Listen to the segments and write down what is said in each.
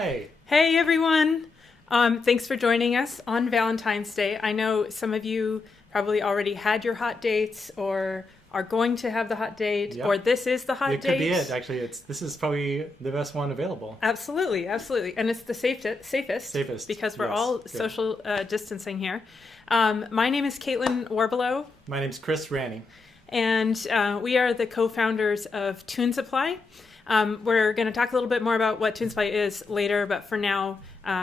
Hi. Hey everyone. Thanks for joining us on Valentine's Day. I know some of you probably already had your hot dates or are going to have the hot date, or this is the hot date. It could be it, actually. This is probably the best one available. Absolutely. And it's the safest because we're all social distancing here. My name is Caitlin Warbelow. My name's Chris Ranney. And we are the co-founders of Tune Supply. We're going to talk a little bit more about what Tune Supply is later, but for now,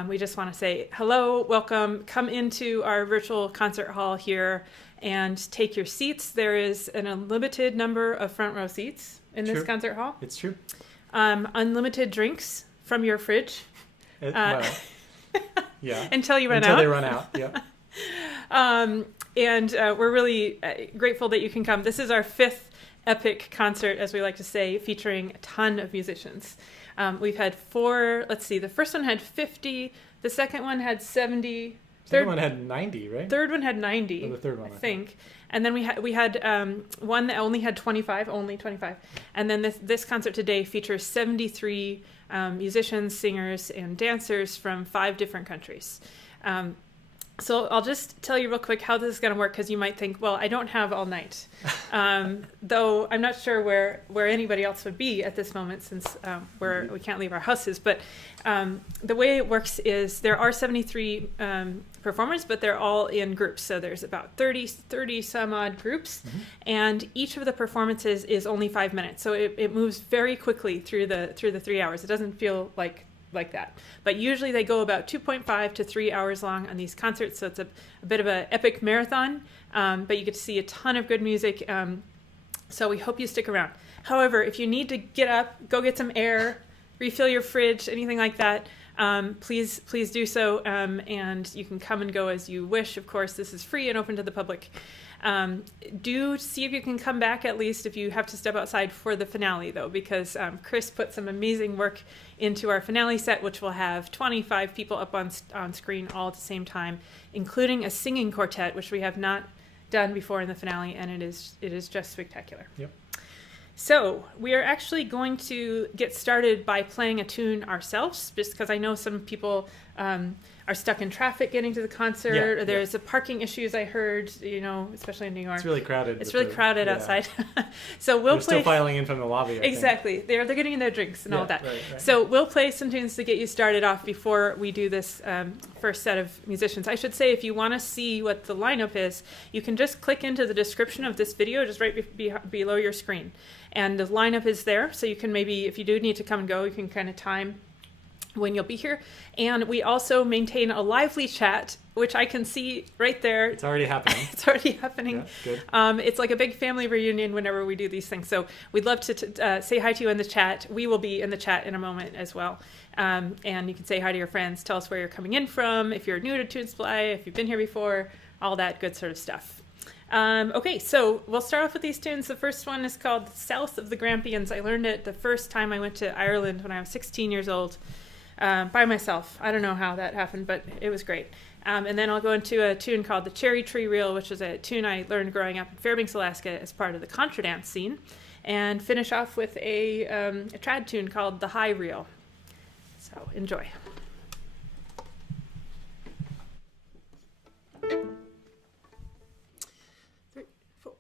we just want to say hello, welcome, come into our virtual concert hall here and take your seats. There is an unlimited number of front row seats in this concert hall. It's true. Unlimited drinks from your fridge. Yeah. Until you run out. Until they run out, yeah. And we're really grateful that you can come. This is our fifth epic concert, as we like to say, featuring a ton of musicians. We've had 4, the first one had 50, the second one had 70. The third one had 90, right? Third one had 90, the third one, I think. And then we had one that only had 25, And then this concert today features 73 musicians, singers, and dancers from 5 different countries. So I'll just tell you real quick how this is going to work, because you might think, well, I don't have all night. Though I'm not sure where anybody else would be at this moment, since we can't leave our houses. But the way it works is there are 73 performers, but they're all in groups. So there's about 30 some odd groups. Mm-hmm. And each of the performances is only 5 minutes. So it moves very quickly through the 3 hours. It doesn't feel like that. But usually they go about 2.5 to 3 hours long on these concerts, so it's a bit of an epic marathon, but you get to see a ton of good music, so we hope you stick around. However, if you need to get up, go get some air, refill your fridge, anything like that, please do so, and you can come and go as you wish. Of course, this is free and open to the public. Do see if you can come back, at least if you have to step outside for the finale, though, because Chris put some amazing work into our finale set, which will have 25 people up on screen all at the same time, including a singing quartet, which we have not done before in the finale, and it is just spectacular. Yep. So we are actually going to get started by playing a tune ourselves, just because I know some people are stuck in traffic getting to the concert, or there's a parking issues, I heard, especially in New York. It's really crowded. It's really crowded outside. So they're still filing in from the lobby, I exactly. think. They're getting in their drinks and all that. Right. So we'll play some tunes to get you started off before we do this first set of musicians. I should say, if you want to see what the lineup is, you can just click into the description of this video, just right below your screen. And the lineup is there, so you can maybe, if you do need to come and go, you can kind of time when you'll be here. And we also maintain a lively chat, which I can see right there. It's already happening. Yeah, good. It's like a big family reunion whenever we do these things. So we'd love to say hi to you in the chat. We will be in the chat in a moment as well. And you can say hi to your friends. Tell us where you're coming in from, if you're new to Tune Supply, if you've been here before, all that good sort of stuff. Okay, so we'll start off with these tunes. The first one is called South of the Grampians. I learned it the first time I went to Ireland when I was 16 years old. By myself. I don't know how that happened, but it was great. And then I'll go into a tune called The Cherry Tree Reel, which is a tune I learned growing up in Fairbanks, Alaska as part of the contra dance scene. And finish off with a trad tune called The High Reel. So enjoy. 3, 4.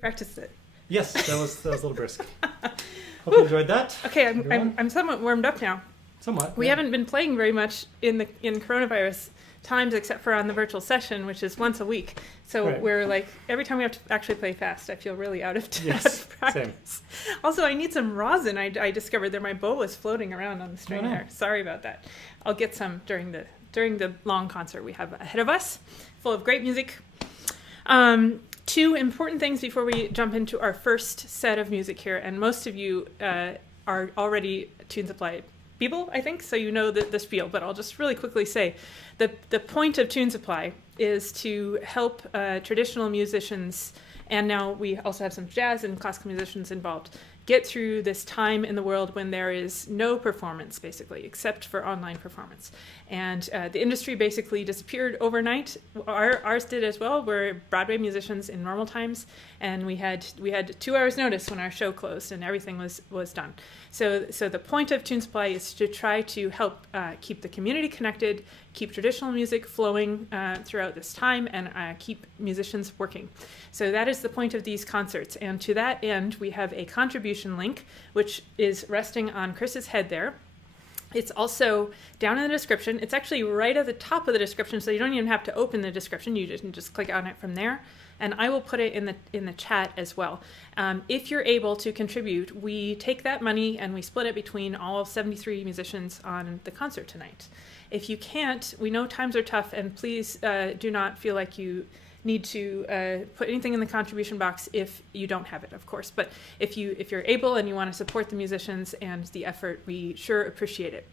Practiced it. Yes, that was a little brisk. Hope you enjoyed that. Okay, I'm somewhat warmed up now. Somewhat. We haven't been playing very much in coronavirus times except for on the virtual session, which is once a week. So right. We're like, every time we have to actually play fast, I feel really out of practice. Same. Also, I need some rosin. I discovered there my bowl is floating around on the string there. Sorry about that. I'll get some during the long concert we have ahead of us, full of great music. Two important things before we jump into our first set of music here, and most of you are already Tune Supply people, I think, so you know the spiel, but I'll just really quickly say the point of Tune Supply is to help traditional musicians, and now we also have some jazz and classical musicians involved, get through this time in the world when there is no performance, basically, except for online performance. And the industry basically disappeared overnight. Ours did as well. We're Broadway musicians in normal times, and we had 2 hours notice when our show closed, and everything was done. So the point of Tune Supply is to try to help keep the community connected, keep traditional music flowing throughout this time, and keep musicians working. So that is the point of these concerts. And to that end, we have a contribution link, which is resting on Chris's head there. It's also down in the description. It's actually right at the top of the description, so you don't even have to open the description. You just click on it from there. And I will put it in the chat as well. If you're able to contribute, we take that money and we split it between all 73 musicians on the concert tonight. If you can't, we know times are tough, and please do not feel like you need to put anything in the contribution box if you don't have it, of course. But if you're able and you want to support the musicians and the effort, we sure appreciate it.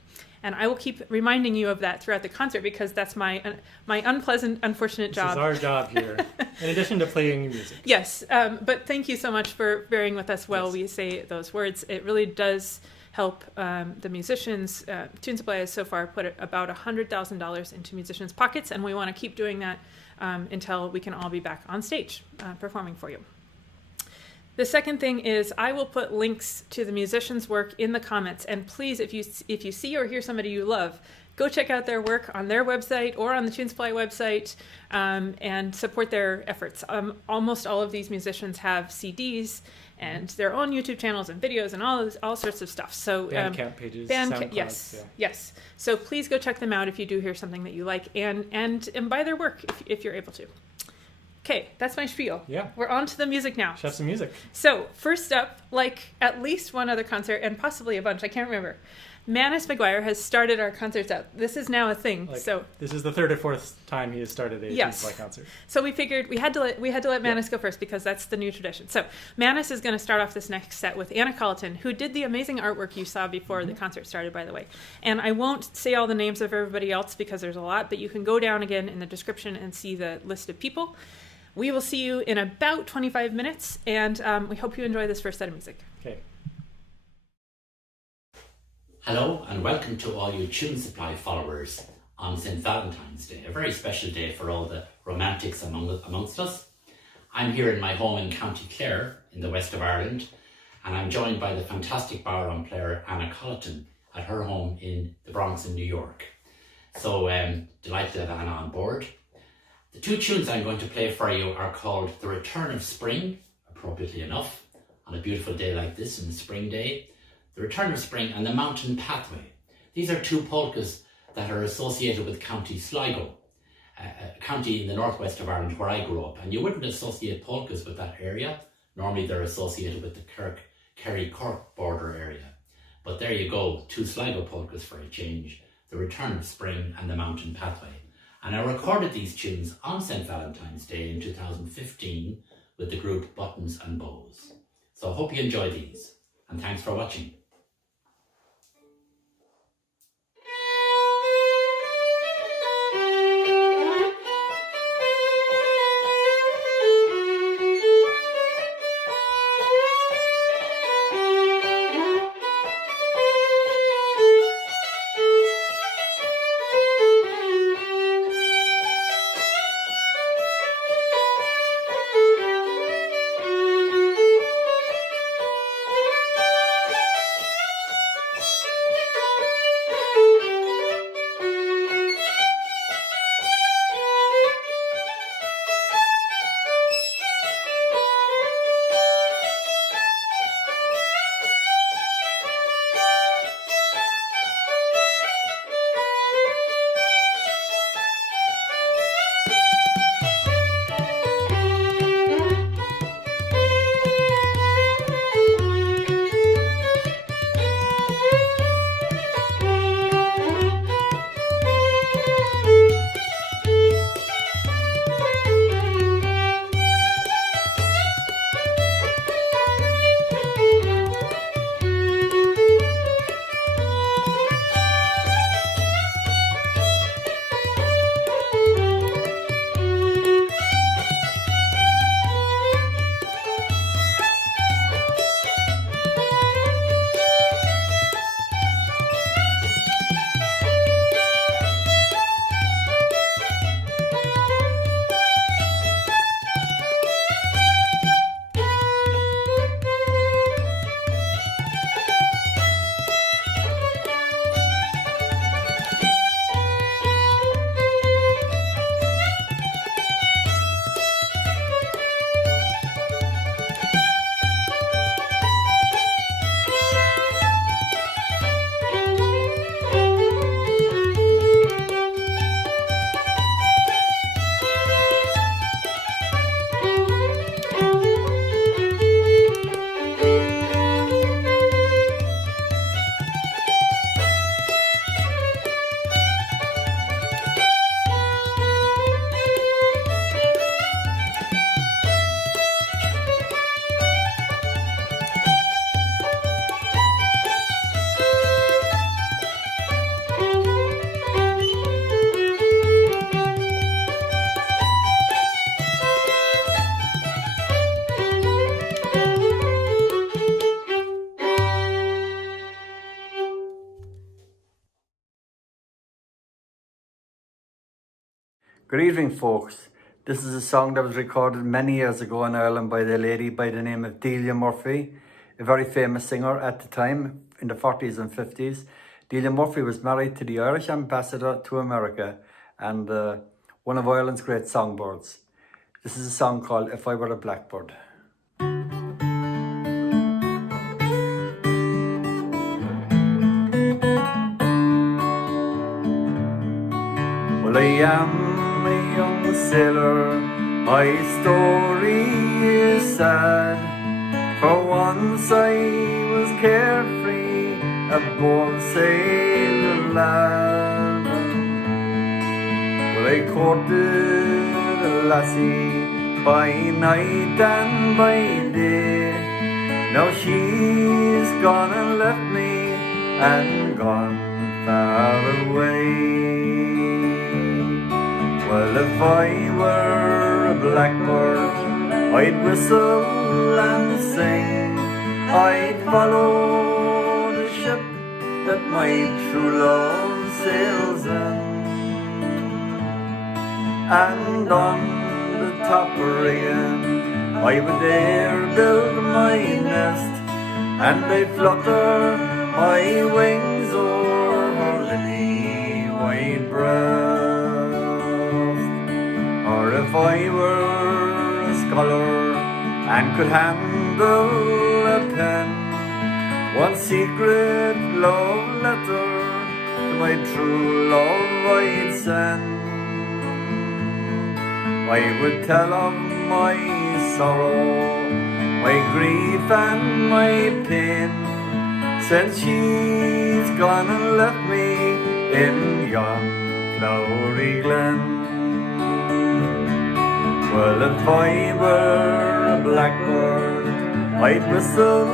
And I will keep reminding you of that throughout the concert, because that's my unpleasant, unfortunate job. This is our job here, in addition to playing music. Yes, but thank you so much for bearing with us while we say those words. It really does help the musicians. Tune Supply has so far put about $100,000 into musicians' pockets, and we want to keep doing that until we can all be back on stage performing for you. The second thing is I will put links to the musicians' work in the comments, and please, if you see or hear somebody you love, go check out their work on their website or on the Tune Supply website and support their efforts. Almost all of these musicians have CDs, and their own YouTube channels and videos and all sorts of stuff. So Bandcamp pages, yes. So please go check them out if you do hear something that you like, and buy their work if you're able to. Okay, that's my spiel. Yeah. We're on to the music now. Shout some music. So, first up, like at least one other concert, and possibly a bunch, I can't remember, Manus McGuire has started our concerts out. This is now a thing. This is the third or fourth time he has started a concert. So we figured we had to let Manus go first because that's the new tradition. So Manus is going to start off this next set with Anna Colliton, who did the amazing artwork you saw before the concert started, by the way. And I won't say all the names of everybody else because there's a lot, but you can go down again in the description and see the list of people. We will see you in about 25 minutes, and we hope you enjoy this first set of music. Okay. Hello, and welcome to all you Tune Supply followers on St. Valentine's Day, a very special day for all the romantics amongst us. I'm here in my home in County Clare, in the west of Ireland, and I'm joined by the fantastic ballroom player Anna Colliton at her home in the Bronx in New York. So delighted to have Anna on board. The two tunes I'm going to play for you are called The Return of Spring, appropriately enough, on a beautiful day like this, in the spring day. The Return of Spring and The Mountain Pathway. These are two polkas that are associated with County Sligo, a county in the northwest of Ireland where I grew up. And you wouldn't associate polkas with that area. Normally they're associated with the Kerry-Cork border area. But there you go, two Sligo polkas for a change. The Return of Spring and The Mountain Pathway. And I recorded these tunes on St. Valentine's Day in 2015 with the group Buttons and Bows. So I hope you enjoy these, and thanks for watching. Good evening, folks. This is a song that was recorded many years ago in Ireland by the lady by the name of Delia Murphy, a very famous singer at the time in the 40s and 50s. Delia Murphy was married to the Irish ambassador to America and one of Ireland's great songbirds. This is a song called If I Were a Blackbird. am a young sailor, my story is sad. For once I was carefree, a bold sailor lad. Well, I courted a lassie by night and by day. Now she's gone and left me and gone far away. Well, if I were a blackbird, I'd whistle and sing. I'd follow the ship that my true love sails in. And on the top rigging I would there build my nest, and I'd flutter my wings o'er her lily white breast. Or if I were a scholar and could handle a pen, one secret love letter to my true love I'd send. I would tell of my sorrow, my grief and my pain, since she's gone and left me in yon flowery glen. Well, if I were a blackbird, I'd whistle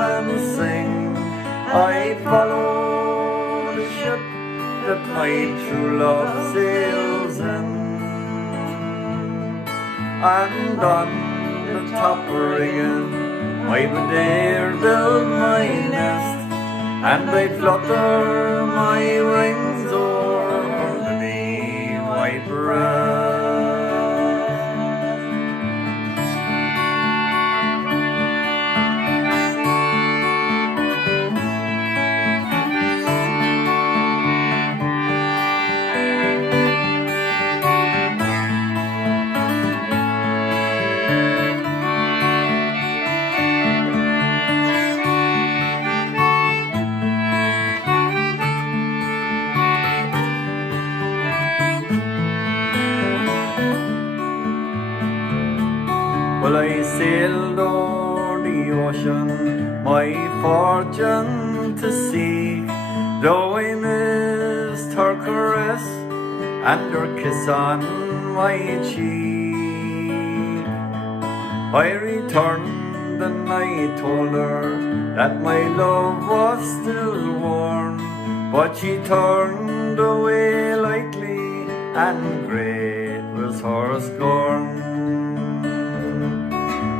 and sing. I'd follow the ship that my true love sails in. And on the top rigging I would there build my nest, and I'd flutter my wings o'er her lily white breast. Well, I sailed o'er the ocean, my fortune to seek, though I missed her caress and her kiss on my cheek. I returned and I told her that my love was still warm, but she turned away lightly, and great was her scorn.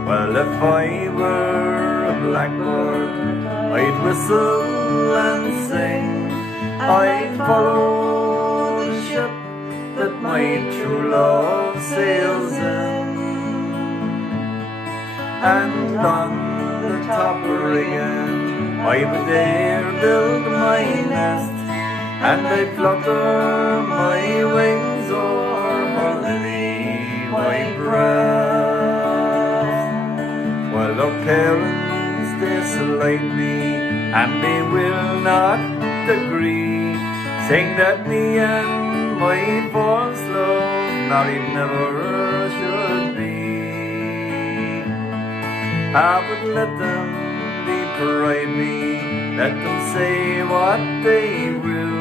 Well, if I were a blackbird, I'd whistle and sing. I'd follow the ship that my true love sails in. And on the top rigging I would there build my nest, and I'd flutter my wings o'er her lily white breast. Well, her parents, they slight me, and they will not agree, saying that me and my false love married never should be. I would let them depride me, let them say what they will,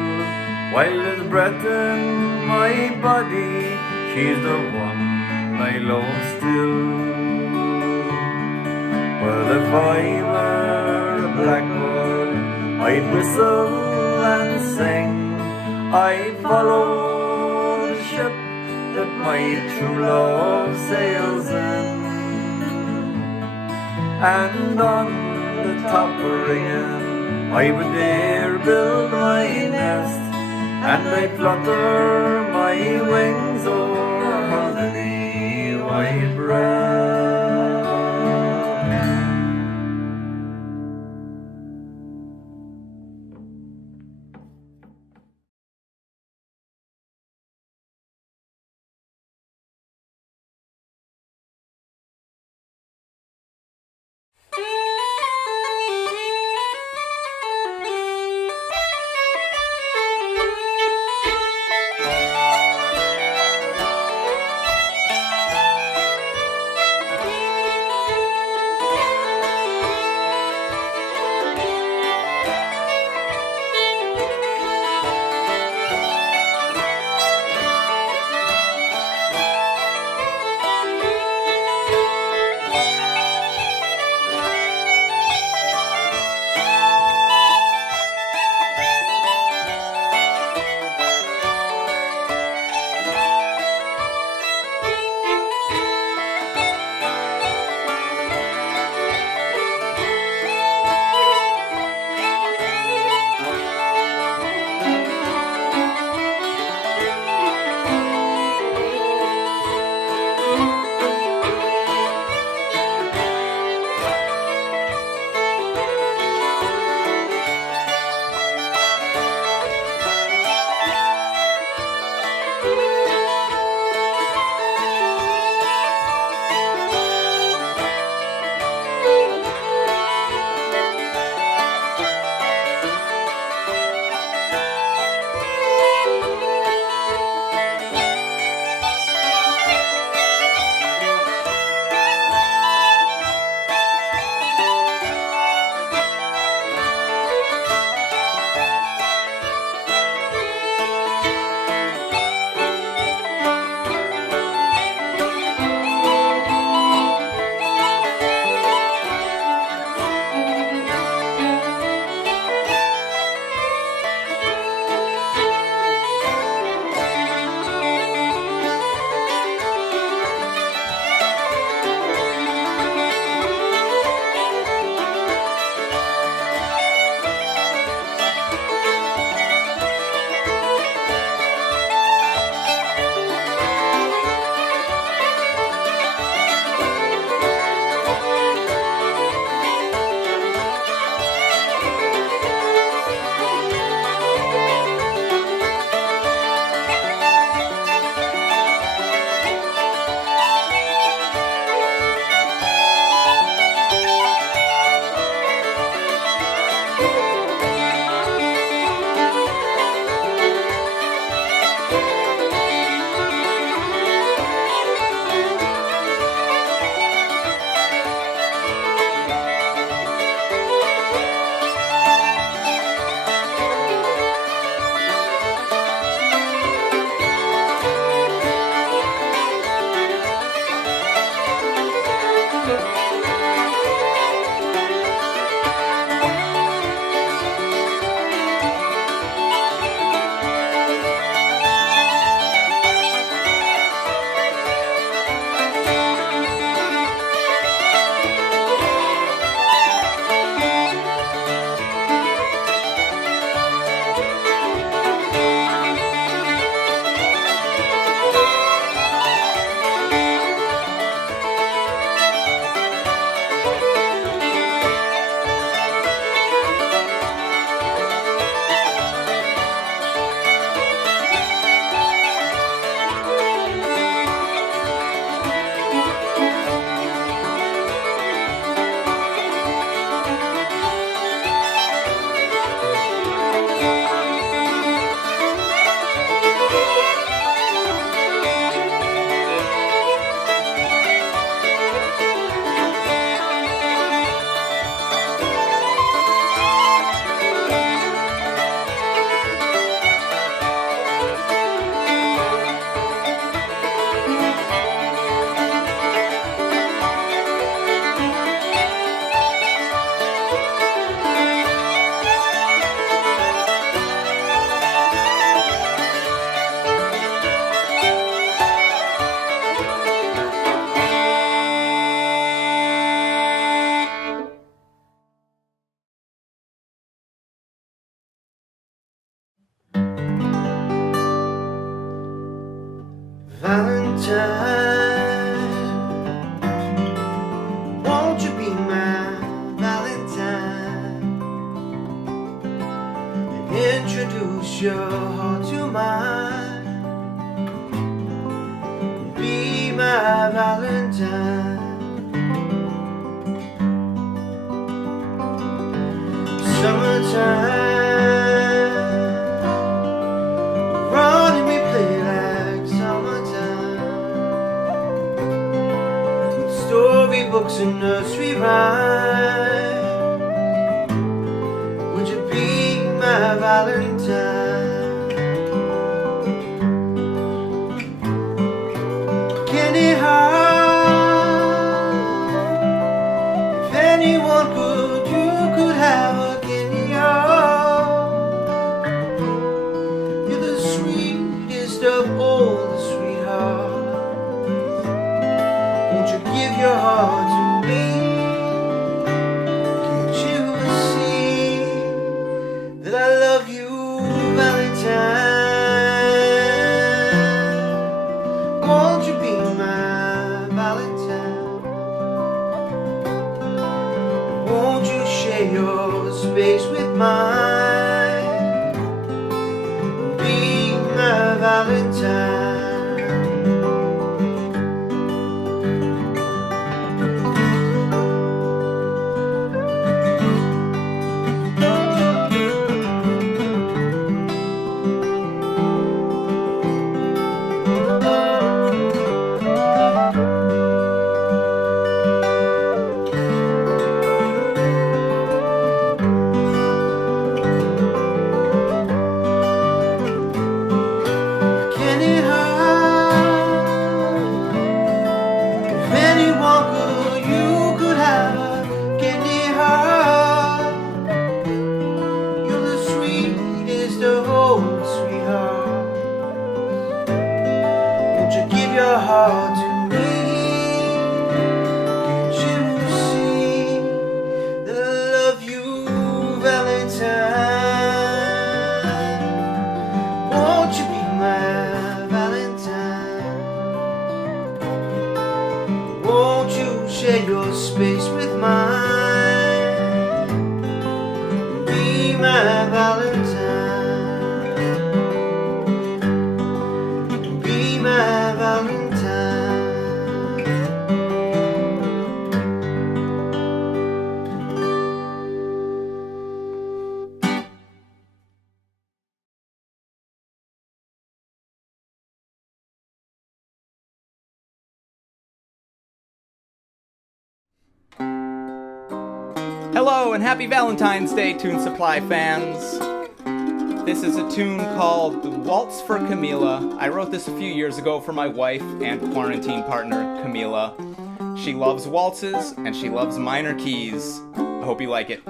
while there's breath in my body, she's the one I love still. Well, if I were a blackbird, I'd whistle and sing. I'd follow the ship that my true love sails in. And on the top rigging I would there build my nest, and I'd flutter my wings o'er her lily white breast. Valentine, won't you be my Valentine and introduce your heart to mine? Be my Valentine. Summertime, running me play like summertime, with storybooks and nursery rhymes. Would you be my Valentine? Candy heart, if anyone could, you could have a candy heart. You're the sweetest of all the sweethearts. Won't you give your heart to me? Can't you see that I love you, Valentine? Won't you be my Valentine? Won't you share your space with mine? Be my Valentine. Can it hurt? If anyone could, you could have a candy heart. You're the sweetest of all sweethearts. Won't you give your heart to me? Can't you see that I love you, Valentine? Won't you be my Valentine? Won't you share your space with mine? Be my Valentine. Be my Valentine. Hello and happy Valentine's Day, Tune Supply fans. This is a tune called The Waltz for Camila. I wrote this a few years ago for my wife and quarantine partner, Camila. She loves waltzes and she loves minor keys. I hope you like it.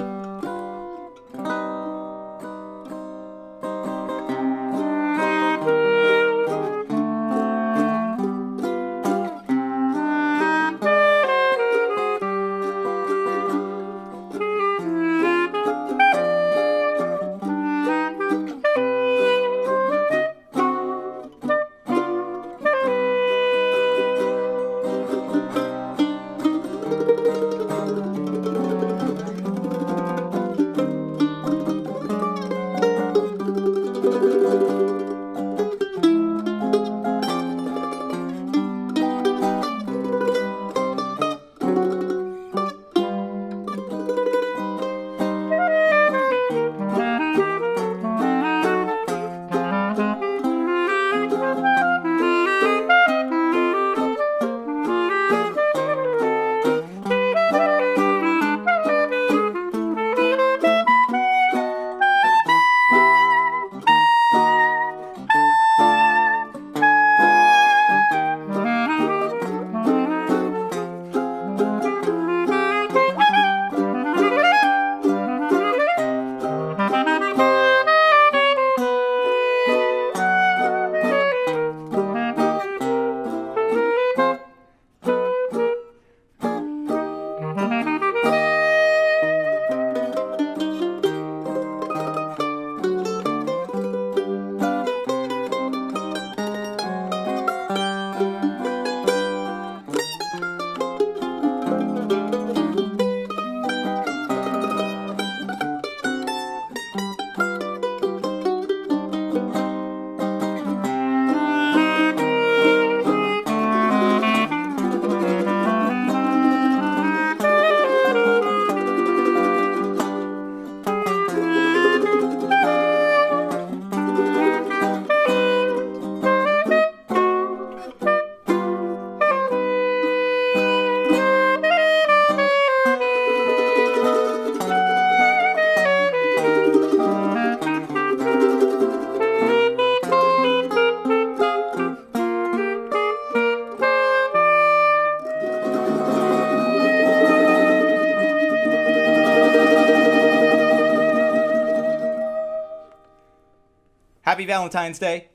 Happy Valentine's Day.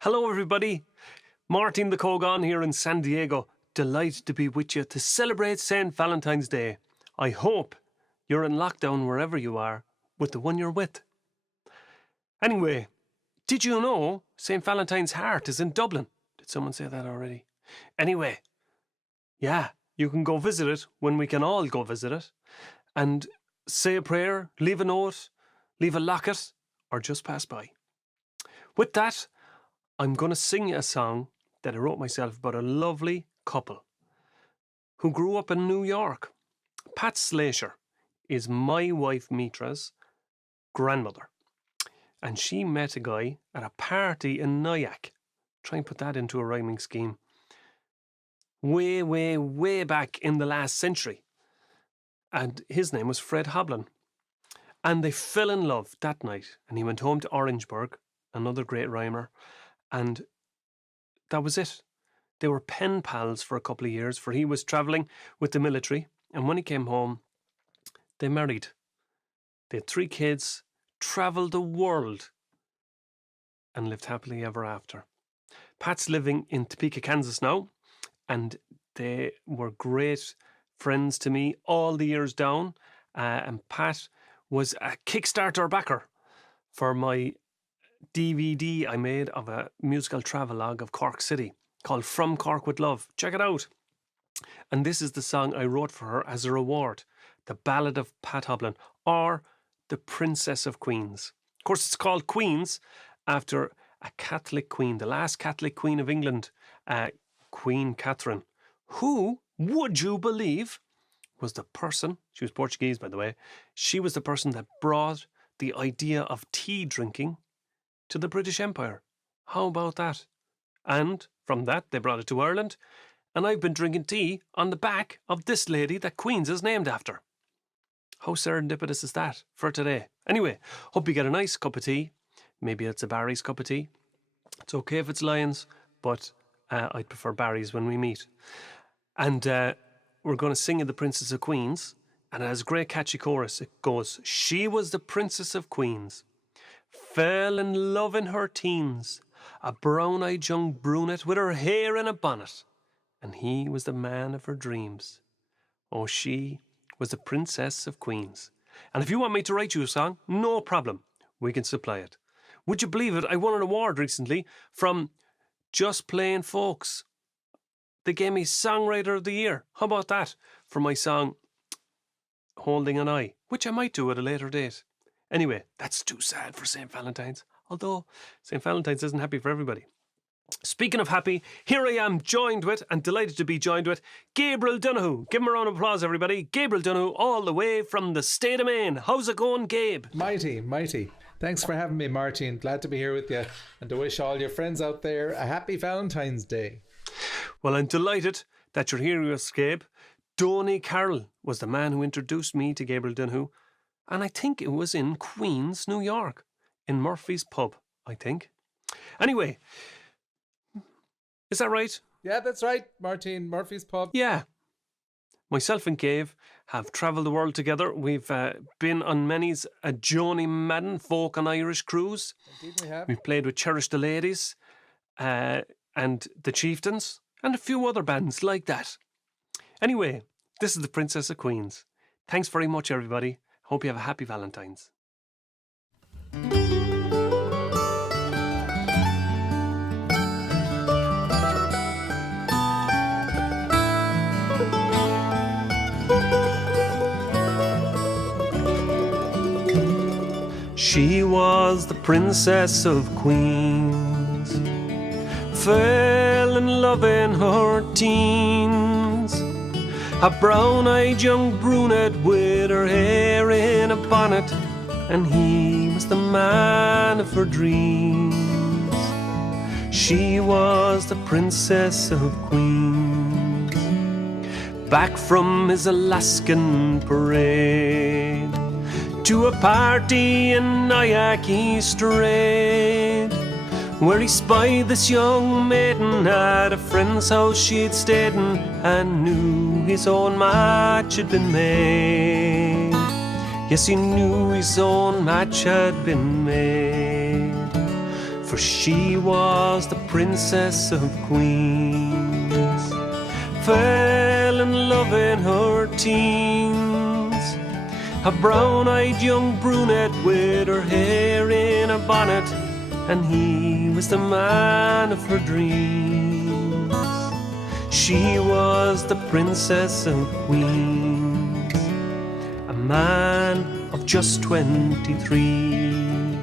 Hello everybody, Máirtín the Cógáin here in San Diego. Delighted to be with you to celebrate St. Valentine's Day. I hope you're in lockdown wherever you are with the one you're with. Anyway, did you know St. Valentine's Heart is in Dublin? Did someone say that already? Anyway, yeah, you can go visit it when we can all go visit it and say a prayer, leave a note, leave a locket, or just pass by. With that, I'm going to sing you a song that I wrote myself about a lovely couple who grew up in New York. Pat Slasher is my wife Mitra's grandmother. And she met a guy at a party in Nyack. Try and put that into a rhyming scheme. Way, way, way back in the last century. And his name was Fred Hoblin. And they fell in love that night. And he went home to Orangeburg, another great rhymer. And that was it. They were pen pals for a couple of years, for he was travelling with the military. And when he came home, they married. They had 3 kids, travelled the world, and lived happily ever after. Pat's living in Topeka, Kansas now, and they were great friends to me all the years down. And Pat was a Kickstarter backer for my DVD I made of a musical travelogue of Cork City called From Cork with Love. Check it out. And this is the song I wrote for her as a reward, The Ballad of Pat Hoblin, or The Princess of Queens. Of course, it's called Queens after a Catholic queen, the last Catholic queen of England, Queen Catherine, who, would you believe, was the person, she was Portuguese by the way, she was the person that brought the idea of tea drinking to the British Empire. How about that? And from that, they brought it to Ireland, and I've been drinking tea on the back of this lady that Queens is named after. How serendipitous is that for today? Anyway, hope you get a nice cup of tea. Maybe it's a Barry's cup of tea. It's okay if it's Lyons, but I'd prefer Barry's when we meet. And we're going to sing in The Princess of Queens, and it has a great catchy chorus. It goes, she was the Princess of Queens, fell in love in her teens, a brown-eyed young brunette with her hair in a bonnet, and he was the man of her dreams. Oh, she was the Princess of Queens. And if you want me to write you a song, no problem. We can supply it. Would you believe it? I won an award recently from Just Plain Folks. They gave me Songwriter of the Year. How about that? For my song, Holding an Eye, which I might do at a later date. Anyway, that's too sad for St. Valentine's. Although St. Valentine's isn't happy for everybody. Speaking of happy, here I am joined with, and delighted to be joined with, Gabriel Donohue. Give him a round of applause, everybody. Gabriel Donohue, all the way from the state of Maine. How's it going, Gabe? Mighty, mighty. Thanks for having me, Máirtín. Glad to be here with you and to wish all your friends out there a happy Valentine's Day. Well, I'm delighted that you're here with us, Gabe. Donie Carroll was the man who introduced me to Gabriel Donohue, and I think it was in Queens, New York, in Murphy's Pub, I think. Anyway, is that right? Yeah, that's right, Máirtín. Murphy's Pub. Yeah. Myself and Gabe have travelled the world together. We've been on many's a Joni Madden folk and Irish cruise. Indeed we have. We've played with Cherish the Ladies and the Chieftains and a few other bands like that. Anyway, this is the Princess of Queens. Thanks very much, everybody. Hope you have a happy Valentine's. She was the Princess of Queens, fell in love in her teens, a brown-eyed young brunette with her hair in a bonnet, and he was the man of her dreams. She was the Princess of Queens, back from his Alaskan parade to a party in Nyack he strayed, where he spied this young maiden at a friend's house she'd stayed in, and knew his own match had been made. Yes, he knew his own match had been made, for she was the princess of queens, fell in love in her teens, a brown-eyed young brunette with her hair in a bonnet, and he was the man of her dreams. She was the princess of queens, a man of just 23.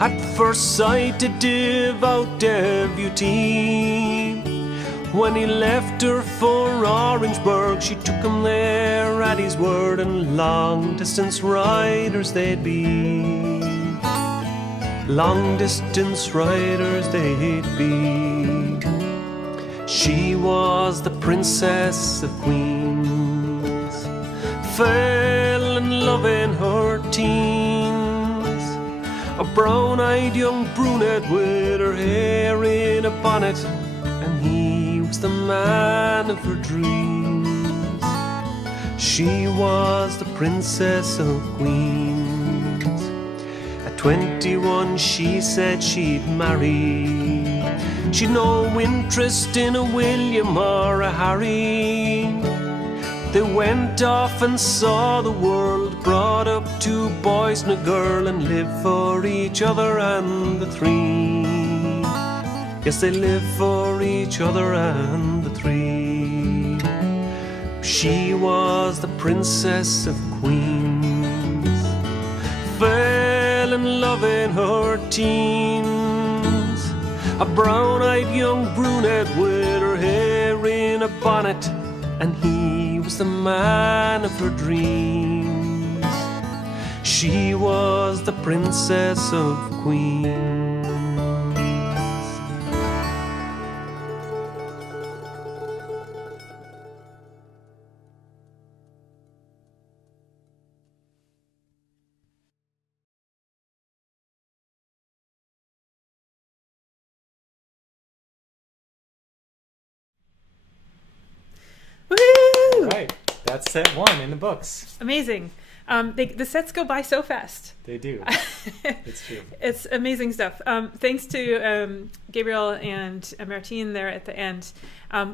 At first sight a devout devotee, when he left her for Orangeburg, she took him there at his word, and long-distance riders they'd be. Long-distance riders they'd be. She was the princess of queens, fell in love in her teens, a brown-eyed young brunette with her hair in a bonnet, and he was the man of her dreams. She was the princess of queens. At 21 she said she'd marry. She'd no interest in a William or a Harry. They went off and saw the world, brought up 2 boys and a girl, and lived for each other and the 3. Yes, they lived for each other and the 3. She was the princess of queens, fell in love in her teens, a brown-eyed young brunette with her hair in a bonnet, and he was the man of her dreams. She was the princess of queens. Woo! Right, that's set 1 in the books. Amazing. The sets go by so fast. They do. It's true. It's amazing stuff. Thanks to Gabriel and Máirtín there at the end.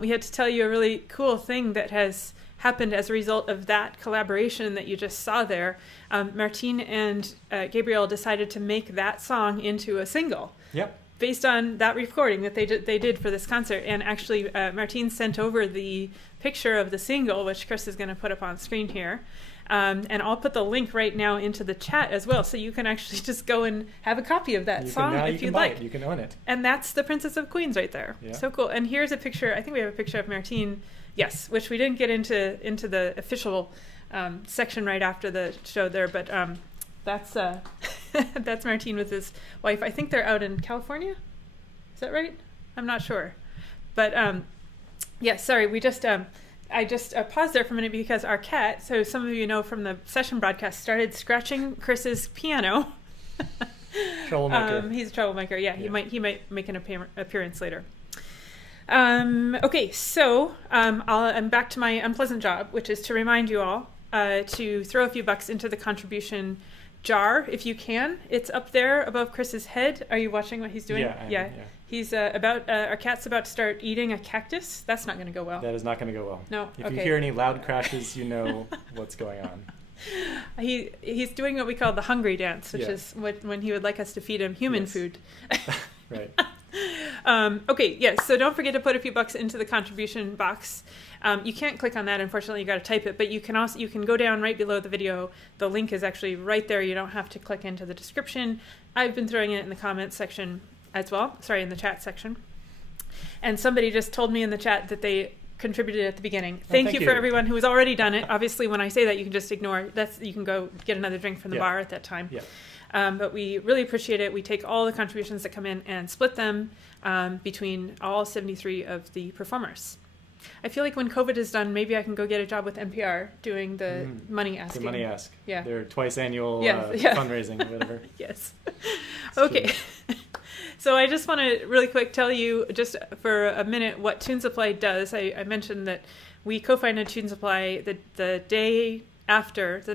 We had to tell you a really cool thing that has happened as a result of that collaboration that you just saw there. Máirtín and Gabriel decided to make that song into a single. Yep. Based on that recording that they did for this concert. And actually, Máirtín sent over the picture of the single, which Chris is going to put up on screen here. And I'll put the link right now into the chat as well, so you can actually just go and have a copy of that song if you'd like. You can own it. And that's the Princess of Queens right there. Yeah. So cool. And here's a picture. I think we have a picture of Máirtín. Yes, which we didn't get into the official section right after the show there, but that's that's Máirtín with his wife. I think they're out in California. Is that right? I'm not sure. But yeah, sorry, we just I just paused there for a minute because our cat, so some of you know from the session broadcast, started scratching Chris's piano. Troublemaker. He's a troublemaker. Yeah, he might make an appearance later. Okay, so I'm back to my unpleasant job, which is to remind you all to throw a few bucks into the contribution jar if you can. It's up there above Chris's head. Are you watching what he's doing? Yeah. He's our cat's about to start eating a cactus. That's not going to go well. That is not going to go well. No. If you hear any loud crashes, you know what's going on. He's doing what we call the hungry dance, which is when he would like us to feed him human food. Right. Okay, yes. So don't forget to put a few bucks into the contribution box. You can't click on that, unfortunately. You got to type it, but you can go down right below the video. The link is actually right there. You don't have to click into the description. I've been throwing it in the comments section as well. Sorry, in the chat section. And somebody just told me in the chat that they contributed at the beginning. Thank you for everyone who has already done it. Obviously, when I say that, you can just ignore. You can go get another drink from the bar at that time. Yeah. But we really appreciate it. We take all the contributions that come in and split them between all 73 of the performers. I feel like when COVID is done, maybe I can go get a job with NPR doing the money asking. The money ask. Yeah. Their twice annual fundraising or whatever. Yes. Okay. So I just want to really quick tell you just for a minute what Tune Supply does. I mentioned that we co-founded Tune Supply the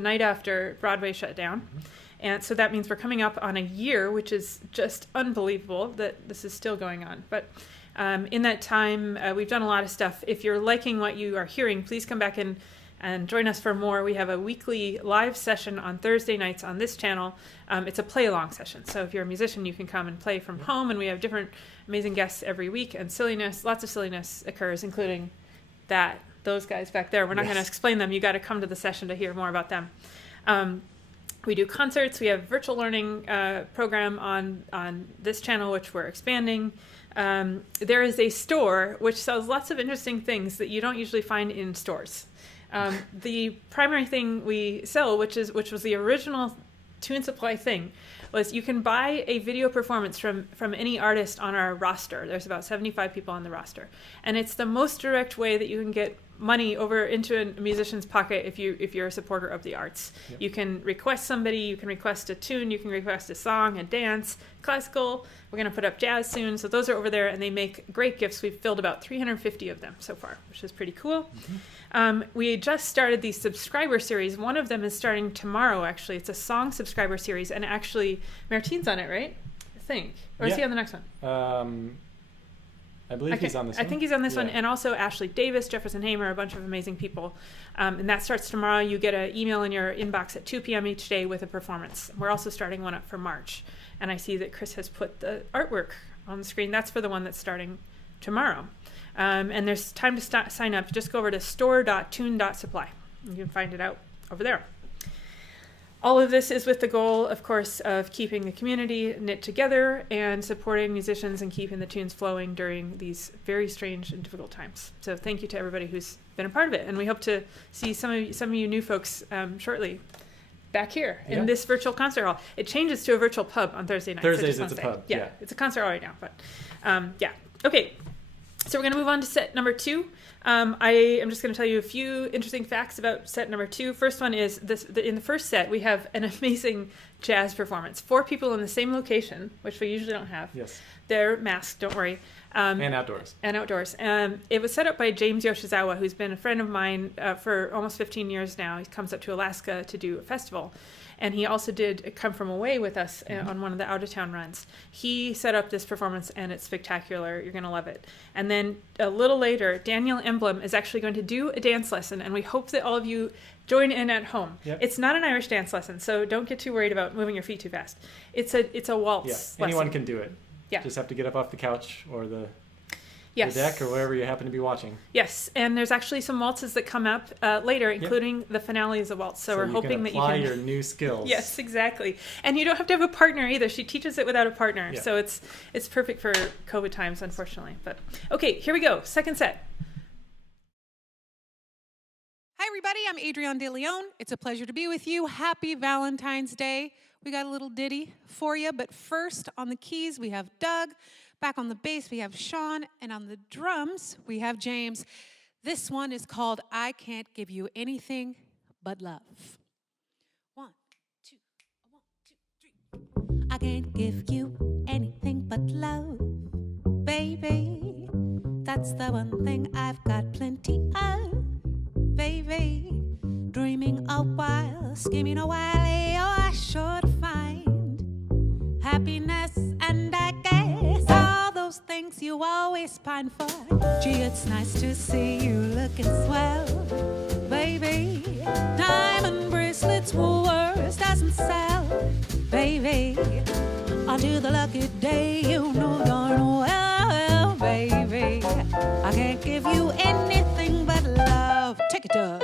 night after Broadway shut down. And so that means we're coming up on a year, which is just unbelievable that this is still going on. But in that time, we've done a lot of stuff. If you're liking what you are hearing, please come back and join us for more. We have a weekly live session on Thursday nights on this channel. It's a play-along session. So if you're a musician, you can come and play from home. And we have different amazing guests every week. And lots of silliness occurs, including those guys back there. We're not going to explain them. You got to come to the session to hear more about them. We do concerts. We have virtual learning program on this channel, which we're expanding. There is a store which sells lots of interesting things that you don't usually find in stores. The primary thing we sell, which was the original Tune Supply thing, was you can buy a video performance from any artist on our roster. There's about 75 people on the roster, and it's the most direct way that you can get money over into a musician's pocket if you're a supporter of the arts. Yep. You can request somebody, you can request a tune, you can request a song, a dance, classical. We're going to put up jazz soon, so those are over there, and they make great gifts. We've filled about 350 of them so far, which is pretty cool. We just started the subscriber series. One of them is starting tomorrow, actually. It's a song subscriber series, and actually Máirtín's on it, right? I think. Or is he on the next one? I believe he's on this one. I think he's on this one, and also Ashley Davis, Jefferson Hamer, a bunch of amazing people. And that starts tomorrow. You get an email in your inbox at 2 p.m. each day with a performance. We're also starting one up for March. And I see that Chris has put the artwork on the screen. That's for the one that's starting tomorrow. And there's time to sign up. Just go over to store.tune.supply. You can find it out over there. All of this is with the goal, of course, of keeping the community knit together and supporting musicians and keeping the tunes flowing during these very strange and difficult times. So thank you to everybody who's been a part of it. And we hope to see some of you new folks shortly back here in this virtual concert hall. It changes to a virtual pub on Thursday nights. Thursdays it's a pub. Yeah, it's a concert hall right now. But okay. So we're going to move on to set number 2. I am just going to tell you a few interesting facts about set number 2. First one is in the first set, we have an amazing jazz performance. 4 people in the same location, which we usually don't have. Yes. They're masked, don't worry. And outdoors. It was set up by James Yoshizawa, who's been a friend of mine for almost 15 years now. He comes up to Alaska to do a festival. And he also did Come From Away with us on one of the out-of-town runs. He set up this performance, and it's spectacular. You're going to love it. And then a little later, Danielle Enblom is actually going to do a dance lesson, and we hope that all of you join in at home. Yep. It's not an Irish dance lesson, so don't get too worried about moving your feet too fast. It's a waltz lesson. Anyone can do it. Yeah. Just have to get up off the couch or the deck or wherever you happen to be watching. Yes, and there's actually some waltzes that come up later, including the finale is a waltz. So we're hoping that you can apply your new skills. Yes, exactly. And you don't have to have a partner either. She teaches it without a partner. Yeah. So it's perfect for COVID times, unfortunately. But okay, here we go. Second set. Hi, everybody. I'm Adryon de León. It's a pleasure to be with you. Happy Valentine's Day. We got a little ditty for you. But first, on the keys, we have Doug. Back on the bass, we have Sean. And on the drums, we have James. This one is called I Can't Give You Anything But Love. 1, 2, 1, 2, 3. I can't give you anything but love, baby. That's the one thing I've got plenty of, baby. Dreaming a while, scheming a while, I sure to find happiness, and I guess all those things you always pine for. Gee, it's nice to see you looking swell, baby. Diamond bracelets, Woolworths doesn't sell, baby. Until the lucky day, you know darn well, baby. I can't give you anything but love. Take it, Doug.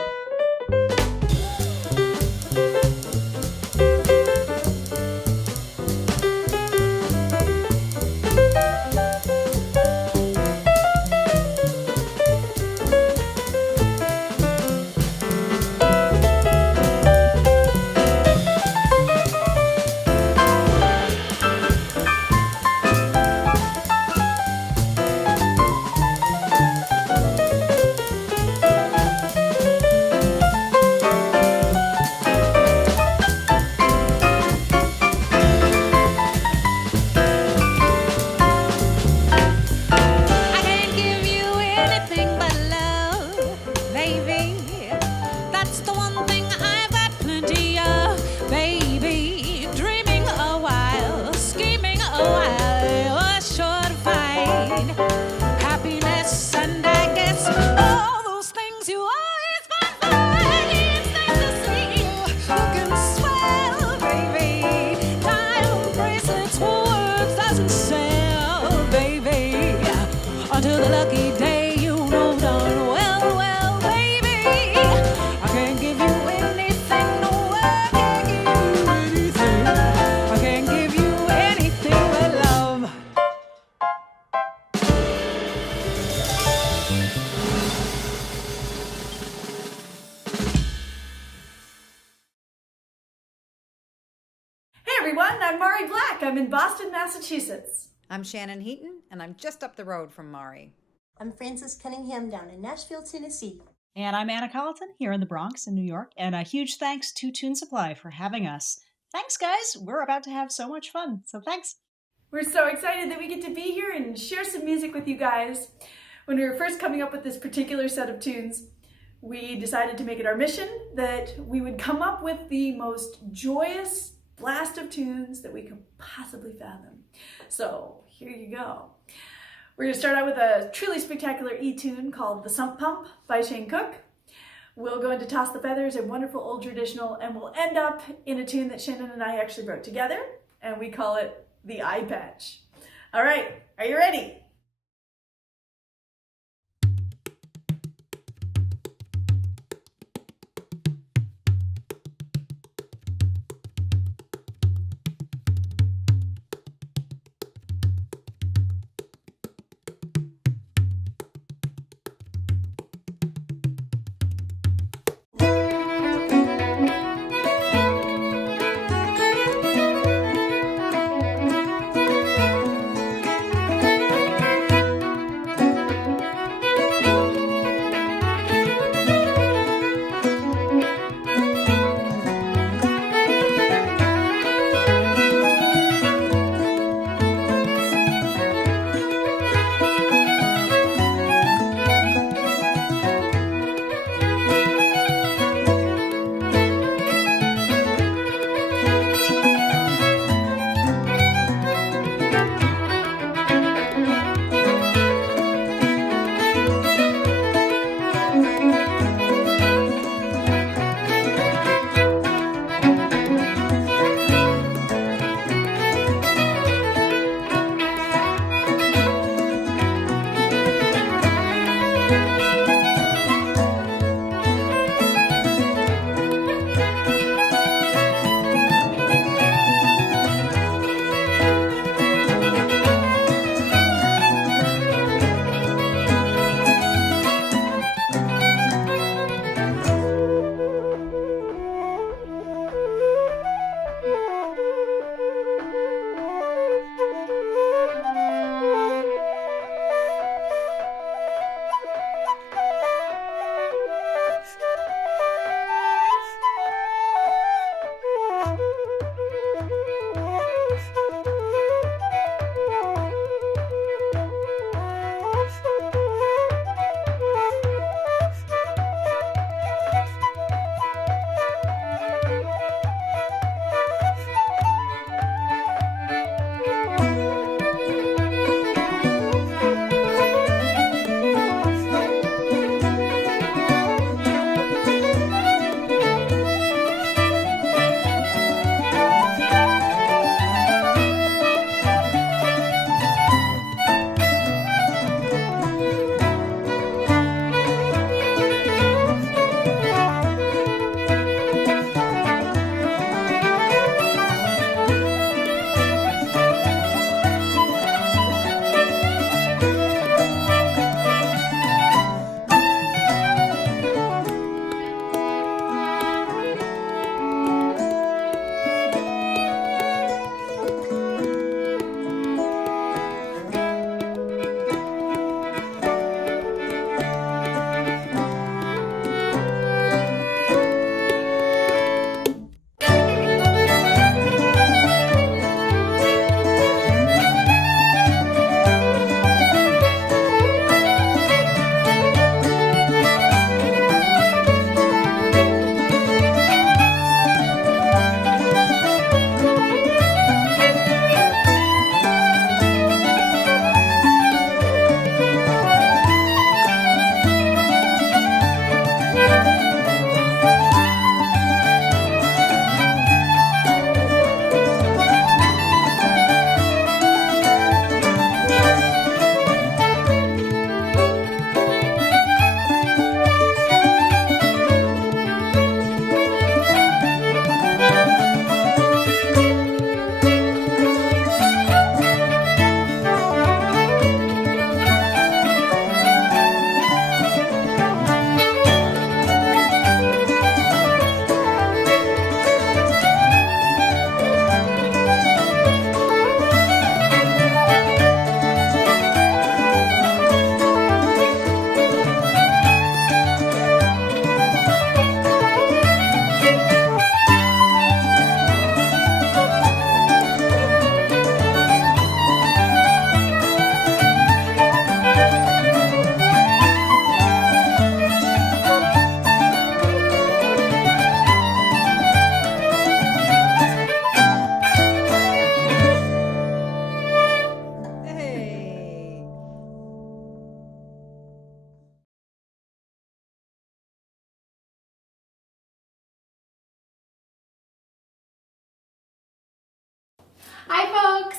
I'm in Boston, Massachusetts. I'm Shannon Heaton, and I'm just up the road from Maury. I'm Frances Cunningham down in Nashville, Tennessee. And I'm Anna Colliton here in the Bronx in New York. And a huge thanks to Tune Supply for having us. Thanks, guys. We're about to have so much fun. So thanks. We're so excited that we get to be here and share some music with you guys. When we were first coming up with this particular set of tunes, we decided to make it our mission that we would come up with the most joyous blast of tunes that we could possibly fathom. So here you go. We're going to start out with a truly spectacular E-tune called The Sump Pump by Shane Cook. We'll go into Toss the Feathers, a wonderful old traditional, and we'll end up in a tune that Shannon and I actually wrote together, and we call it The Eye Patch. All right, are you ready? Hi folks,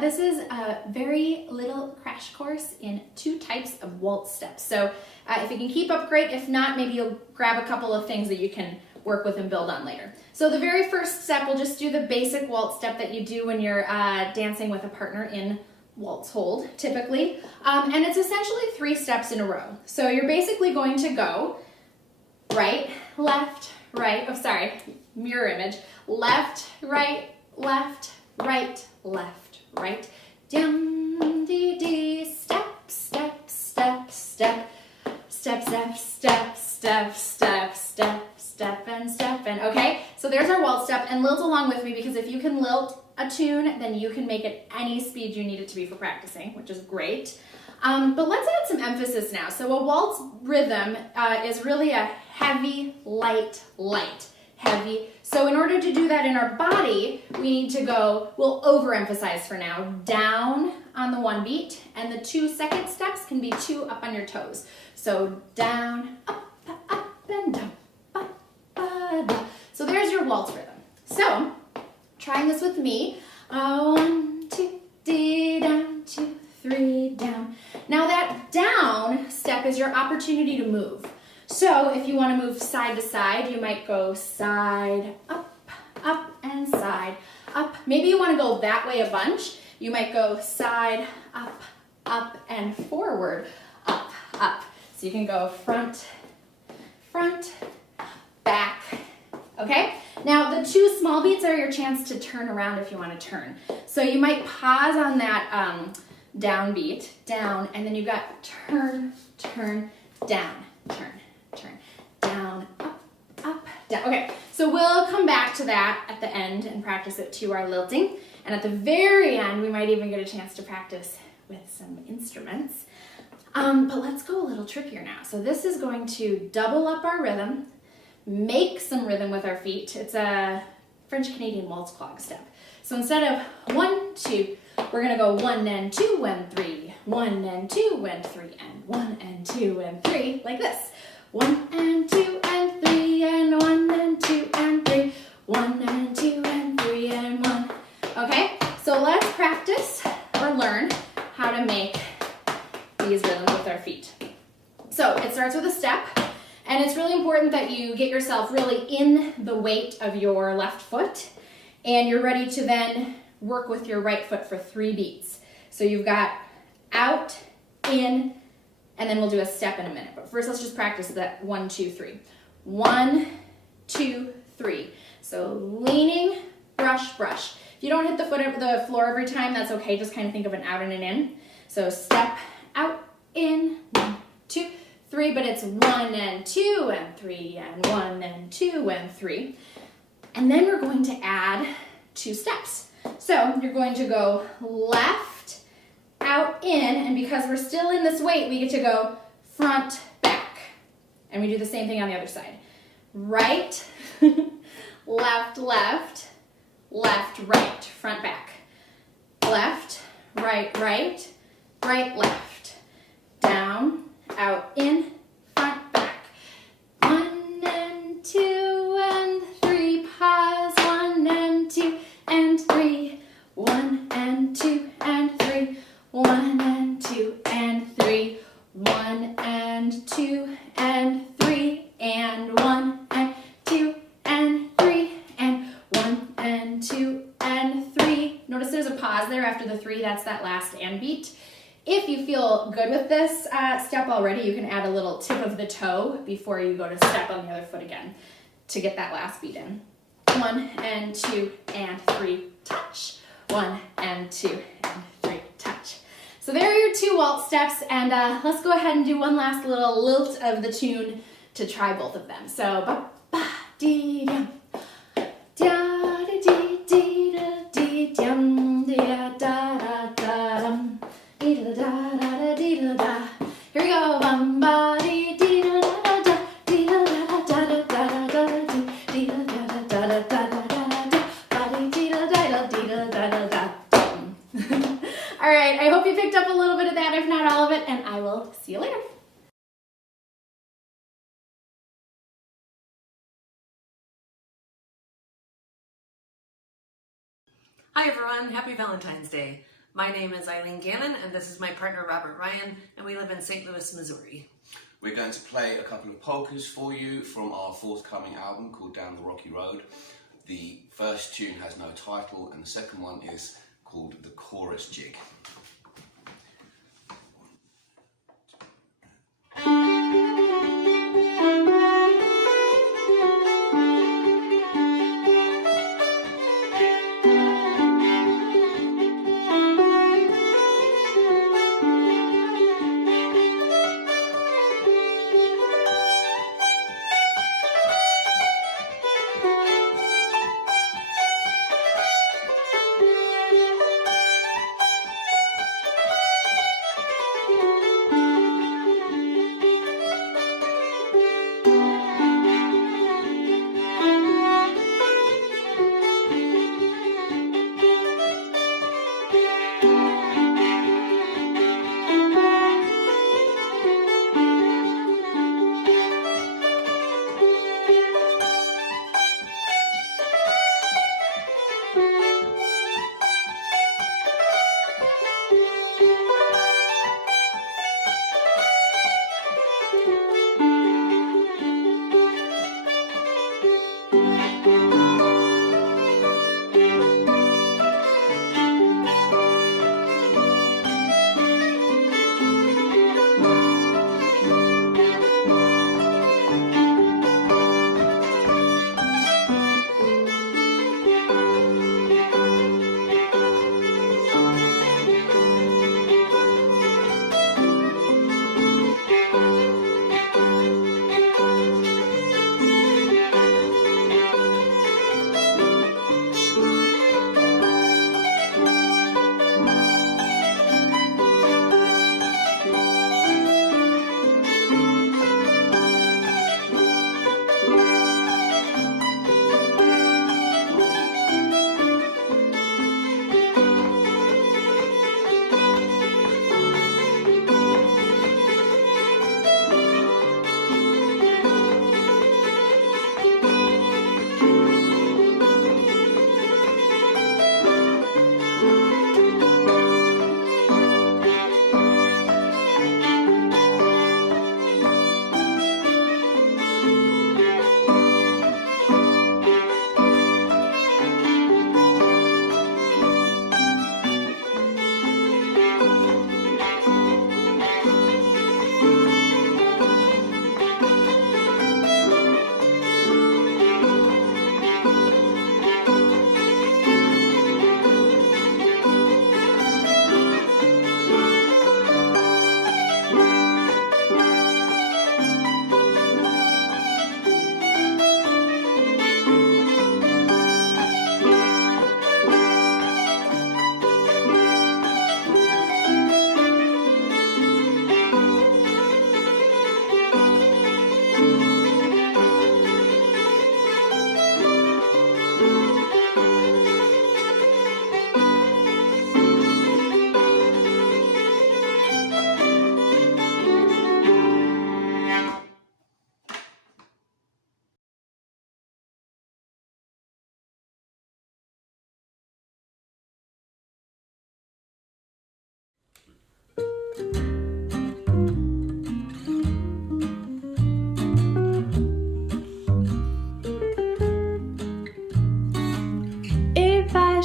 this is a very little crash course in 2 types of waltz steps. So if you can keep up, great. If not, maybe you'll grab a couple of things that you can work with and build on later. So the very first step, we'll just do the basic waltz step that you do when you're dancing with a partner in waltz hold, typically. And it's essentially 3 steps in a row. So you're basically going to go right, left, right, oh sorry, mirror image, left, right, left, right, left, right, down, dee, dee, step, step, step, step, step, step, step, step, step, step, step, and step, and okay? So there's our waltz step, and lilt along with me, because if you can lilt a tune, then you can make it any speed you need it to be for practicing, which is great. But let's add some emphasis now. So a waltz rhythm is really a heavy, light, light, heavy. So in order to do that in our body, we need to go, we'll overemphasize for now, down on the 1 beat, and the 2 second steps can be 2 up on your toes. So down, up, and down, up, down. So there's your waltz rhythm. So, trying this with me, 1, 2, D, down, 2, 3, down. Now that down step is your opportunity to move. So if you want to move side to side, you might go side, up, and side, up. Maybe you want to go that way a bunch. You might go side, up, and forward, up. So you can go front, back, okay? Now the 2 small beats are your chance to turn around if you want to turn. So you might pause on that down beat, down, and then you got turn, down, turn, down, up, down. Okay, so we'll come back to that at the end and practice it to our lilting. And at the very end, we might even get a chance to practice with some instruments. But let's go a little trickier now. So this is going to double up our rhythm, make some rhythm with our feet. It's a French-Canadian waltz clog step. So instead of 1, 2, we're gonna go 1 and 2 and 3, 1 and 2 and 3, and 1 and 2 and 3, like this. 1 and 2 and 3, and 1 and 2 and 3, 1 and 2 and 3, and 1. Okay, so let's practice or learn how to make these rhythms with our feet. So it starts with a step, and it's really important that you get yourself really in the weight of your left foot, and you're ready to then work with your right foot for 3 beats. So you've got out, in, and then we'll do a step in a minute. But first, let's just practice that 1, 2, 3. 1, 2, 3. So leaning, brush, brush. If you don't hit the foot of the floor every time, that's okay. Just kind of think of an out and an in. So step, out, in, 1, 2, 3. But it's 1 and 2 and 3 and 1 and 2 and 3. And then we're going to add 2 steps. So you're going to go left, out, in, and because we're still in this weight, we get to go front, back. And we do the same thing on the other side. Right, left, left, left, right, front, back. Left, right, right, right, left. Down, out, in, front, back. 1 and 2 and 3, pause, 1 and 2 and 3, 1 and 2 and 3, 1 and 2 and 3, 1 and 2 and 3, and 1 and 2 and 3, and 1 and 2 and 3. Notice there's a pause there after the 3, that's that last and beat. If you feel good with this step already, you can add a little tip of the toe before you go to step on the other foot again to get that last beat in. 1 and 2 and 3, touch. 1 and 2 and 3, touch. So there are your 2 waltz steps, and let's go ahead and do one last little lilt of the tune to try both of them. So ba ba dee dum, da da dee dee da dee dum, da da da da dum, dee da da da dee da da. Here we go. Bum ba dee dee da da da dee da da da da da da dee da da da da da da da ba dee da da da da da da. All right. I hope you picked up a little bit of that, if not all of it, and I will see you later. Hi everyone, happy Valentine's Day. My name is Eileen Gannon and this is my partner Robert Ryan and we live in St. Louis, Missouri. We're going to play a couple of polkas for you from our forthcoming album called Down the Rocky Road. The first tune has no title and the second one is called The Chorus Jig.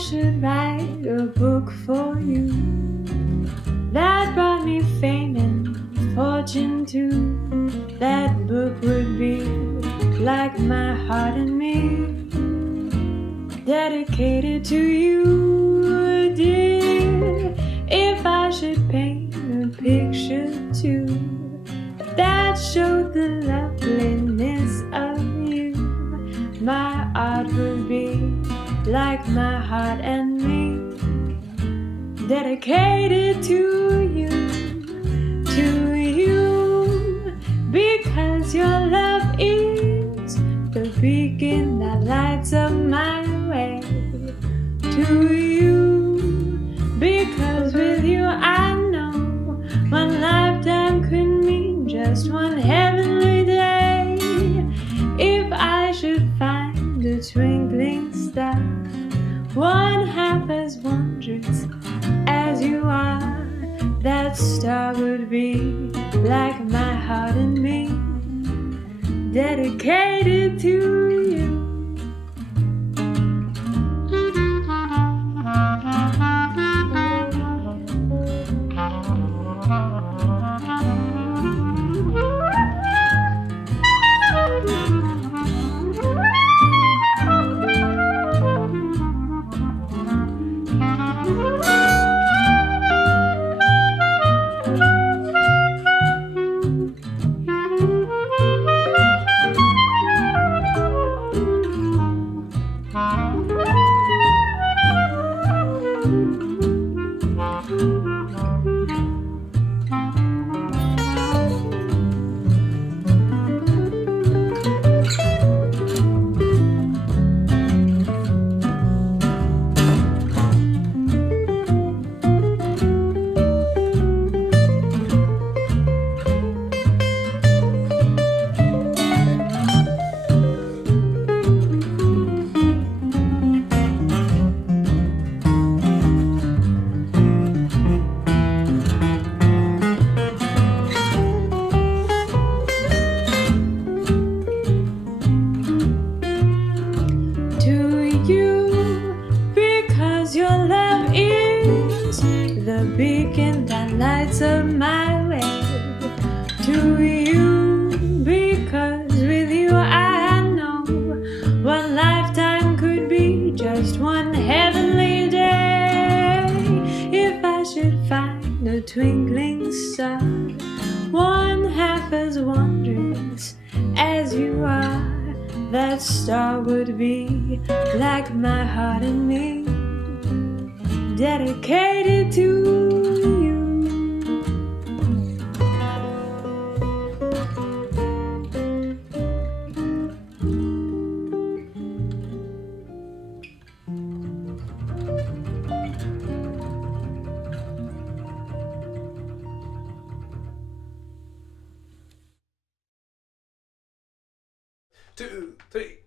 should write a book for you that brought me fame and fortune too. That book would be like my heart and me, dedicated to you, dear. If I should paint a picture too that showed the loveliness of you, my art would be like my heart and me, dedicated to you, because your love is the beacon that lights up my way. To you, because with you I know one lifetime could mean just one heavenly day. If I should find a twinkling star, one half a that star would be like my heart and me, dedicated to you. Twinkling star, one half as wondrous as you are, that star would be like my heart and me, dedicated to you. Two, three.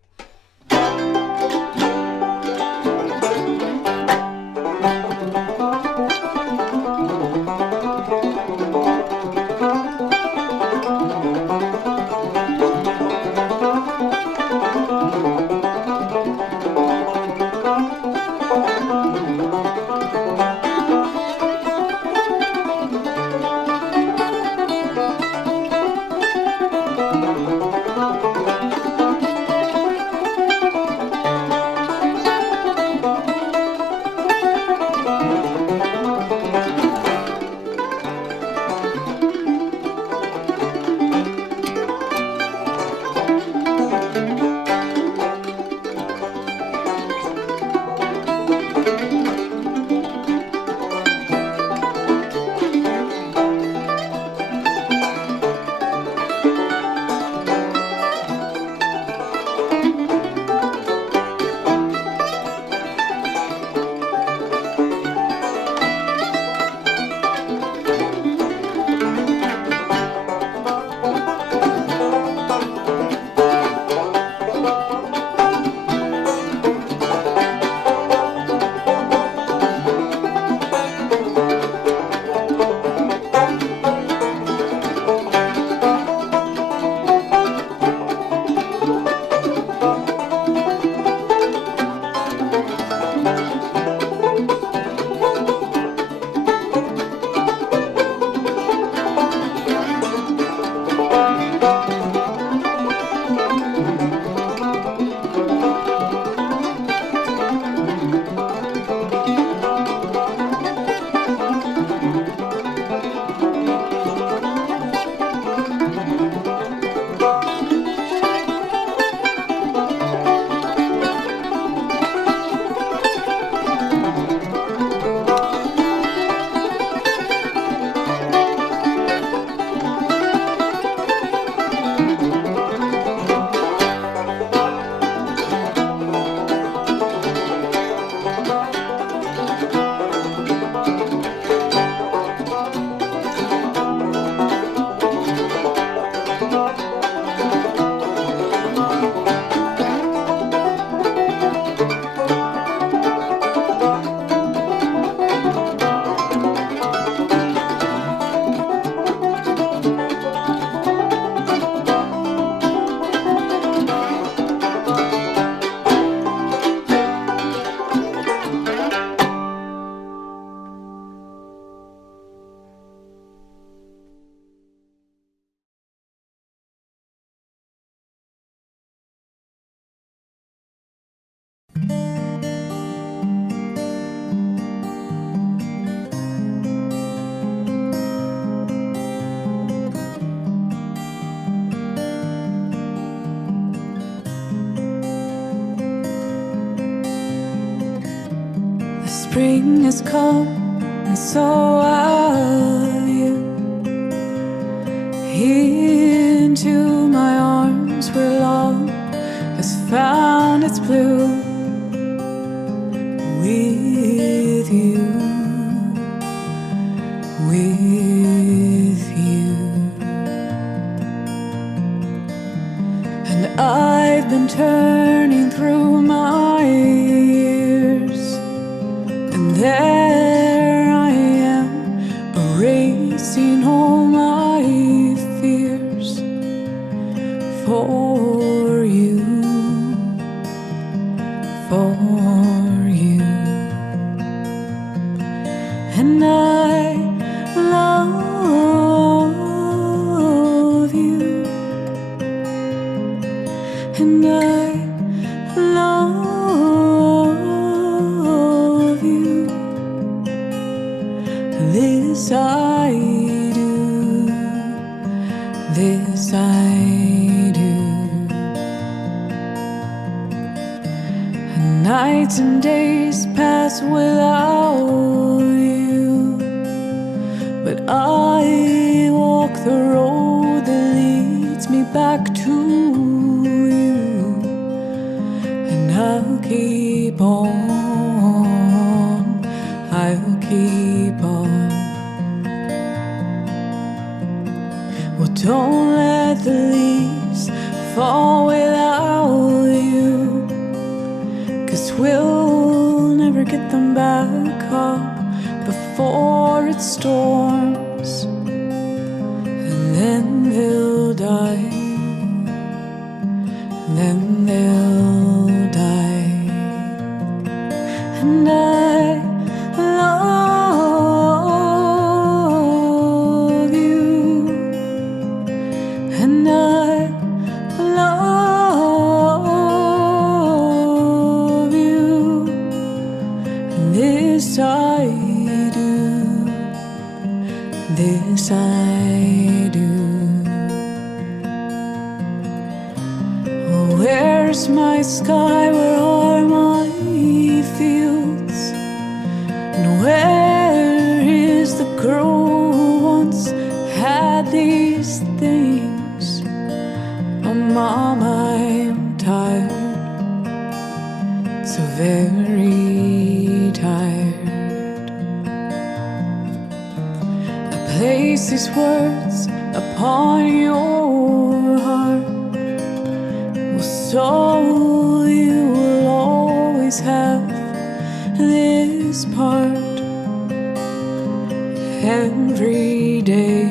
spring has come, and so have you. Into my arms where love has found its blue. With you, with you. And I've been turning through my years, and there I am, erasing all my fears for you, for you. And I love you, and I love you. This I do, this I do. And nights and days pass without you, but I walk the road that leads me back to you, and I'll keep on, I'll keep on. Well, don't let the leaves fall without you, 'cause we'll never get them back up before it storms, and then they'll die, then they'll die. And I love you, and I love you. This I do, this I do. Where's my sky, where are my fields, and where is the girl who once had these things? Oh mama, I'm tired, so very tired. I place these words upon your heart, so you will always have this part. Every day,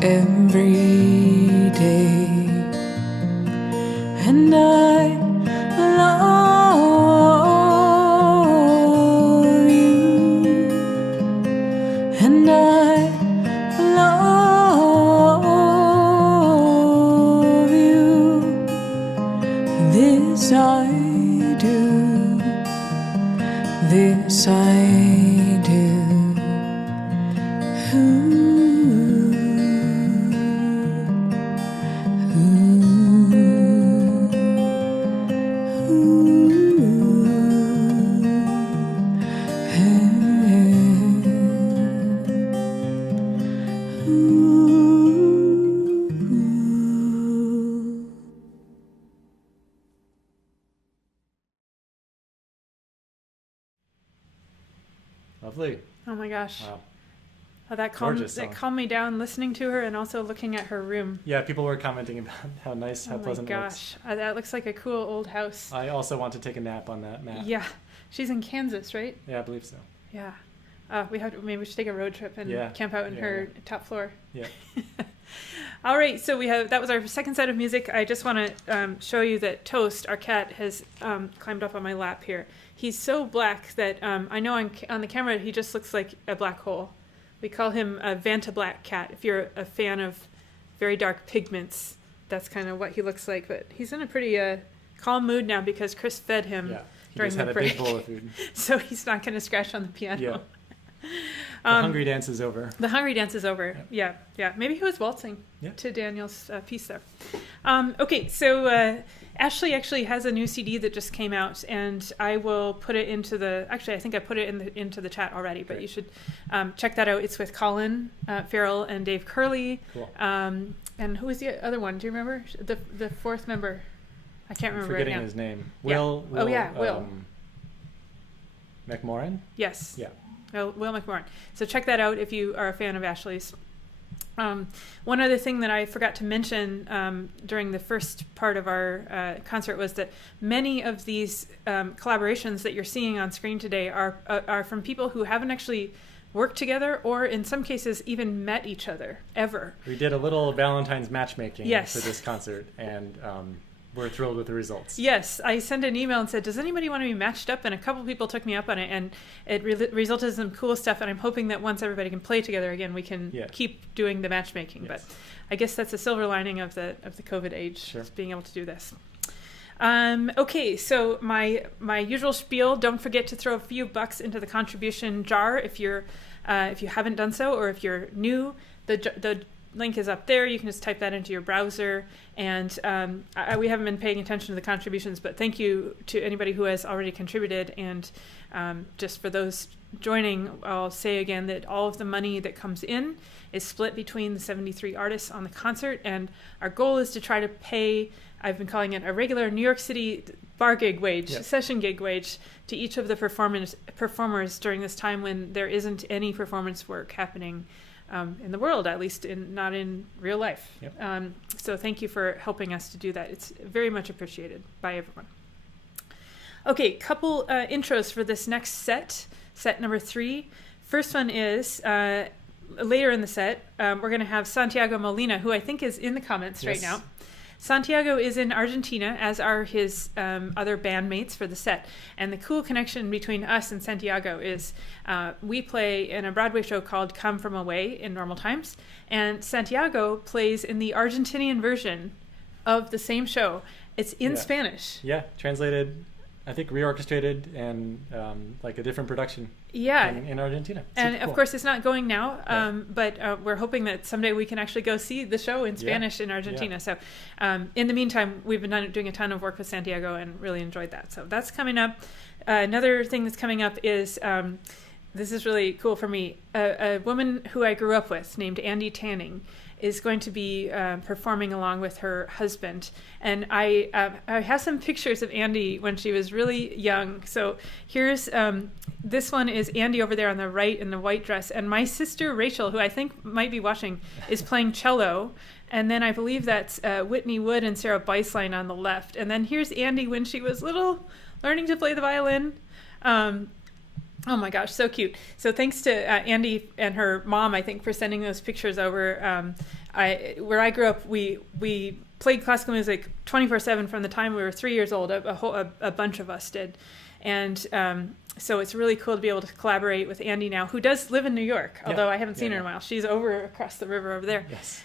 every day. And I love you, and I love you. This I do, this I do. Lovely. Oh my gosh. Wow. Oh, that Gorgeous song. calmed me down listening to her and also looking at her room. Yeah, people were commenting about how nice, how pleasant it it looks. looks. That looks like a cool old house. I also want to take a nap on that map. Yeah. She's in Kansas, right? Yeah, I believe so. Yeah. Maybe we should take a road trip and camp out in her top floor. Yeah. All right, so that was our second set of music. I just want to show you that Toast, our cat, has climbed up on my lap here. He's so black that I know on the camera he just looks like a black hole. We call him a Vanta Black cat. If you're a fan of very dark pigments, that's kind of what he looks like. But he's in a pretty calm mood now because Chris fed him during the break. He just had a big bowl of food. So he's not going to scratch on the piano. Yeah. The hungry dance is over. The hungry dance is over. Yeah. Maybe he was waltzing to Danielle's piece there. Okay, so Ashley actually has a new CD that just came out, and I will put it into the. Actually, I think I put it into the chat already, but you should check that out. It's with Colin, Farrell, and Dave Curley. Cool. And who was the other one? Do you remember the fourth member? I can't remember forgetting right now. his name. Will. Will. McMorrin? Yes. Yeah. Will McMorrin. So check that out if you are a fan of Ashley's. One other thing that I forgot to mention during the first part of our concert was that many of these collaborations that you're seeing on screen today are from people who haven't actually worked together, or in some cases even met each other ever. We did a little Valentine's matchmaking Yes. for this concert, and we're thrilled with the results. Yes, I sent an email and said, does anybody want to be matched up? And a couple people took me up on it, and it resulted in some cool stuff. And I'm hoping that once everybody can play together again, we can keep doing the matchmaking. Yes. But I guess that's a silver lining of the COVID age, Sure. is being able to do this. Okay, so my usual spiel. Don't forget to throw a few bucks into the contribution jar if you haven't done so, or if you're new. The link is up there. You can just type that into your browser. And we haven't been paying attention to the contributions, but thank you to anybody who has already contributed. And just for those joining, I'll say again that all of the money that comes in is split between the 73 artists on the concert. And our goal is to try to pay, I've been calling it a regular New York City bar gig wage, session gig wage, to each of the performers during this time when there isn't any performance work happening in the world, at least not in real life. Yep. So thank you for helping us to do that. It's very much appreciated by everyone. Okay, couple intros for this next set number 3. First one is later in the set, we're going to have Santiago Molina, who I think is in the comments right now. Santiago is in Argentina, as are his other bandmates for the set. And the cool connection between us and Santiago is we play in a Broadway show called Come From Away in normal times. And Santiago plays in the Argentinian version of the same show. It's in Spanish. Yeah, translated, I think reorchestrated, and like a different production in Argentina. And Super cool. of course, it's not going now, but we're hoping that someday we can actually go see the show in Spanish in Argentina. So in the meantime, we've been doing a ton of work with Santiago and really enjoyed that. So that's coming up. Another thing that's coming up is, this is really cool for me, a woman who I grew up with named Andy Tanning is going to be performing along with her husband. And I have some pictures of Andy when she was really young. So here's, this one is Andy over there on the right in the white dress. And my sister Rachel, who I think might be watching, is playing cello. And then I believe that's Whitney Wood and Sarah Beislein on the left. And then here's Andy when she was little, learning to play the violin. Oh my gosh, so cute. So thanks to Andy and her mom, I think, for sending those pictures over. Where I grew up, we played classical music 24/7 from the time we were 3 years old. A bunch of us did. And so it's really cool to be able to collaborate with Andy now, who does live in New York, although I haven't seen her in a while. She's over across the river over there. Yes.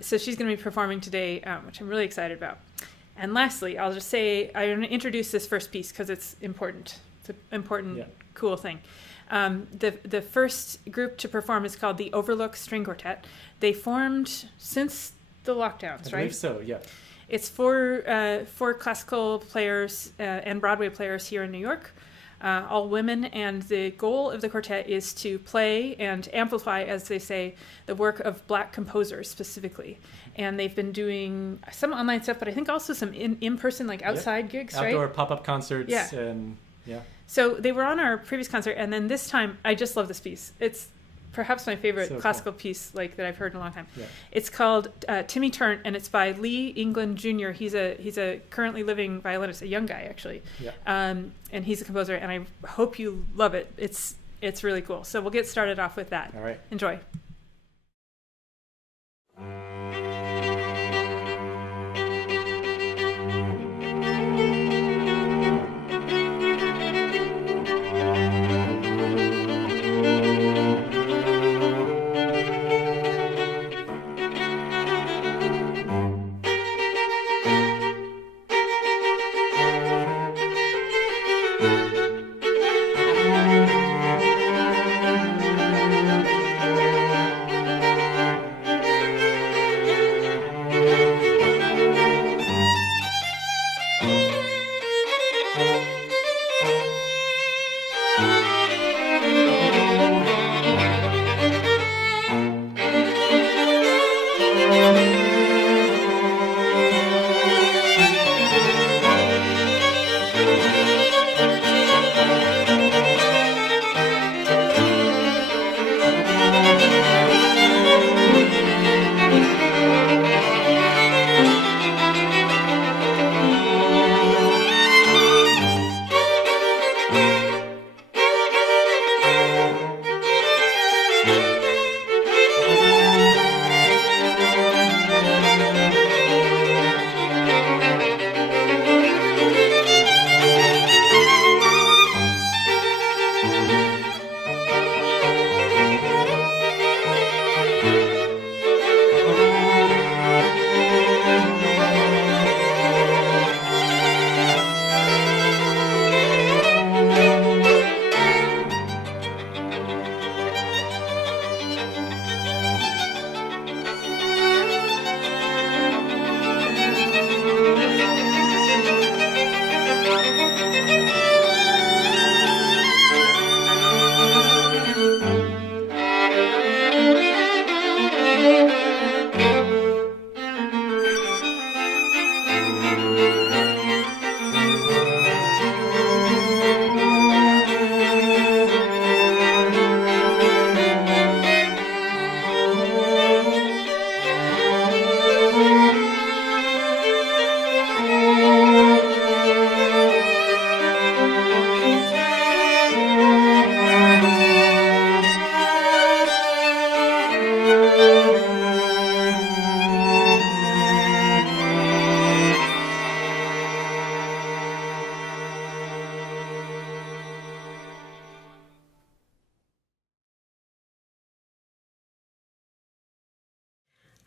So she's going to be performing today, which I'm really excited about. And lastly, I'll just say, I'm going to introduce this first piece because it's important. It's an important, cool thing. The first group to perform is called the Overlook String Quartet. They formed since the lockdowns, right? I believe so, yeah. It's four classical players and Broadway players here in New York, all women, and the goal of the quartet is to play and amplify, as they say, the work of Black composers specifically. And they've been doing some online stuff, but I think also some in-person, like outside gigs, right? Outdoor pop-up concerts. And So they were on our previous concert, and then this time, I just love this piece. It's perhaps my favorite classical piece that I've heard in a long time. Yeah. It's called Timmy Turnt, and it's by Lee England Jr. He's a currently living violinist, a young guy actually. Yeah. And he's a composer, and I hope you love it. It's really cool. So we'll get started off with that. All right. Enjoy.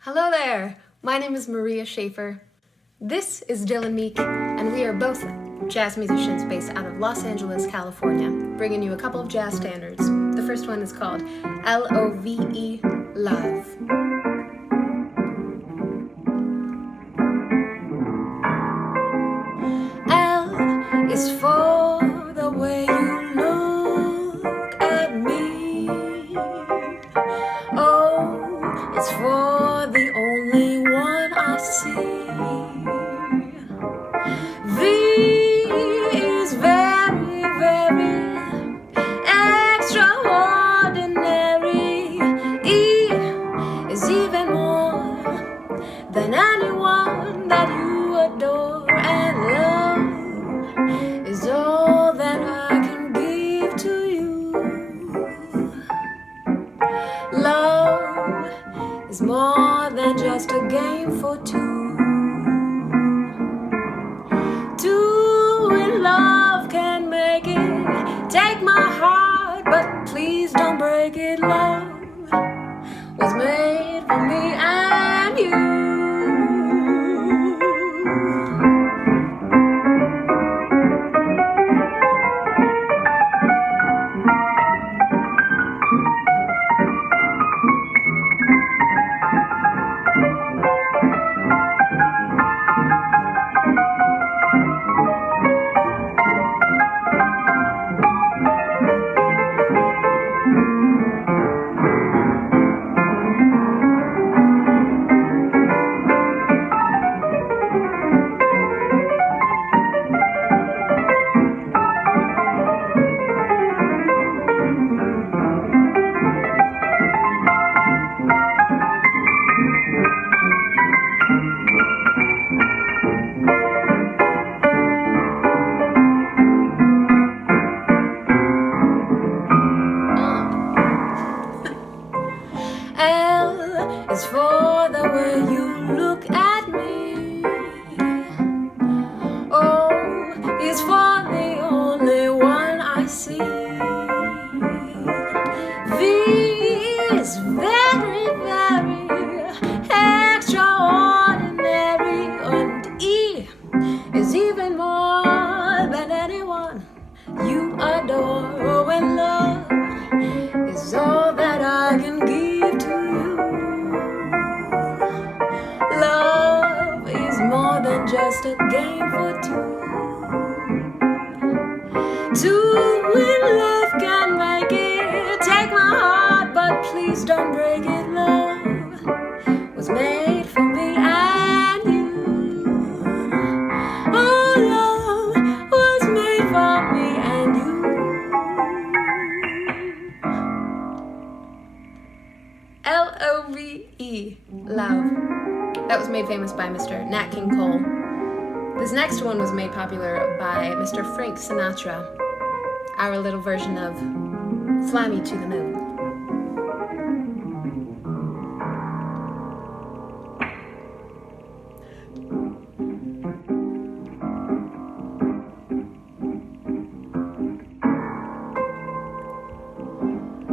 Hello there, my name is Maria Schaefer. This is Dylan Meek, and we are both jazz musicians based out of Los Angeles, California, bringing you a couple of jazz standards. The first one is called L-O-V-E, Love. L is for the way you look at me. O is for the only one I see. V is very, very extraordinary. E is even more than anyone that you adore. And love is all that I can give to you. Love is more than just a game for two. Two in love can make it. Take my heart, but please don't break it. Love was made for me and you. Is for the way you look at me. O is for the only one I see. V is very, very extraordinary. And E is even more than anyone you adore. Oh, and love is all that I can give to you. Love is more than just a game for two. Two in love can make it. Take my heart, but please don't break it. Love was made for me and you. Oh, love was made for me and you. L-O-V-E, love. That was made famous by Mr. Nat King Cole. This next one was made popular by Mr. Frank Sinatra. Our little version of Fly Me to the Moon.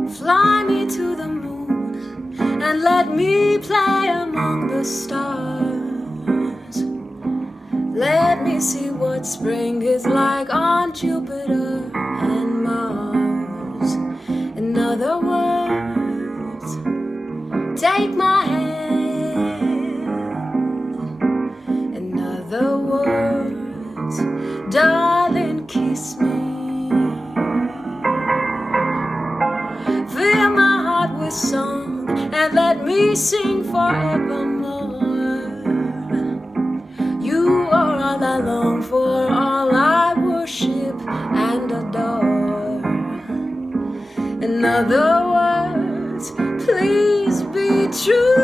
Fly me to the moon and let me play among the stars. Let me see what spring is like on Jupiter and Mars. In other words, take my hand. In other words, darling, kiss me. Fill my heart with song and let me sing forevermore. You are all I long for, all I worship and adore. In other words, please be true.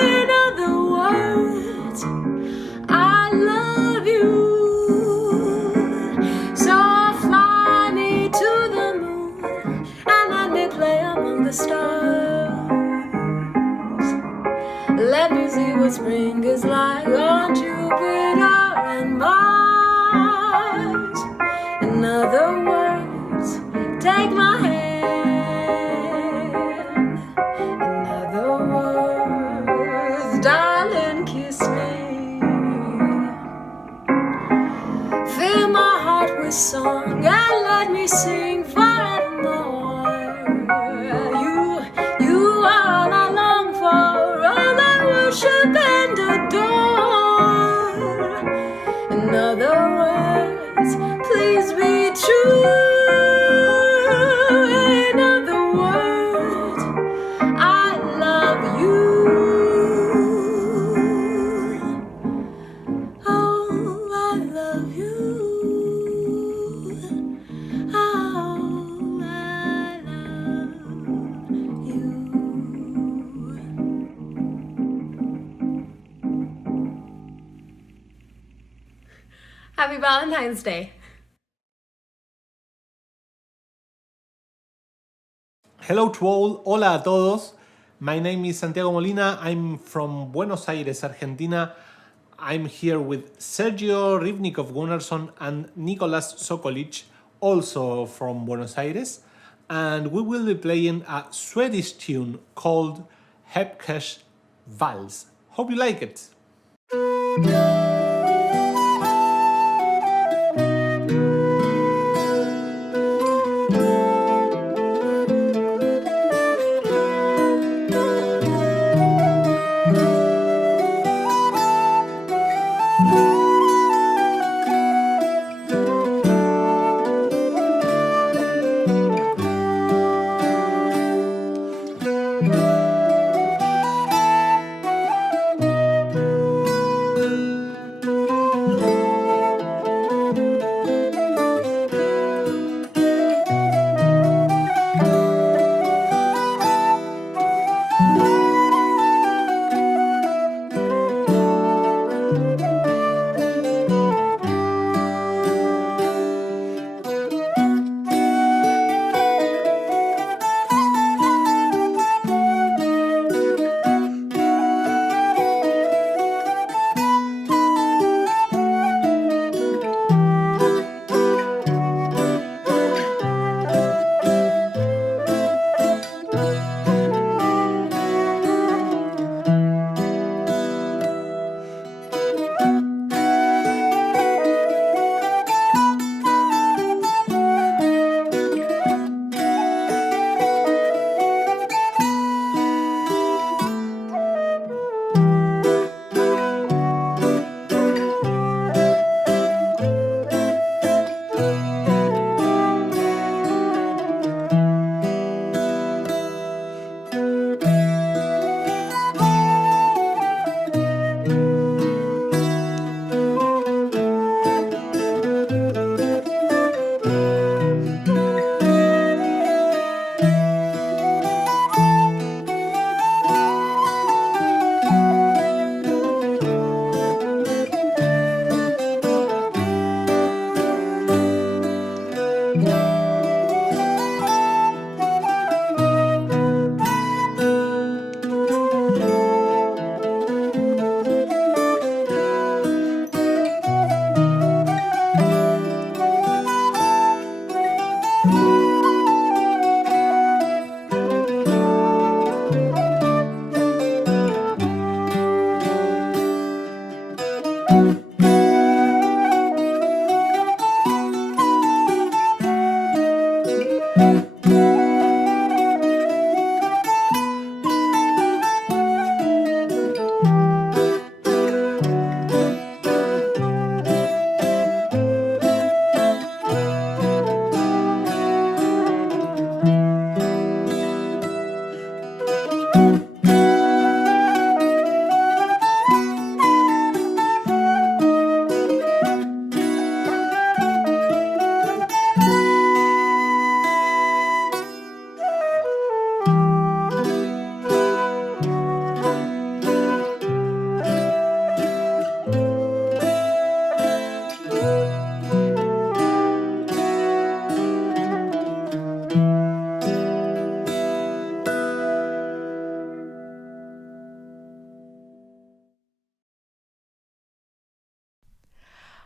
In other words, I love you. So fly me to the moon and let me play among the stars. Let me see what spring is like on Jupiter and Mars. In other words, take my hand. In other words, Happy Valentine's Day. Hello to all, hola a todos. My name is Santiago Molina. I'm from Buenos Aires, Argentina. I'm here with Sergio Rivnikov Gunnarsson and Nicolas Sokolic, also from Buenos Aires. And we will be playing a Swedish tune called Hepkesh Vals. Hope you like it.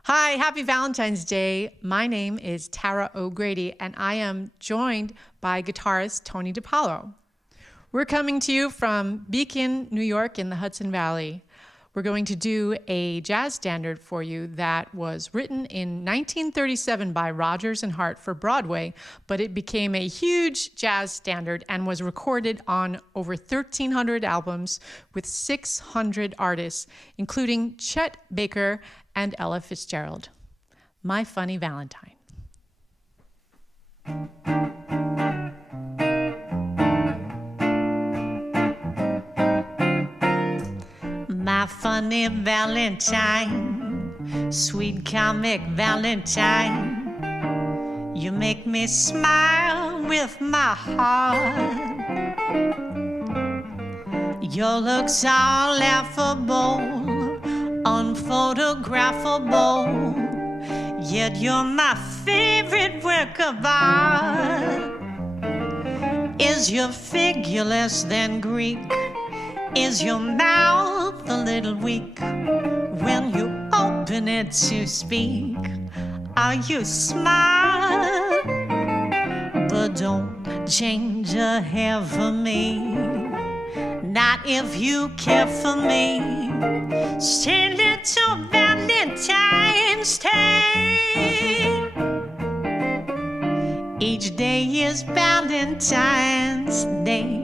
Hi, happy Valentine's Day. My name is Tara O'Grady, and I am joined by guitarist Tony DiPaolo. We're coming to you from Beacon, New York in the Hudson Valley. We're going to do a jazz standard for you that was written in 1937 by Rodgers and Hart for Broadway, but it became a huge jazz standard and was recorded on over 1,300 albums with 600 artists, including Chet Baker and Ella Fitzgerald. My Funny Valentine. My funny Valentine, sweet comic Valentine, you make me smile with my heart. Your looks are laughable, unphotographable. Yet you're my favorite work of art. Is your figure less than Greek? Is your mouth a little weak when you open it to speak? Are you smart? But don't change a hair for me. Not if you care for me. Stay little Valentine's Day. Each day is Valentine's Day.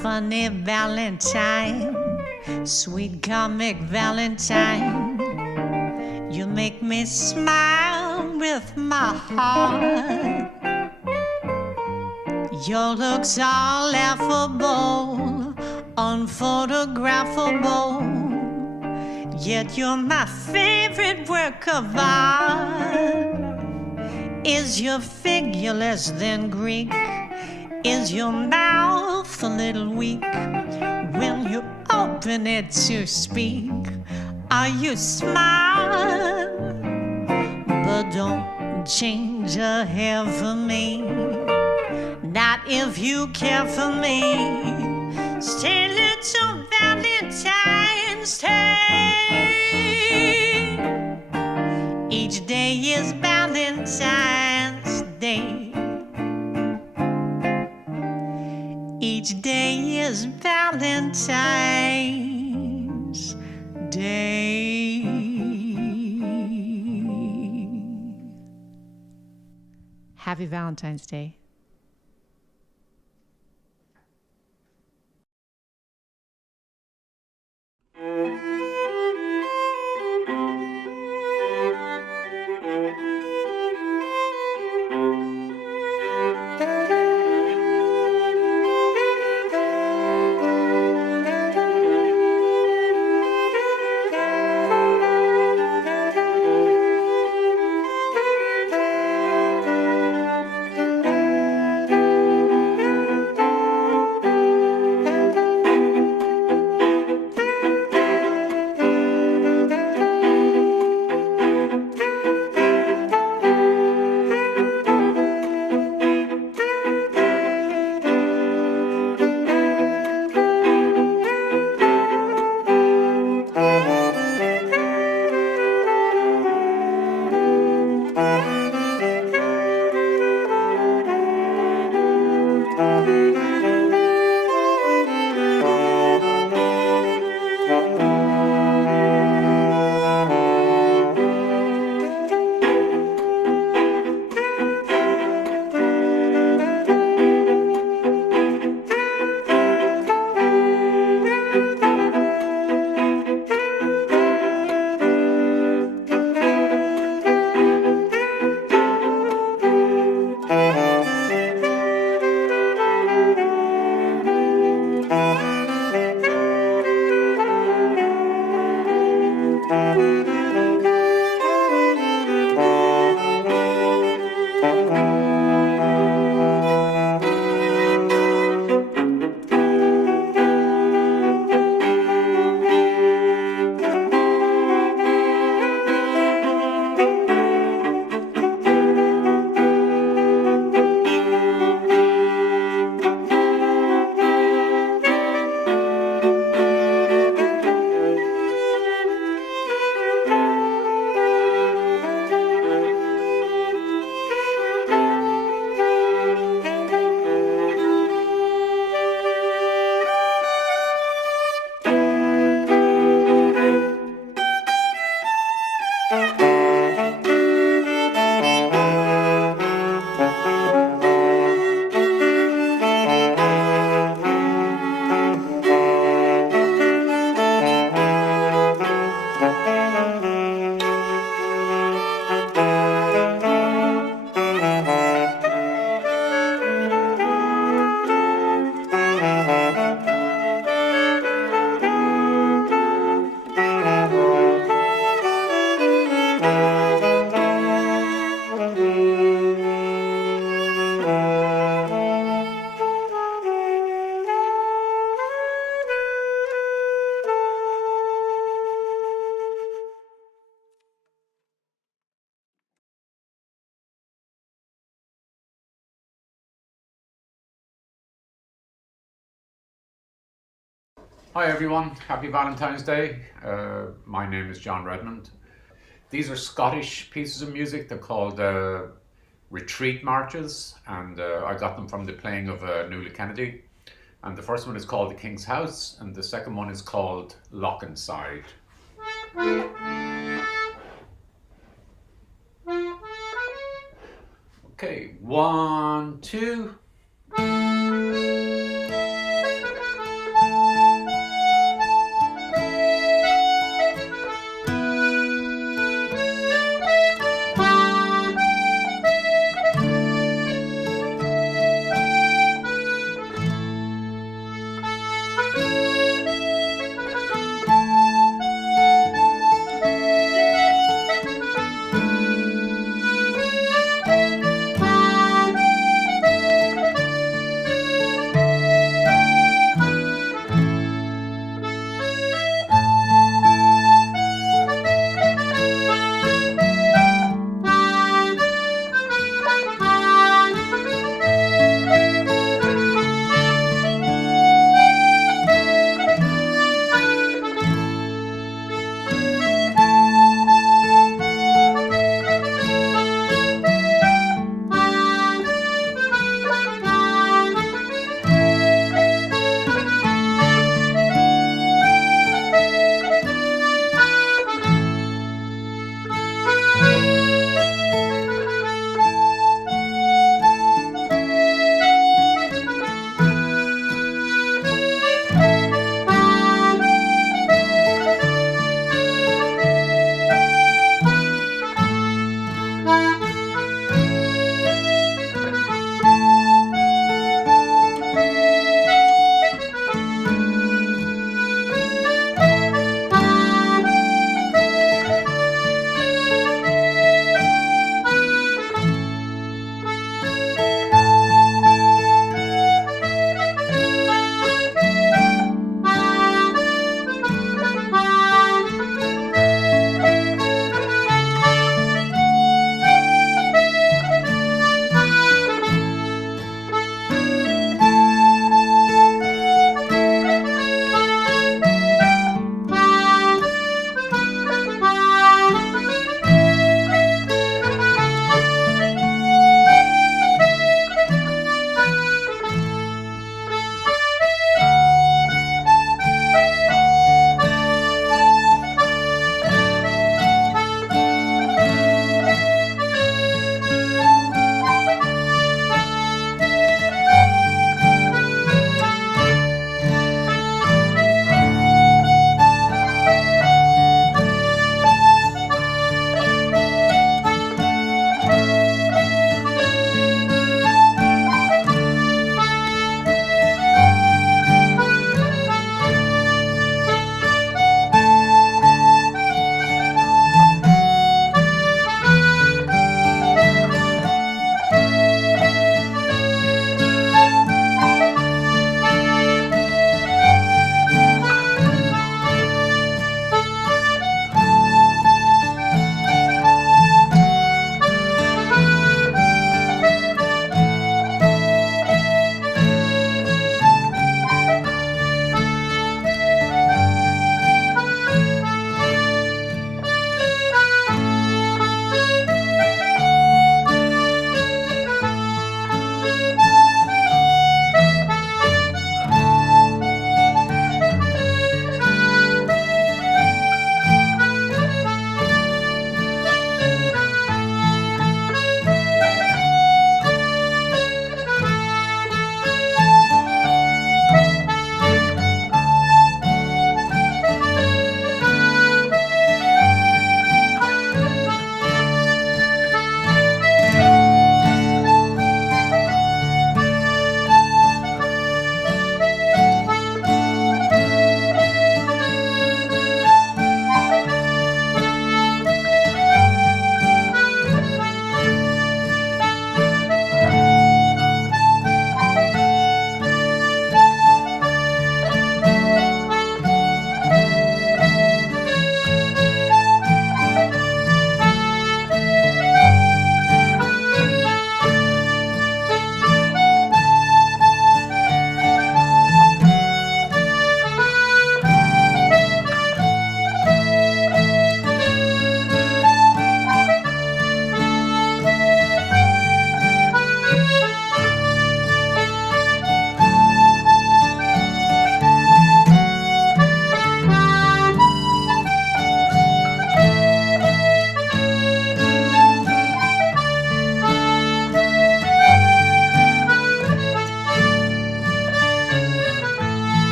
Funny Valentine, sweet comic Valentine, you make me smile with my heart. Your looks are laughable, unphotographable, yet you're my favorite work of art. Is your figure less than Greek? Is your mouth a little weak when you open it to speak? Are you smart? But don't change a hair for me. Not if you care for me. Stay little Valentine's Day. Each day is Valentine's Day. Each day is Valentine's Day. Happy Valentine's Day. Hi everyone, happy Valentine's Day. My name is John Redmond. These are Scottish pieces of music. They're called retreat marches, and I got them from the playing of Nuala Kennedy. And the first one is called The King's House, and the second one is called Lochinside. Okay, 1, 2.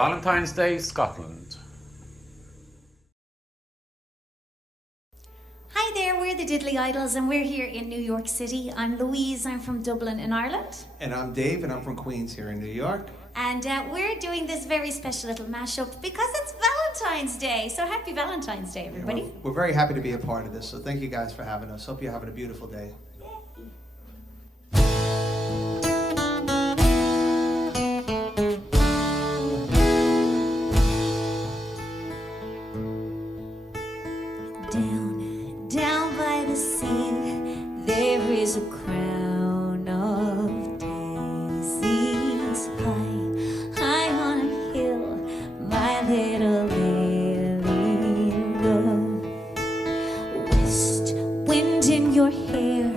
Valentine's Day, Scotland. Hi there, we're the Diddley Idols and we're here in New York City. I'm Louise, I'm from Dublin in Ireland. And I'm Dave, and I'm from Queens here in New York. And we're doing this very special little mashup because it's Valentine's Day. So happy Valentine's Day, everybody. We're very happy to be a part of this, so thank you guys for having us. Hope you're having a beautiful day. Down by the sea, there is a crown of daisies. High on a hill, my little lily love. West wind in your hair,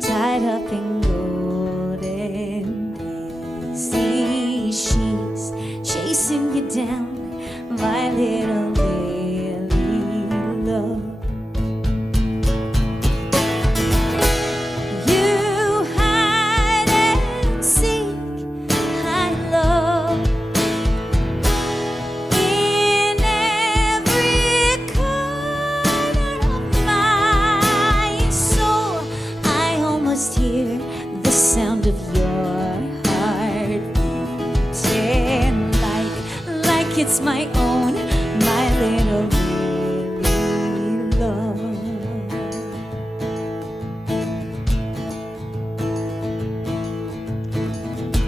tied up in golden daisies. She's chasing you down, my little lily love. Sound of your heart beating like it's my own, my little lily love.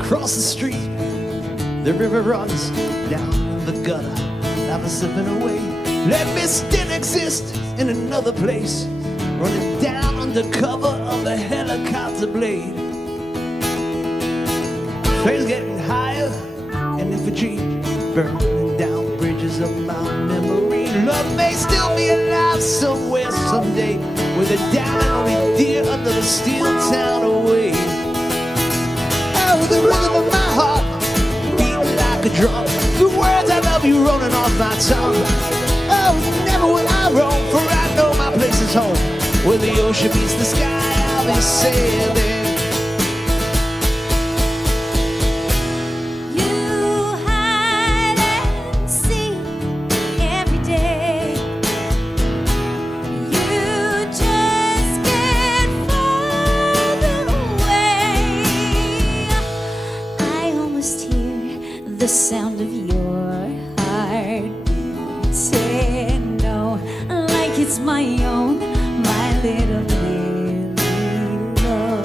Across the street, the river runs down the gutter. I was slipping away. Let me still exist in another place, running down under cover of a helicopter blade. Flames getting higher, and infantry burning down bridges of my memory. Love may still be alive somewhere someday, with a diamond only dear under the steel town away. Oh, the rhythm of my heart beating like a drum, the words I love you rolling off my tongue. Oh, never will I roam, for I know my place is home. Where the ocean meets the sky, I'll be sailing. The sound of your heart beating, no, like it's my own, my little lily love.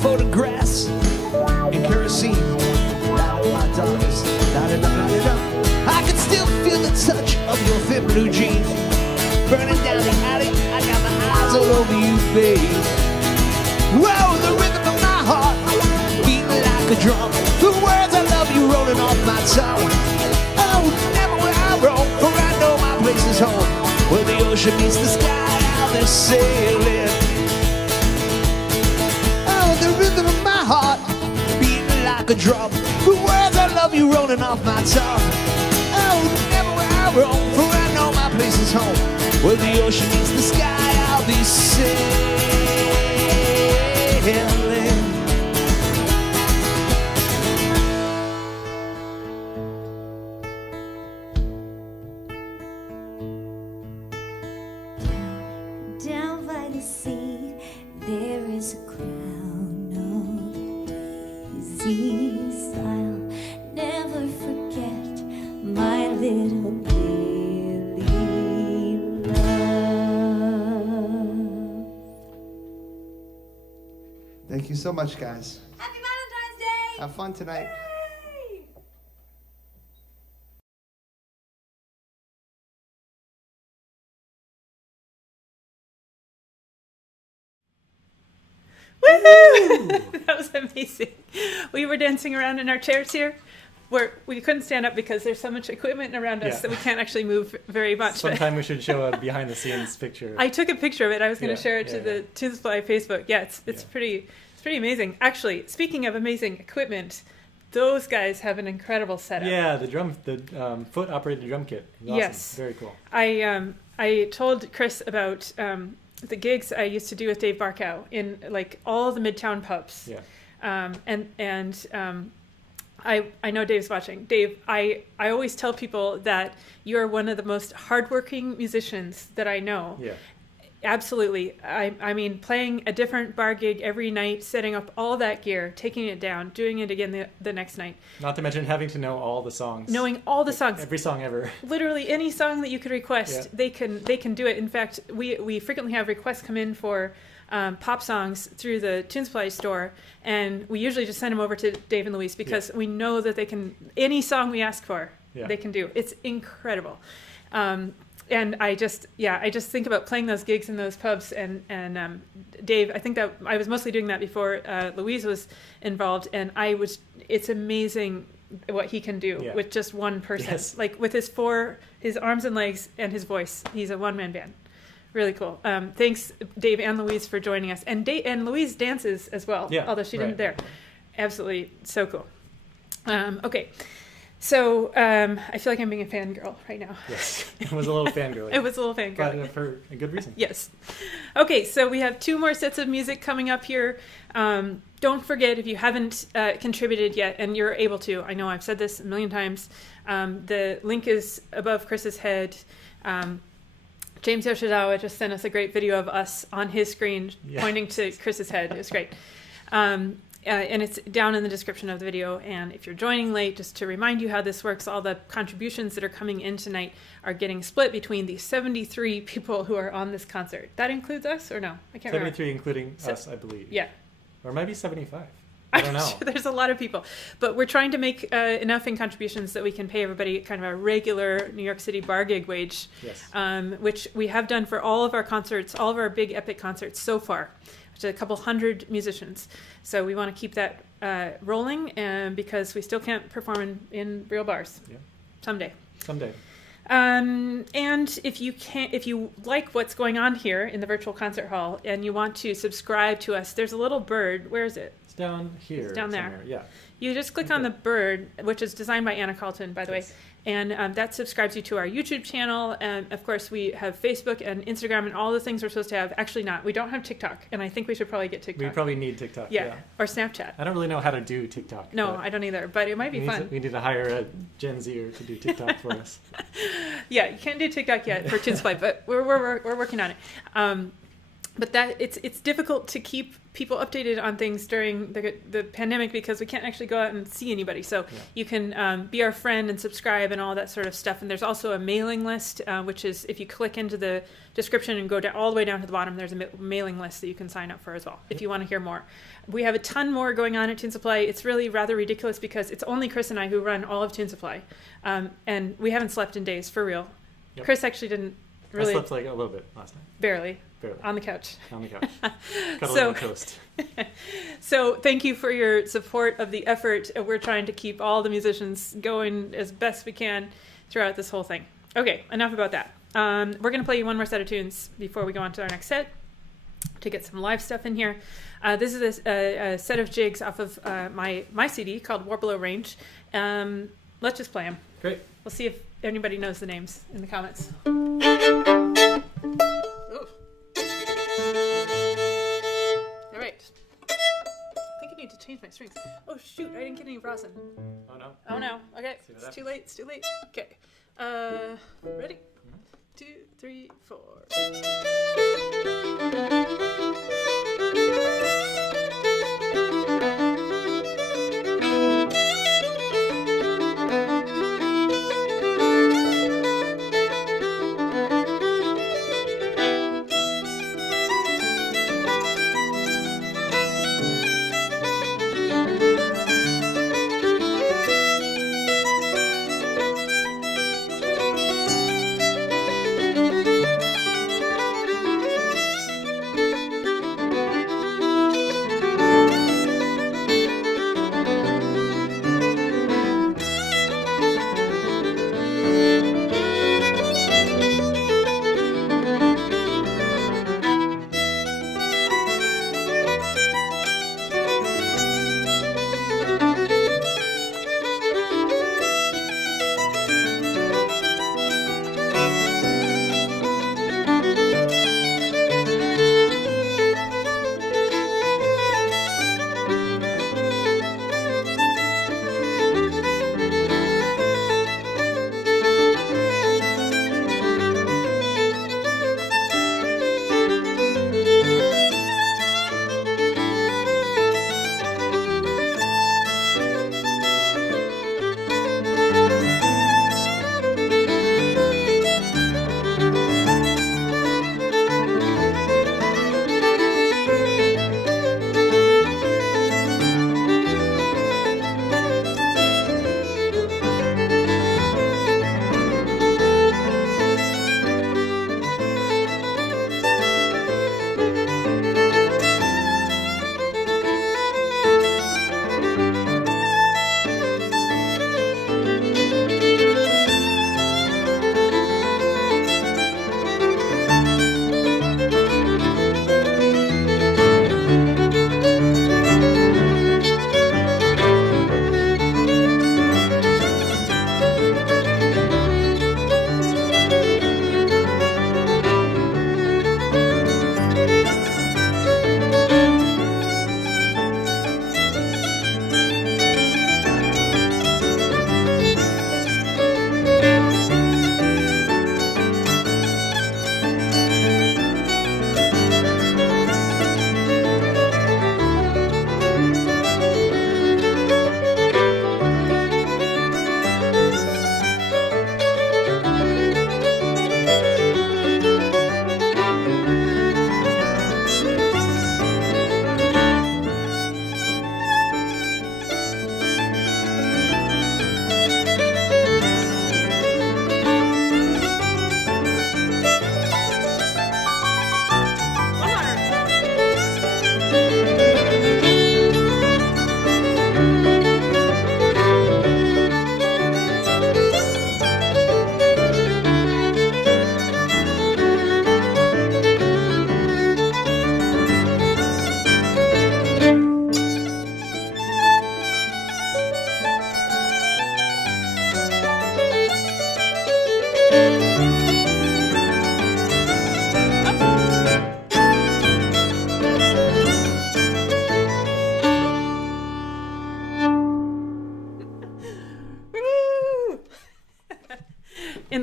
Photographs and kerosene, light up my darkness, light it up, light it up. I can still feel the touch of your thin blue jeans, burning down the alley. I got my eyes all over you, babe. Whoa, the rhythm of my heart beating like a drum, the words I love you rolling off my tongue. Oh, never will I roam, for I know my place is home. Where the ocean meets the sky, I'll be sailing. Oh, the rhythm of my heart beating like a drum, the words I love you rolling off my tongue. Oh, never will I roam, for I know my place is home. Where the ocean meets the sky, I'll be sailing. Down by the sea, there is a crown of daisies. I'll never forget my little lily love. Thank you so much, guys. Happy Valentine's Day! Have fun tonight. Woohoo! That was amazing. We were dancing around in our chairs here. We couldn't stand up because there's so much equipment around us that we can't actually move very much. Sometime we should show a behind the scenes picture. I took a picture of it. I was going to share it to the Tunes Fly Facebook. Yeah, it's pretty amazing. Actually, speaking of amazing equipment, those guys have an incredible setup. Yeah, the foot operated drum kit. Awesome. Yes, very cool. I told Chris about the gigs I used to do with Dave Barkow in like all the Midtown pubs. Yeah. I know Dave's watching. Dave, I always tell people that you're one of the most hardworking musicians that I know. Yeah. Absolutely. I mean, playing a different bar gig every night, setting up all that gear, taking it down, doing it again the next night. Not to mention having to know all the songs. Knowing all the songs. Every song ever. Literally any song that you could request, they can do it. In fact, we frequently have requests come in for pop songs through the Tune Supply store, and we usually just send them over to Dave and Louise because we know that they can, any song we ask for, they can do. It's incredible. And I just think about playing those gigs in those pubs, and Dave, I think that I was mostly doing that before Louise was involved, and it's amazing what he can do with just one person, like with his arms and legs and his voice. He's a one-man band. Really cool. Thanks, Dave and Louise, for joining us. And Louise dances as well, although she didn't there. Absolutely so cool. Okay. So I feel like I'm being a fangirl right now. Yes, it was a little fangirl. It was a little fangirl. But for a good reason. Yes. Okay, so we have 2 more sets of music coming up here. Don't forget, if you haven't contributed yet, and you're able to, I know I've said this a million times, the link is above Chris's head. James Yoshizawa just sent us a great video of us on his screen pointing to Chris's head. It was great. And it's down in the description of the video. And if you're joining late, just to remind you how this works, all the contributions that are coming in tonight are getting split between the 73 people who are on this concert. That includes us or no? I can't 73 remember. including us, I believe. Yeah. Or maybe 75. I don't know. Sure there's a lot of people. But we're trying to make enough in contributions that we can pay everybody kind of a regular New York City bar gig wage, which we have done for all of our concerts, all of our big epic concerts so far, which is a couple hundred musicians. So we want to keep that rolling because we still can't perform in real bars. Yeah. Someday. And if you like what's going on here in the virtual concert hall and you want to subscribe to us, there's a little bird. Where is it? It's down here. It's down somewhere. there. Yeah. You just click on the bird, which is designed by Anna Colliton, by the way, and that subscribes you to our YouTube channel. And of course, we have Facebook and Instagram and all the things we're supposed to have. Actually, not. We don't have TikTok, and I think we should probably get TikTok. We probably need TikTok. Yeah, or Snapchat. I don't really know how to do TikTok. No, I don't either, but it might be fun. We need to hire a Gen Zer to do TikTok for us. Yeah, you can't do TikTok yet for Tunes Play, but we're working on it. But that it's difficult to keep people updated on things during the pandemic because we can't actually go out and see anybody. So you can be our friend and subscribe and all that sort of stuff. And there's also a mailing list, which is if you click into the description and go all the way down to the bottom, there's a mailing list that you can sign up for as well if you want to hear more. We have a ton more going on at Tune Supply. It's really rather ridiculous because it's only Chris and I who run all of Tune Supply. And we haven't slept in days, for real. Yep. Chris actually didn't really... I slept like a little bit last night. Barely. On the couch. Cuddling on toast. So thank you for your support of the effort. We're trying to keep all the musicians going as best we can throughout this whole thing. Okay, enough about that. We're going to play you one more set of tunes before we go on to our next set to get some live stuff in here. This is a set of jigs off of my CD called War Below Range. Let's just play them. Great. We'll see if anybody knows the names in the comments. All right. I think I need to change my strings. Oh shoot, I didn't get any rosin. Oh no. Okay, it's too late. Okay. Ready? 2, 3, 4.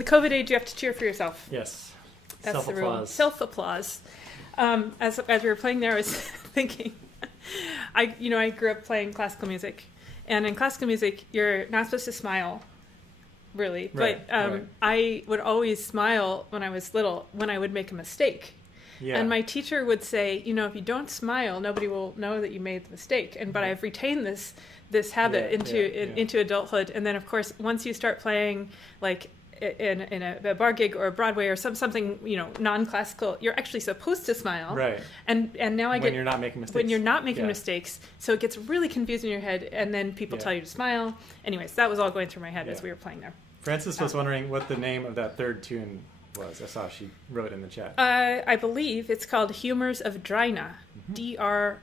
COVID age, you have to cheer for yourself. Yes. That's the rule. Self-applause. As we were playing there, I was thinking, I grew up playing classical music, and in classical music, you're not supposed to smile, really. Right, but I would always smile when I was little when I would make a mistake. Yeah. And my teacher would say, if you don't smile, nobody will know that you made the mistake. But I've retained this habit into adulthood. And then, of course, once you start playing, like in a bar gig or a Broadway or something non-classical, you're actually supposed to smile. Right. And now when you're not making mistakes. When you're not making mistakes, so it gets really confused in your head, and then people tell you to smile. Anyways, that was all going through my head as we were playing there. Frances was wondering what the name of that third tune was. I saw she wrote in the chat. I believe it's called Humors of Drina. Drinagh.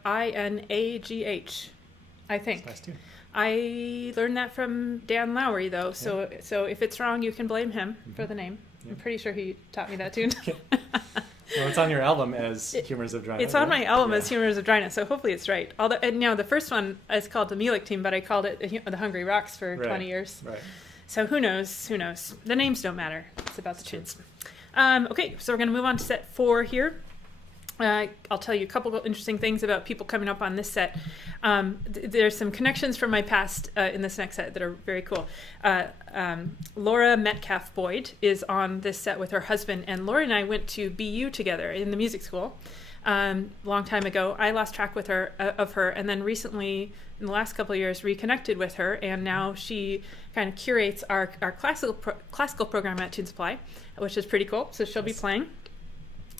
I think. Nice tune. I learned that from Dan Lowry, though, so if it's wrong, you can blame him for the name. Yeah. I'm pretty sure he taught me that tune. Well, it's on your album as Humors of Drina. It's on my album as Humors of Drina, so hopefully it's right. Although, the first one is called the Lichtman, but I called it the Hungry Rocks for 20 years. Right. So who knows? The names don't matter. It's about the tunes. Okay, so we're going to move on to set 4 here. I'll tell you a couple of interesting things about people coming up on this set. There's some connections from my past in this next set that are very cool. Laura Metcalf Boyd is on this set with her husband, and Laura and I went to BU together in the music school long time ago. I lost track of her, and then recently, in the last couple of years, reconnected with her, and now she kind of curates our classical program at Tune Supply, which is pretty cool. So she'll be playing.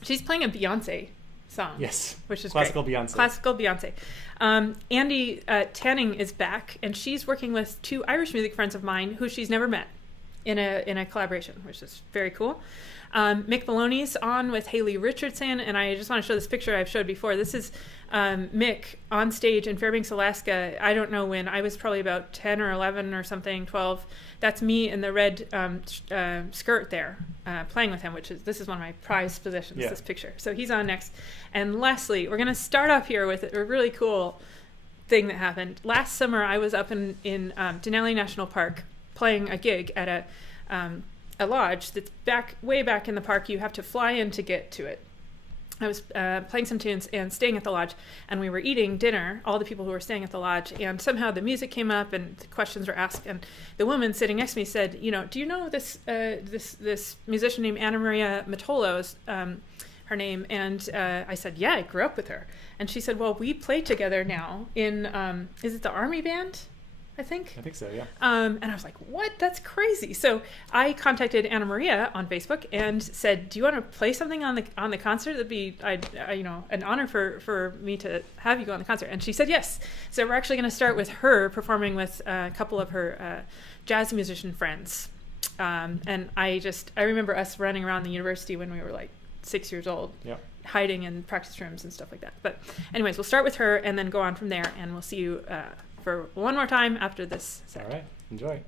She's playing a Beyonce song. Yes. Which is Classical great. Beyonce. Classical Beyonce. Andy Tanning is back, and she's working with 2 Irish music friends of mine who she's never met in a collaboration, which is very cool. Mick Maloney's on with Haley Richardson, and I just want to show this picture I've showed before. This is Mick on stage in Fairbanks, Alaska. I don't know when. I was probably about 10 or 11 or something, 12. That's me in the red skirt there, playing with him, this is one of my prized possessions, this picture. So he's on next. And lastly, we're going to start off here with a really cool thing that happened. Last summer, I was up in Denali National Park playing a gig at a lodge that's way back in the park. You have to fly in to get to it. I was playing some tunes and staying at the lodge, and we were eating dinner, all the people who were staying at the lodge, and somehow the music came up and the questions were asked, and the woman sitting next to me said, do you know this musician named Anna Maria Matolo's her name? And I said, yeah, I grew up with her. And she said, well, we play together now in, is it the Army Band? I think so, yeah. And I was like, what? That's crazy. So I contacted Anna Maria on Facebook and said, do you want to play something on the concert? That'd be an honor for me to have you go on the concert. And she said yes. So we're actually going to start with her performing with a couple of her jazz musician friends. And I remember us running around the university when we were like 6 years old, hiding in practice rooms and stuff like that. But anyways, we'll start with her and then go on from there, and we'll see you for one more time after this set. All right, enjoy.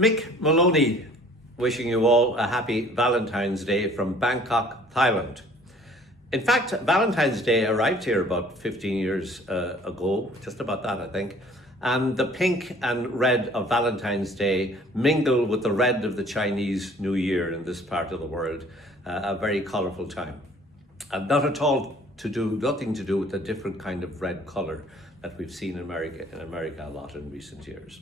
Mick Maloney wishing you all a happy Valentine's Day from Bangkok, Thailand. In fact, Valentine's Day arrived here about 15 years ago, just about that, I think. And the pink and red of Valentine's Day mingle with the red of the Chinese New Year in this part of the world. A very colourful time. And nothing to do with the different kind of red colour that we've seen in America a lot in recent years.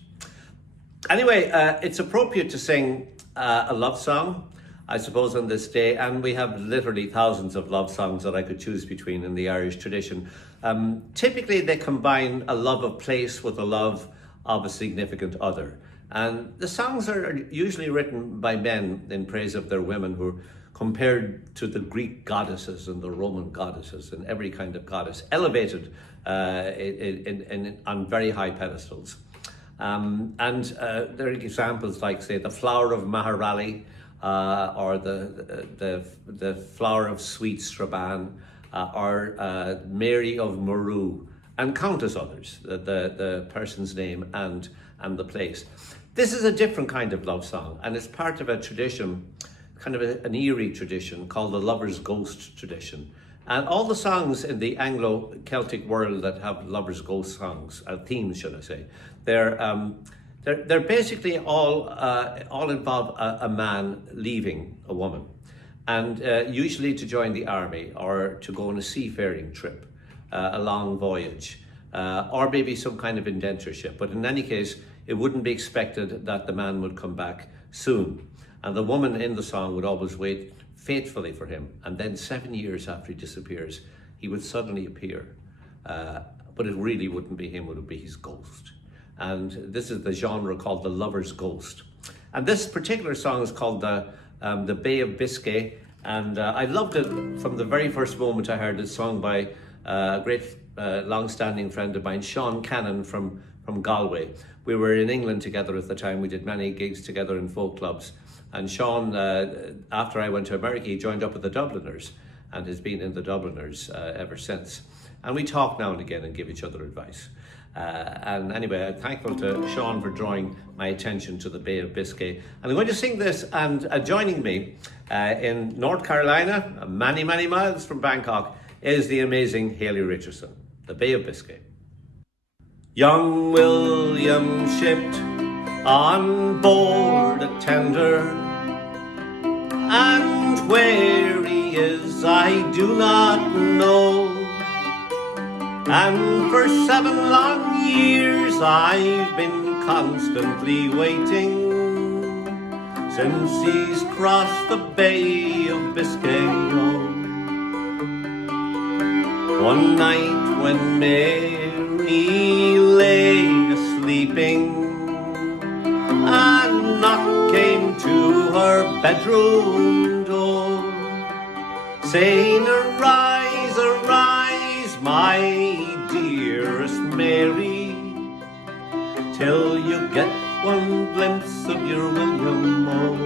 Anyway, it's appropriate to sing a love song, I suppose, on this day, and we have literally thousands of love songs that I could choose between in the Irish tradition. Typically, they combine a love of place with a love of a significant other. And the songs are usually written by men in praise of their women, who are compared to the Greek goddesses and the Roman goddesses and every kind of goddess, elevated on very high pedestals. There are examples like, say, the Flower of Maharali, or the Flower of Sweet Strabane, or Mary of Meru, and countless others, the person's name and the place. This is a different kind of love song, and it's part of a tradition, kind of an eerie tradition called the Lover's Ghost tradition. And all the songs in the Anglo-Celtic world that have Lover's Ghost songs, themes, should I say, they're basically all involve a man leaving a woman, and usually to join the army or to go on a seafaring trip, a long voyage, or maybe some kind of indentureship. But in any case, it wouldn't be expected that the man would come back soon. And the woman in the song would always wait faithfully for him. And then 7 years after he disappears, he would suddenly appear. But it really wouldn't be him, it would be his ghost. And this is the genre called the Lover's Ghost. And this particular song is called the Bay of Biscay. And I loved it from the very first moment I heard it sung by a great long-standing friend of mine, Sean Cannon from Galway. We were in England together at the time. We did many gigs together in folk clubs. And Sean, after I went to America, he joined up with the Dubliners and has been in the Dubliners ever since. And we talk now and again and give each other advice. And anyway, I'm thankful to Sean for drawing my attention to the Bay of Biscay. And I'm going to sing this, and joining me in North Carolina, many, many miles from Bangkok, is the amazing Hayley Richardson, the Bay of Biscay. Young William shipped on board a tender, and where he is I do not know. And for 7 long years I've been constantly waiting, since he's crossed the Bay of Biscay. One night when Mary lay a-sleeping, a knock came to her bedroom door, saying, "Arise, arise, my dearest Mary, till you get one glimpse of your William Moe."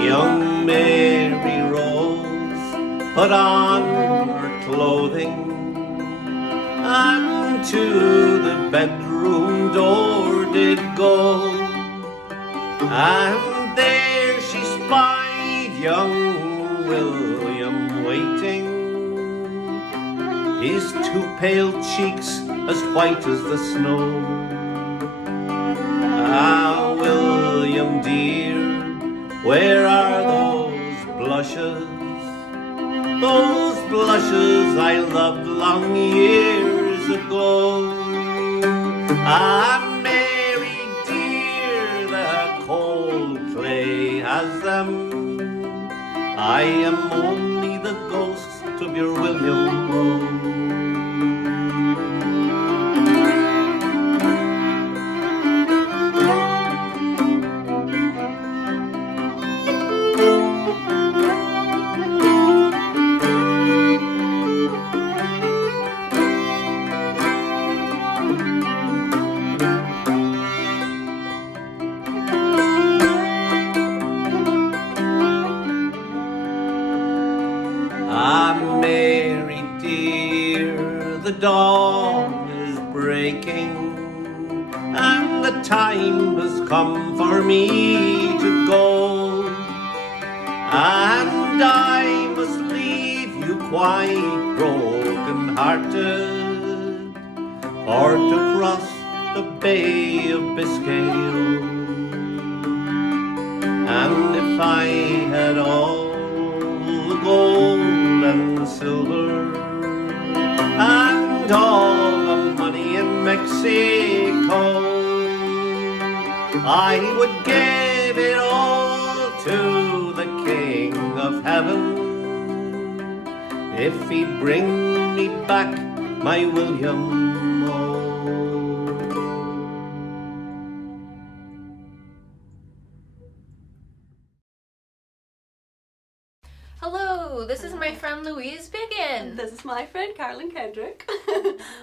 Young Mary rose, put on her clothing, and to the bedroom door did go. And there she spied young William waiting, his 2 pale cheeks as white as the snow. Ah, William dear, where are those blushes? Those blushes I loved long years ago. Ah, Mary dear, the cold clay has them. I am only the ghost of your William Moe. Dawn is breaking, and the time has come for me to go. And I must leave you quite broken-hearted, or to cross the Bay of Biscay. And if I had all the gold and silver and all the money in Mexico, I would give it all to the King of Heaven if he'd bring me back my William O. Hello, this is my friend Louise Biggin. This is my friend Carolyn Kendrick.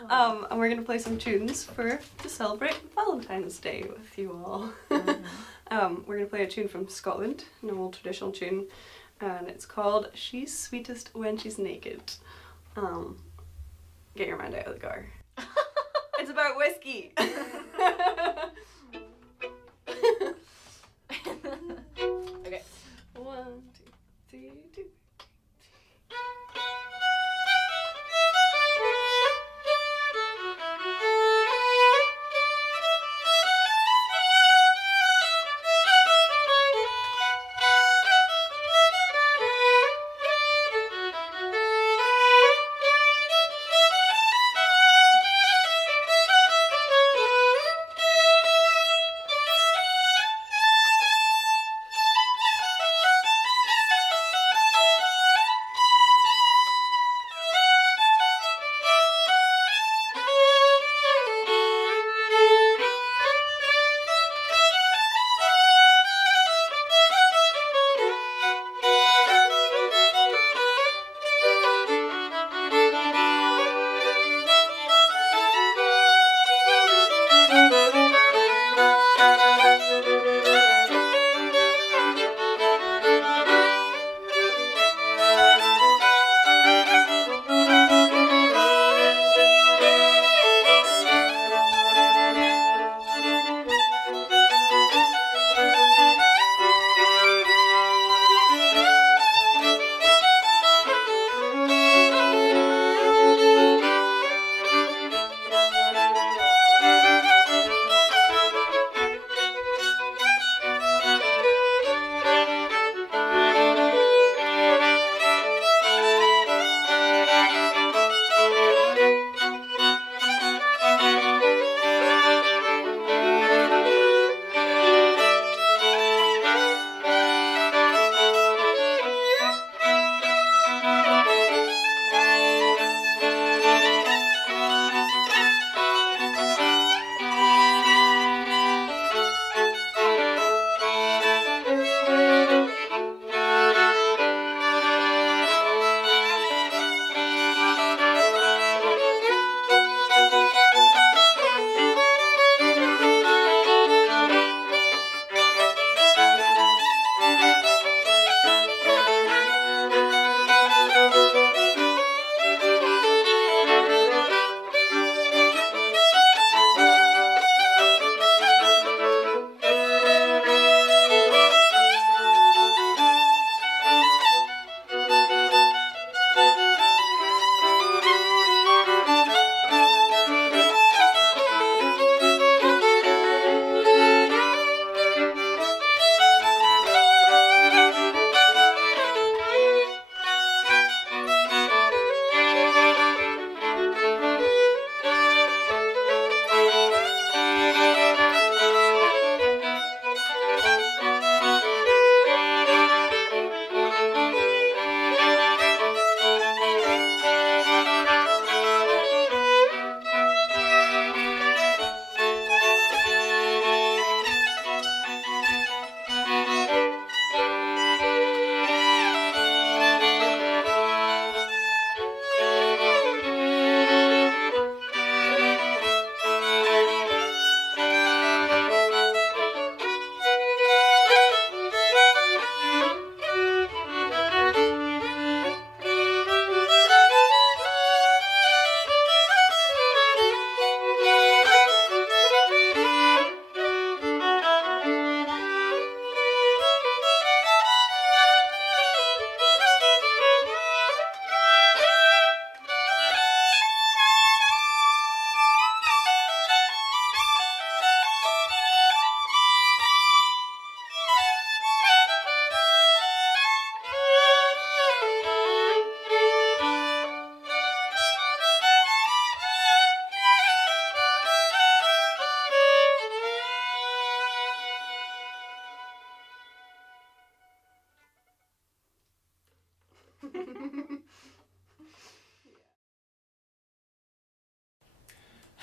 And we're going to play some tunes to celebrate Valentine's Day with you all. We're going to play a tune from Scotland, an old traditional tune, and it's called She's Sweetest When She's Naked. Get your mind out of the car. It's about whiskey. Okay. 1, 2, 3, 2.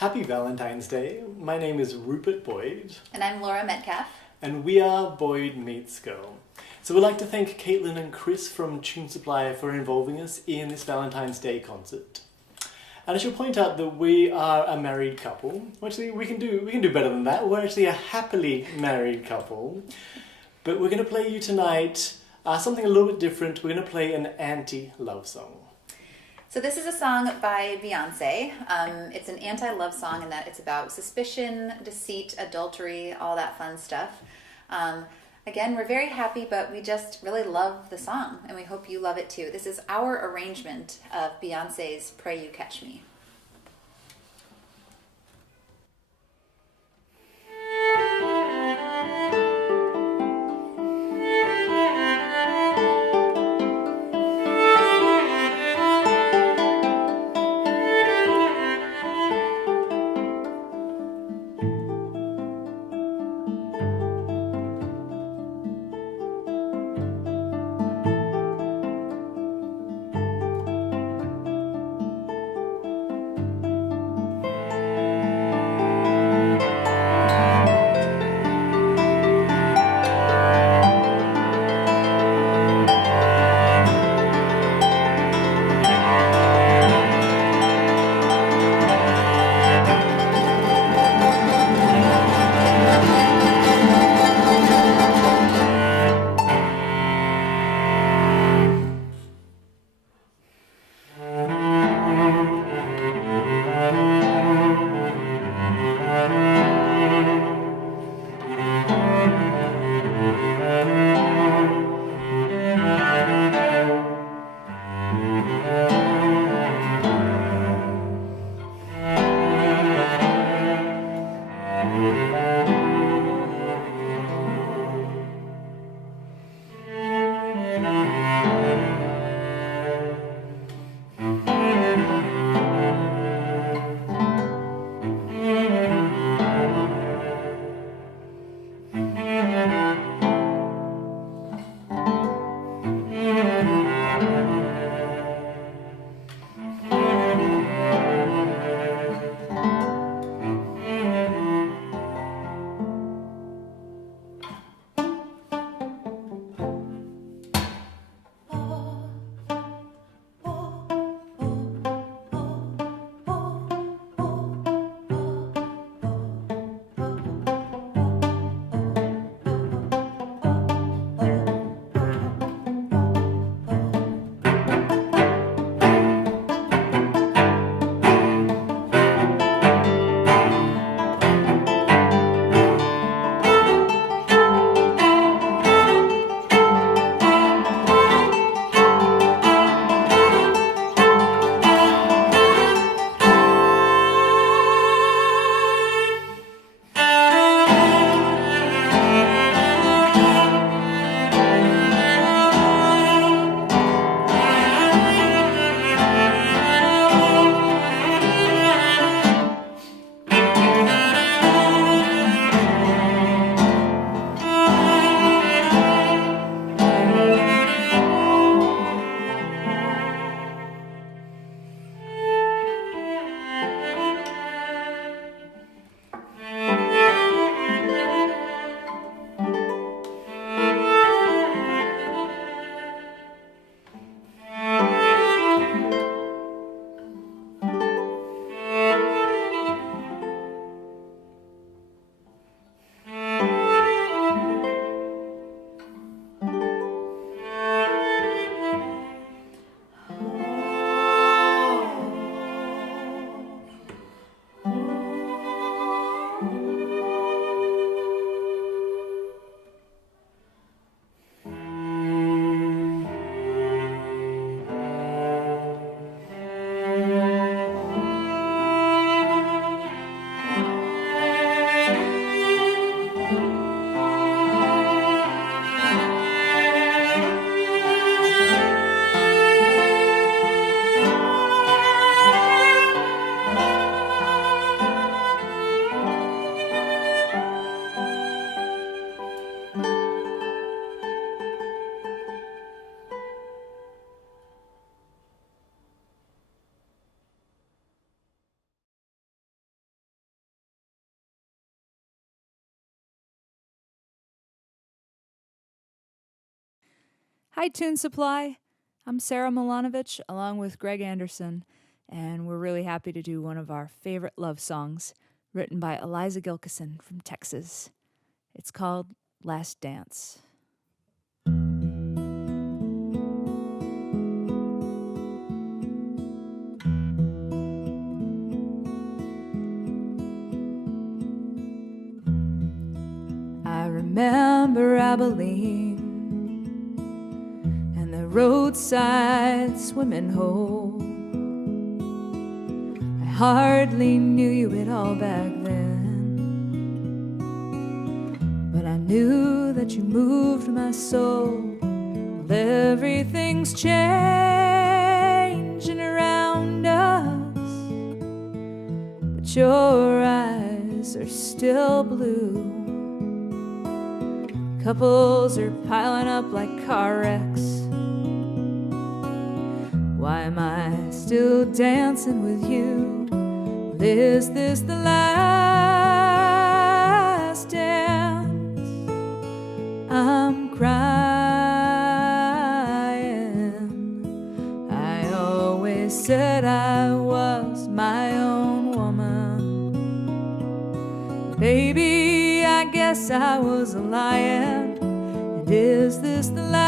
Happy Valentine's Day. My name is Rupert Boyd. And I'm Laura Metcalf. And we are Boyd Meets Girl. So we'd like to thank Caitlin and Chris from Tune Supply for involving us in this Valentine's Day concert. And I should point out that we are a married couple. Actually, we can do better than that. We're actually a happily married couple. But we're going to play you tonight something a little bit different. We're going to play an anti-love song. So this is a song by Beyonce. It's an anti-love song in that it's about suspicion, deceit, adultery, all that fun stuff. Again, we're very happy, but we just really love the song, and we hope you love it too. This is our arrangement of Beyonce's Pray You Catch Me. Hi, Tune Supply. I'm Sarah Milanovic along with Greg Anderson, and we're really happy to do one of our favorite love songs written by Eliza Gilkison from Texas. It's called Last Dance. I remember Abilene and the roadside swimming hole. I hardly knew you at all back then, but I knew that you moved my soul. Well, everything's changing around us, but your eyes are still blue. Couples are piling up like car wrecks. Why am I still dancing with you? Is this the last dance? I'm crying. I always said I was my own woman. Baby, I guess I was a lion. And is this the last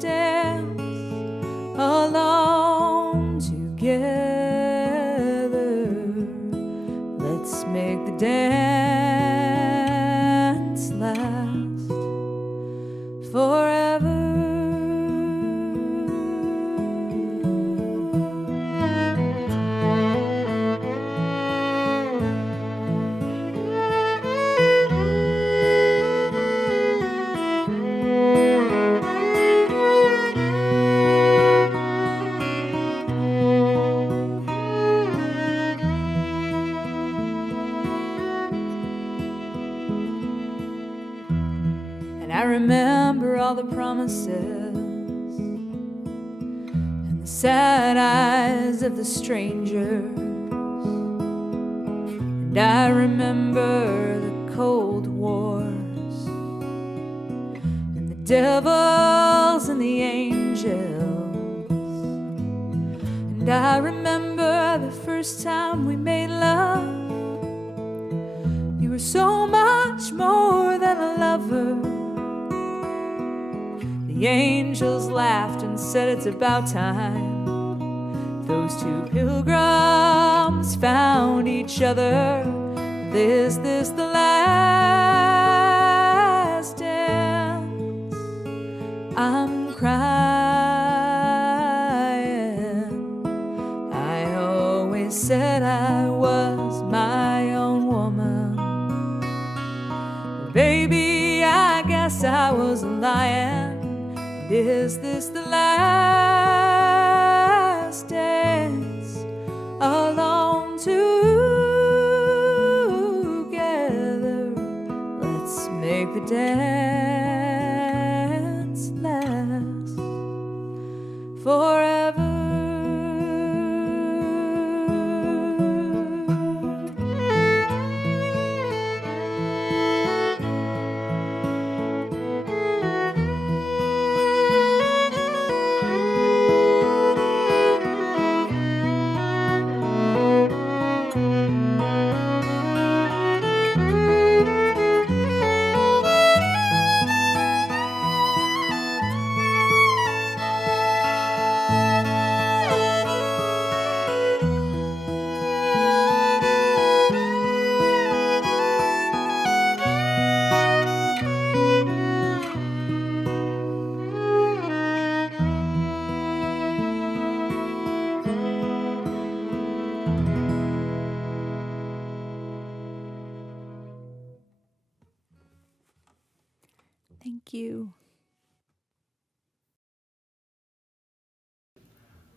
dance? Alone together, let's make the dance last forever. Remember all the promises and the sad eyes of the strangers, and I remember the cold wars and the devils and the angels, and I remember the first time we made love. You were so much more than a lover. The angels laughed and said it's about time. Those two pilgrims found each other. Is this the last dance? I'm crying. I always said I was my own woman. Baby, I guess I was a lion. Is this the last dance? Alone together, let's make the dance last forever. Thank you.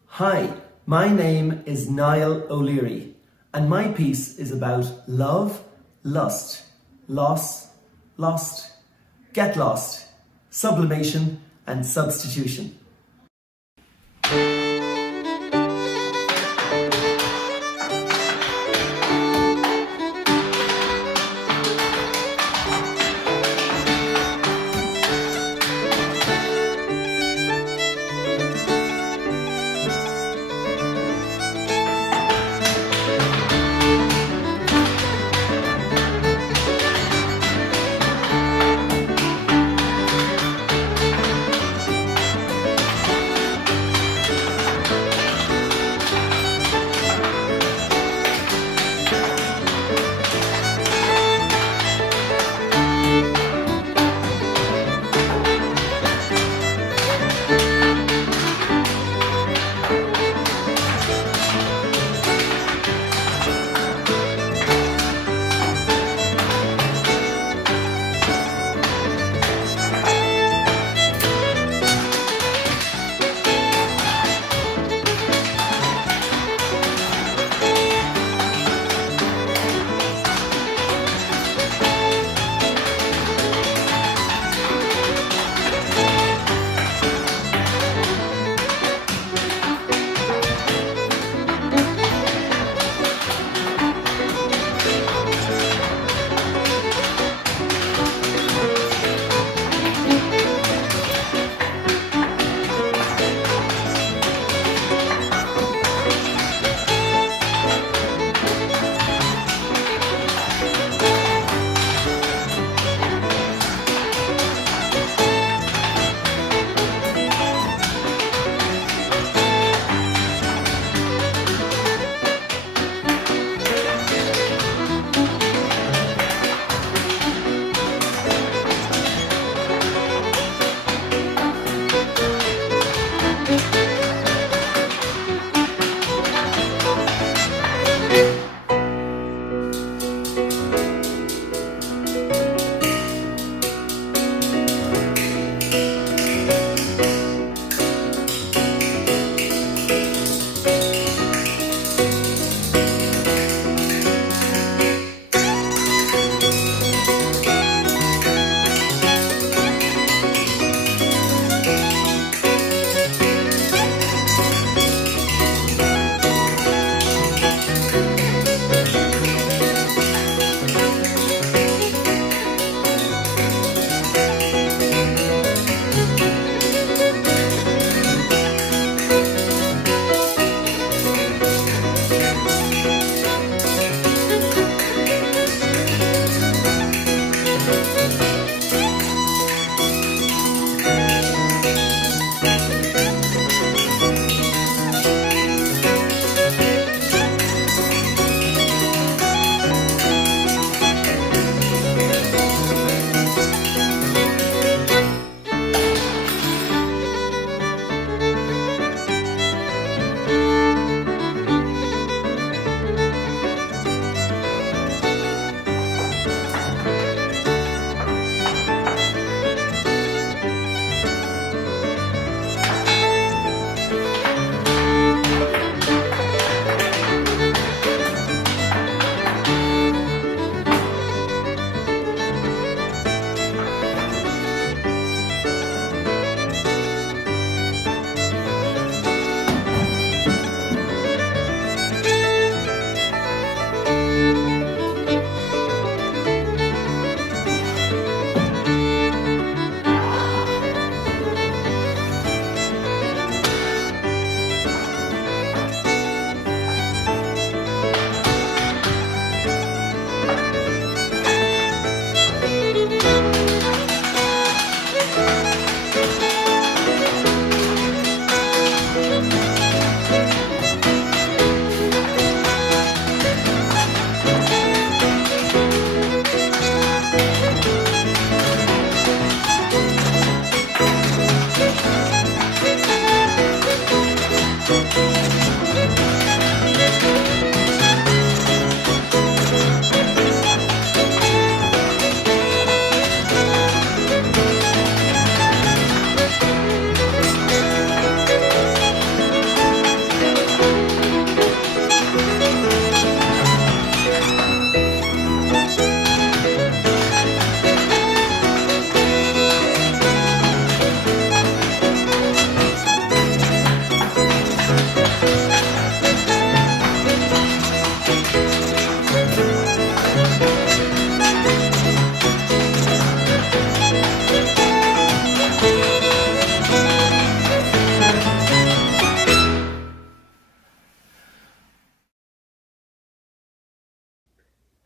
Hi, my name is Niall O'Leary, and my piece is about love, lust, loss, lost, get lost, sublimation, and substitution.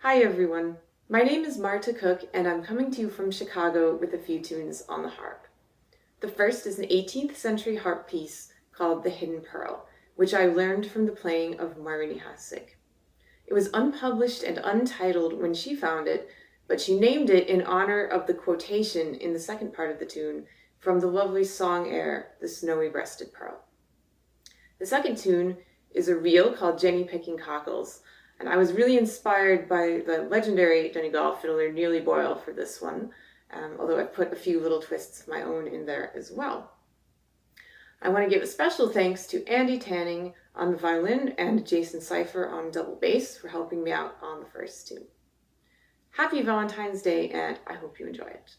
Hi everyone, my name is Marta Cook and I'm coming to you from Chicago with a few tunes on the harp. The first is an 18th century harp piece called The Hidden Pearl, which I learned from the playing of Máirtín. It was unpublished and untitled when she found it, but she named it in honor of the quotation in the second part of the tune from the lovely song air, The Snowy-Breasted Pearl. The second tune is a reel called Jenny Picking Cockles, and I was really inspired by the legendary Donegal fiddler Nearly Boyle for this one, although I've put a few little twists of my own in there as well. I want to give a special thanks to Andy Tanning on the violin and Jason Cipher on double bass for helping me out on the first tune. Happy Valentine's Day, and I hope you enjoy it.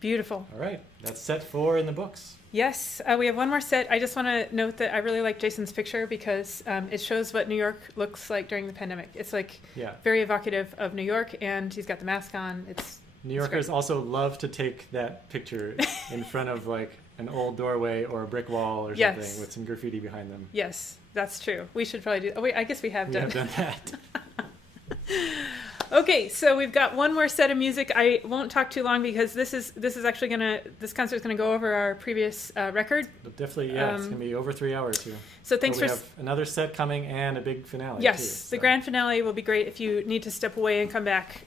Beautiful. All right, that's set 4 in the books. Yes, we have one more set. I just want to note that I really like Jason's picture because it shows what New York looks like during the pandemic. It's like very evocative of New York, and he's got the mask on. New Yorkers also love to take that picture in front of like an old doorway or a brick wall or something with some graffiti behind them. Yes, that's true. We should probably do. Oh wait, I guess we have done that. Okay, so we've got one more set of music. I won't talk too long because this concert is gonna go over our previous record. But definitely, it's gonna be over 3 hours here. So thanks we have another set coming and a big finale. Yes, too, so. The grand finale will be great. If you need to step away and come back,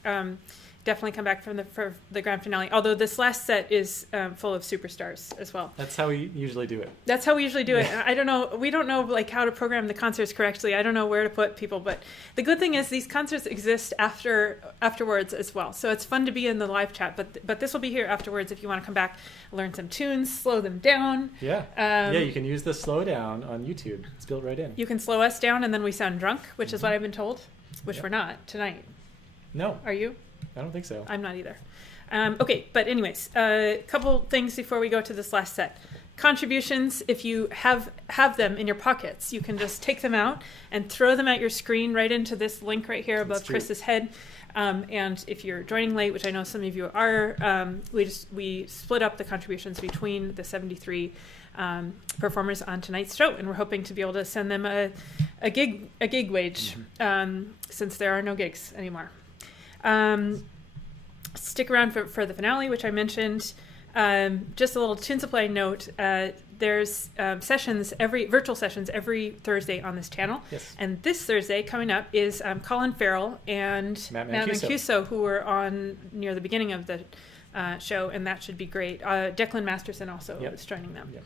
definitely come back for the grand finale. Although this last set is full of superstars as well. That's how we usually do it. That's how we usually do it. I don't know. We don't know like how to program the concerts correctly. I don't know where to put people, but the good thing is these concerts exist afterwards as well. So it's fun to be in the live chat. But this will be here afterwards if you want to come back, learn some tunes, slow them down. Yeah. You can use the slow down on YouTube. It's built right in. You can slow us down and then we sound drunk, which is what I've been told, which we're not tonight. No. Are you? I don't think so. I'm not either. Okay, but anyways, a couple things before we go to this last set. Contributions, if you have them in your pockets, you can just take them out and throw them at your screen right into this link right here above Chris's head. And if you're joining late, which I know some of you are, we split up the contributions between the 73 performers on tonight's show, and we're hoping to be able to send them a gig wage since there are no gigs anymore. Stick around for the finale, which I mentioned. Just a little tune supply note. There's virtual sessions every Thursday on this channel. Yes. And this Thursday coming up is Colin, Farrell, and Matt Mancuso, who were on near the beginning of the show, and that should be great. Declan Masterson also is joining them. Yep.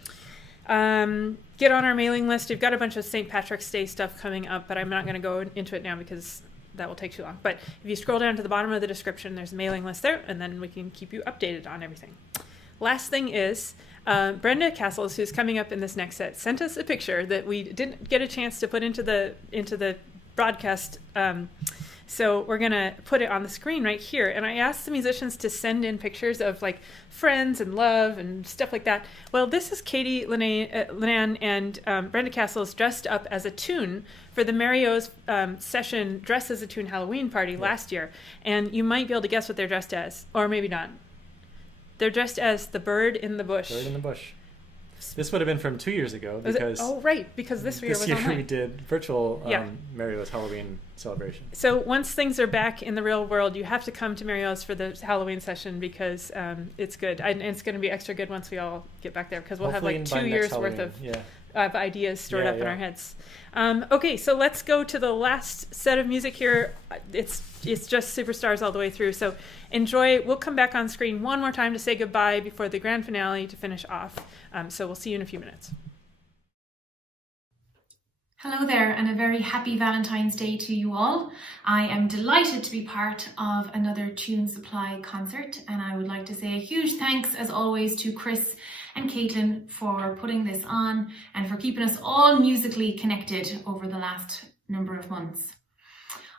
Get on our mailing list. We've got a bunch of St. Patrick's Day stuff coming up, but I'm not going to go into it now because that will take too long. But if you scroll down to the bottom of the description, there's a mailing list there, and then we can keep you updated on everything. Last thing is, Brenda Castles, who's coming up in this next set, sent us a picture that we didn't get a chance to put into the broadcast. So we're going to put it on the screen right here. And I asked the musicians to send in pictures of like friends and love and stuff like that. Well, this is Katie Linan and Brenda Castles dressed up as a tune for the Mario's session Dress as a Tune Halloween party last year. And you might be able to guess what they're dressed as, or maybe not. They're dressed as the bird in the bush. Bird in the bush. This would have been from 2 years ago because because this year was online. We did virtual Mario's Halloween celebration. So once things are back in the real world, you have to come to Mario's for the Halloween session because it's good, and it's going to be extra good once we all get back there because we'll have like 2 years worth of ideas stored up in our heads. Okay, so let's go to the last set of music here. It's just superstars all the way through. So enjoy. We'll come back on screen one more time to say goodbye before the grand finale to finish off. So we'll see you in a few minutes. Hello there, and a very happy Valentine's Day to you all. I am delighted to be part of another Tune Supply concert, and I would like to say a huge thanks as always to Chris and Caitlin for putting this on and for keeping us all musically connected over the last number of months.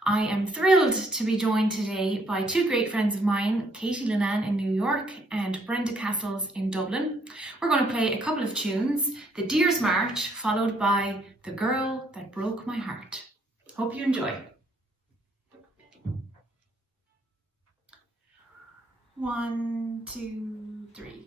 I am thrilled to be joined today by two great friends of mine, Katie Linan in New York and Brenda Castles in Dublin. We're going to play a couple of tunes, The Deer's March, followed by The Girl That Broke My Heart. Hope you enjoy. 1, 2, 3.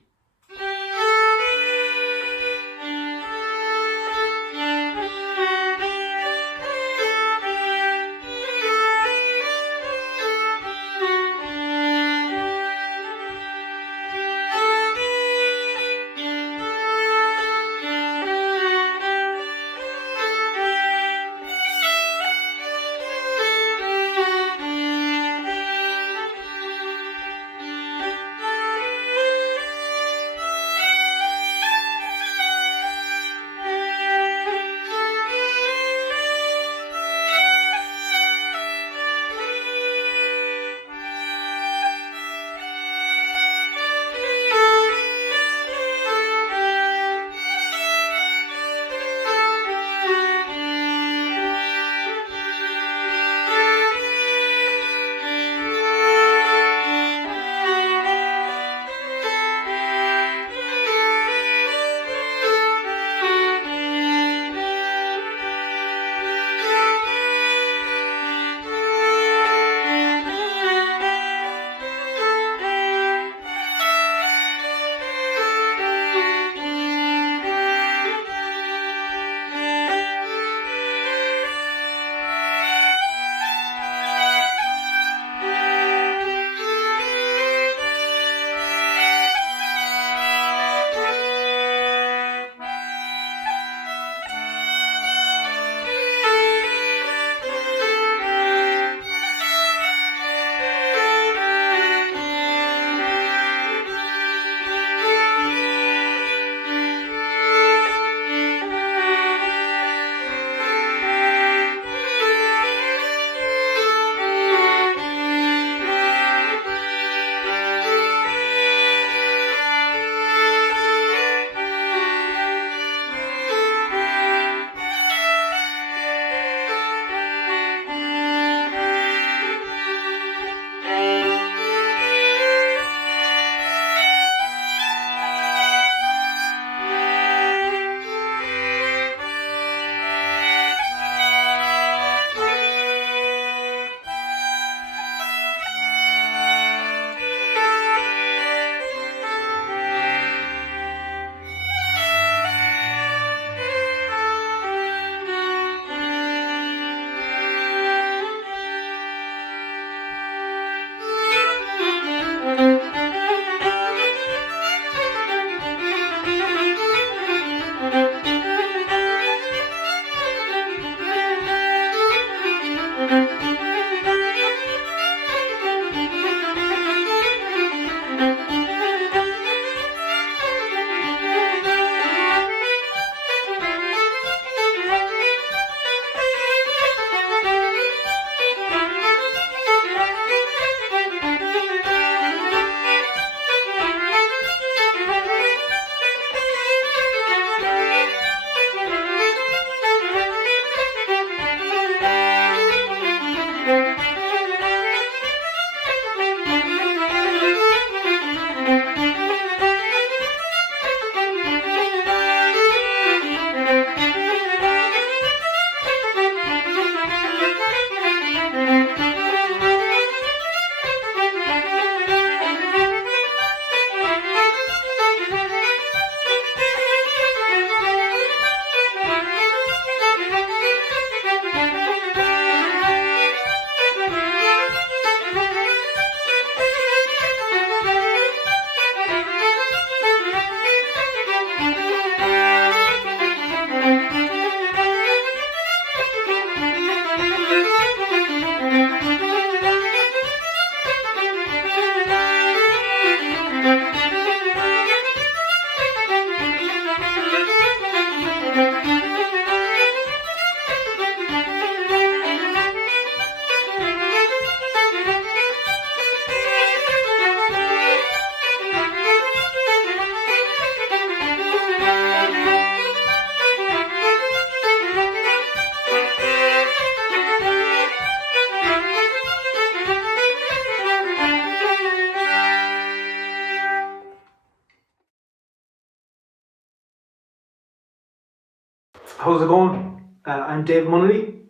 How's it going? I'm Dave Munnelly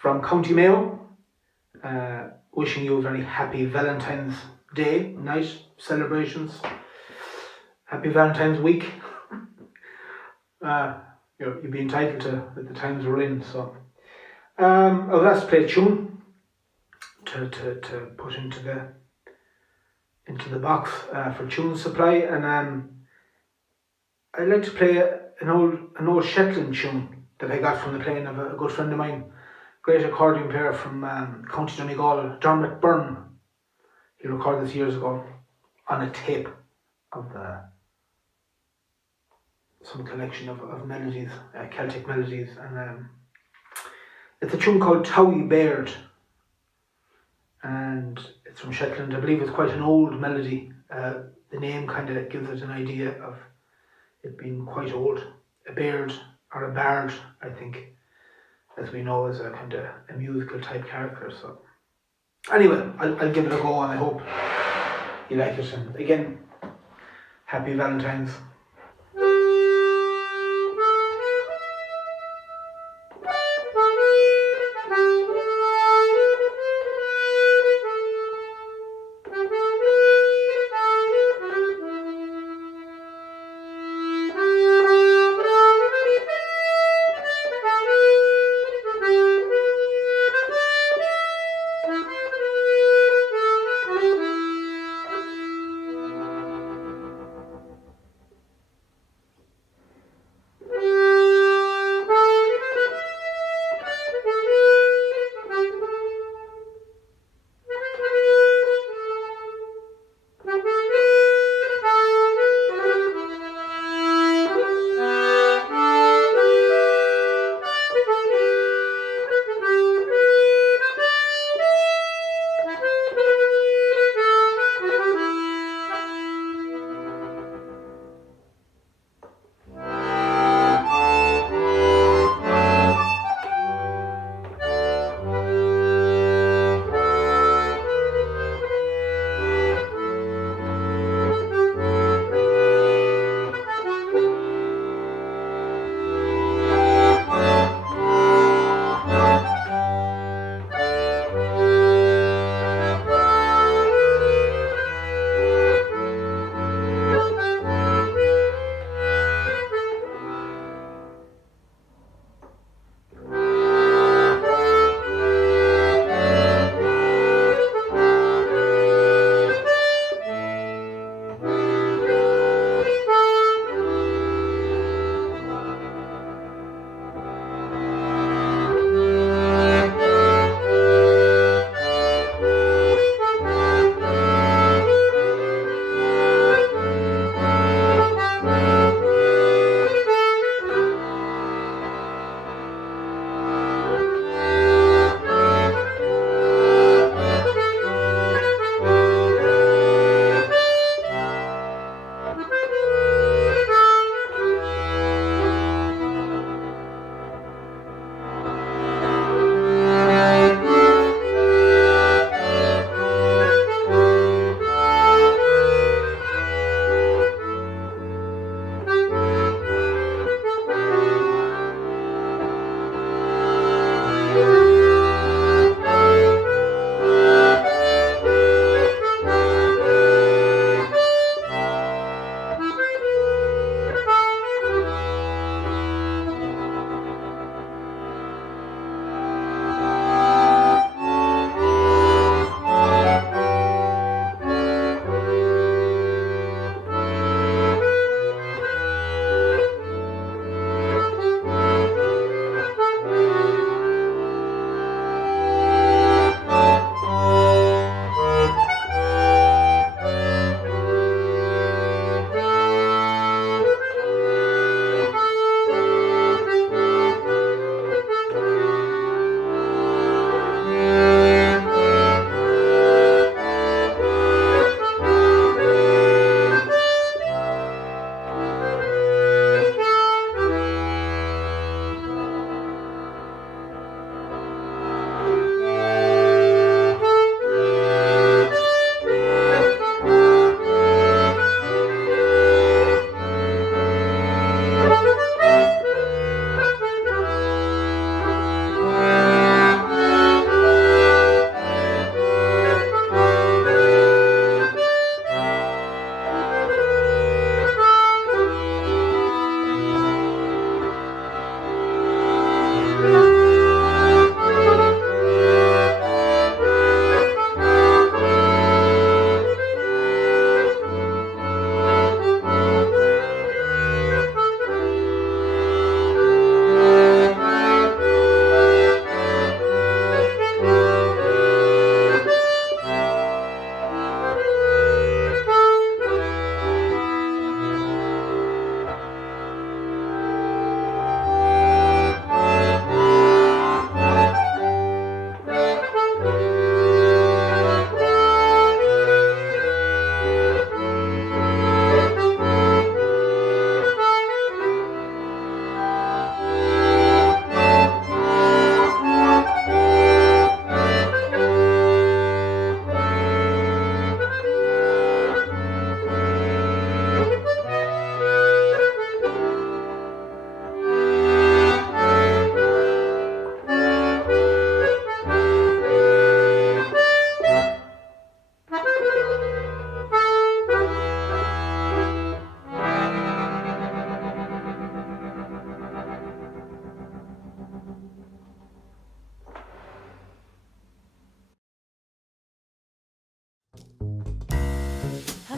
from County Mayo. Wishing you a very happy Valentine's Day, night celebrations. Happy Valentine's Week. You'd be entitled to at the times we're in. So I was asked to play a tune to put into the box for Tune Supply, and I'd like to play an old Shetland tune that I got from the playing of a good friend of mine, great accordion player from County Donegal, John McBurn. He recorded this years ago on a tape of some collection of melodies, Celtic melodies, and it's a tune called Towie Baird, and it's from Shetland. I believe it's quite an old melody. The name kind of gives it an idea of it being quite old. A baird or a bard, I think, as we know, is a kind of a musical type character. So anyway, I'll give it a go, and I hope you like it. And again, happy Valentine's.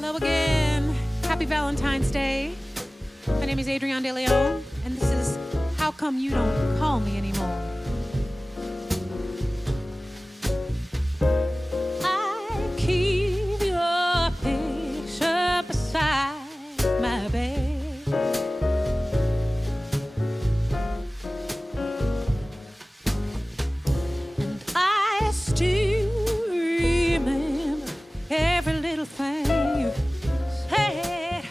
Hello again. Happy Valentine's Day. My name is Adryon de León, and this is How Come You Don't Call Me Anymore. I keep your picture beside my bed. And I still remember every little thing you said.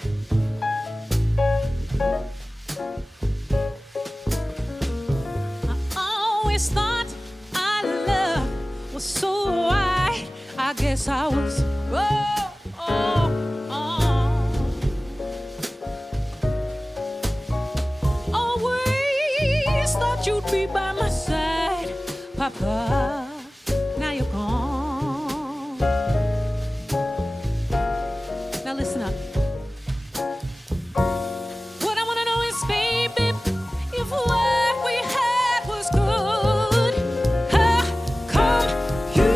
I always thought our love was so wide. I guess I was wrong. Always thought you'd be by my side, Papa. Now you're gone. Now listen up. What I wanna know is, baby, if what we had was good, how come you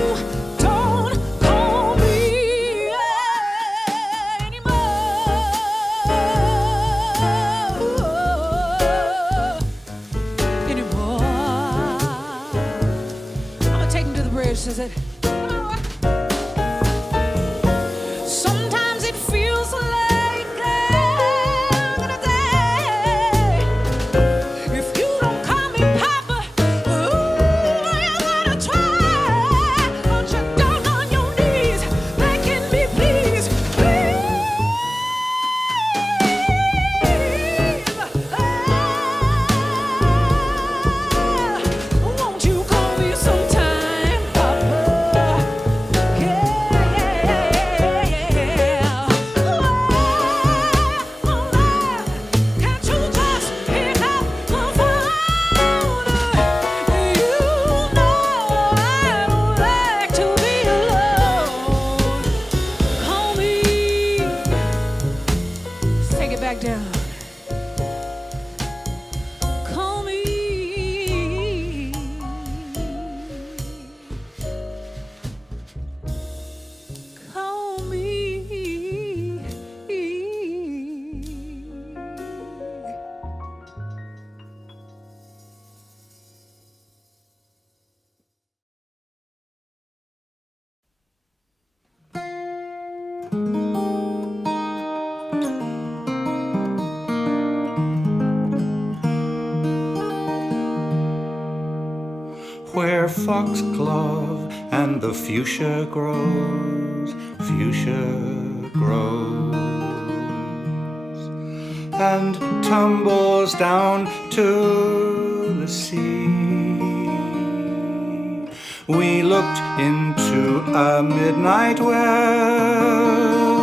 don't call me anymore? I'm gonna take him to the bridge, says it. Sometimes it feels like I'm gonna die if you don't call me Papa. Ooh, you're gonna try. Won't you down on your knees, begging me, please, won't you call me sometime, Papa? Can't you just pick up the phone? You know I don't like to be alone. Call me. Let's take it back down. Call me. Call me. Where foxglove and the fuchsia grows, and tumbles down to the sea. We looked into a midnight well,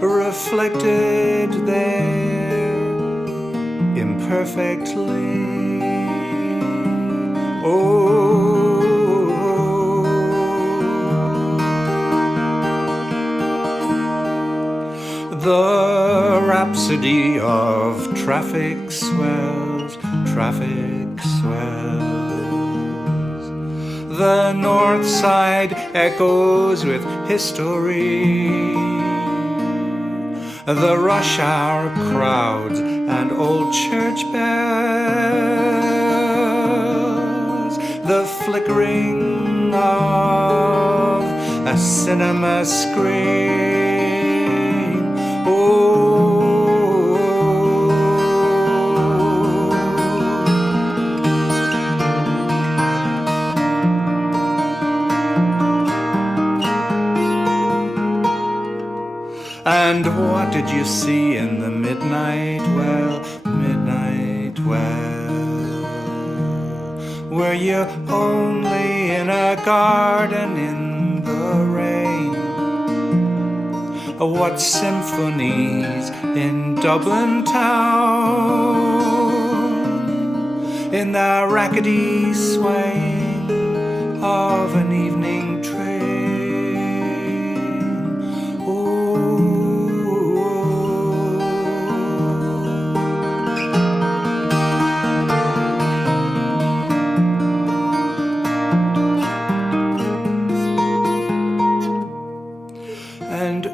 reflected there imperfectly. The rhapsody of traffic swells. The north side echoes with history. The rush hour crowds and old church bells. The flickering of a cinema screen. And what did you see in the midnight well? Were you only in a garden in the rain? What symphonies in Dublin town, in the rackety swaying of an evening train? And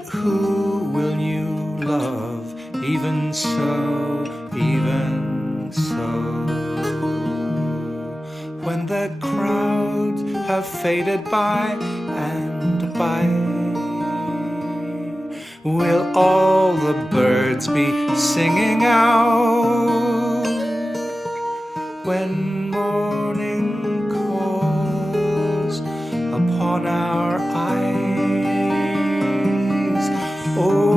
faded by and by. Will all the birds be singing out when morning calls upon our eyes? Oh,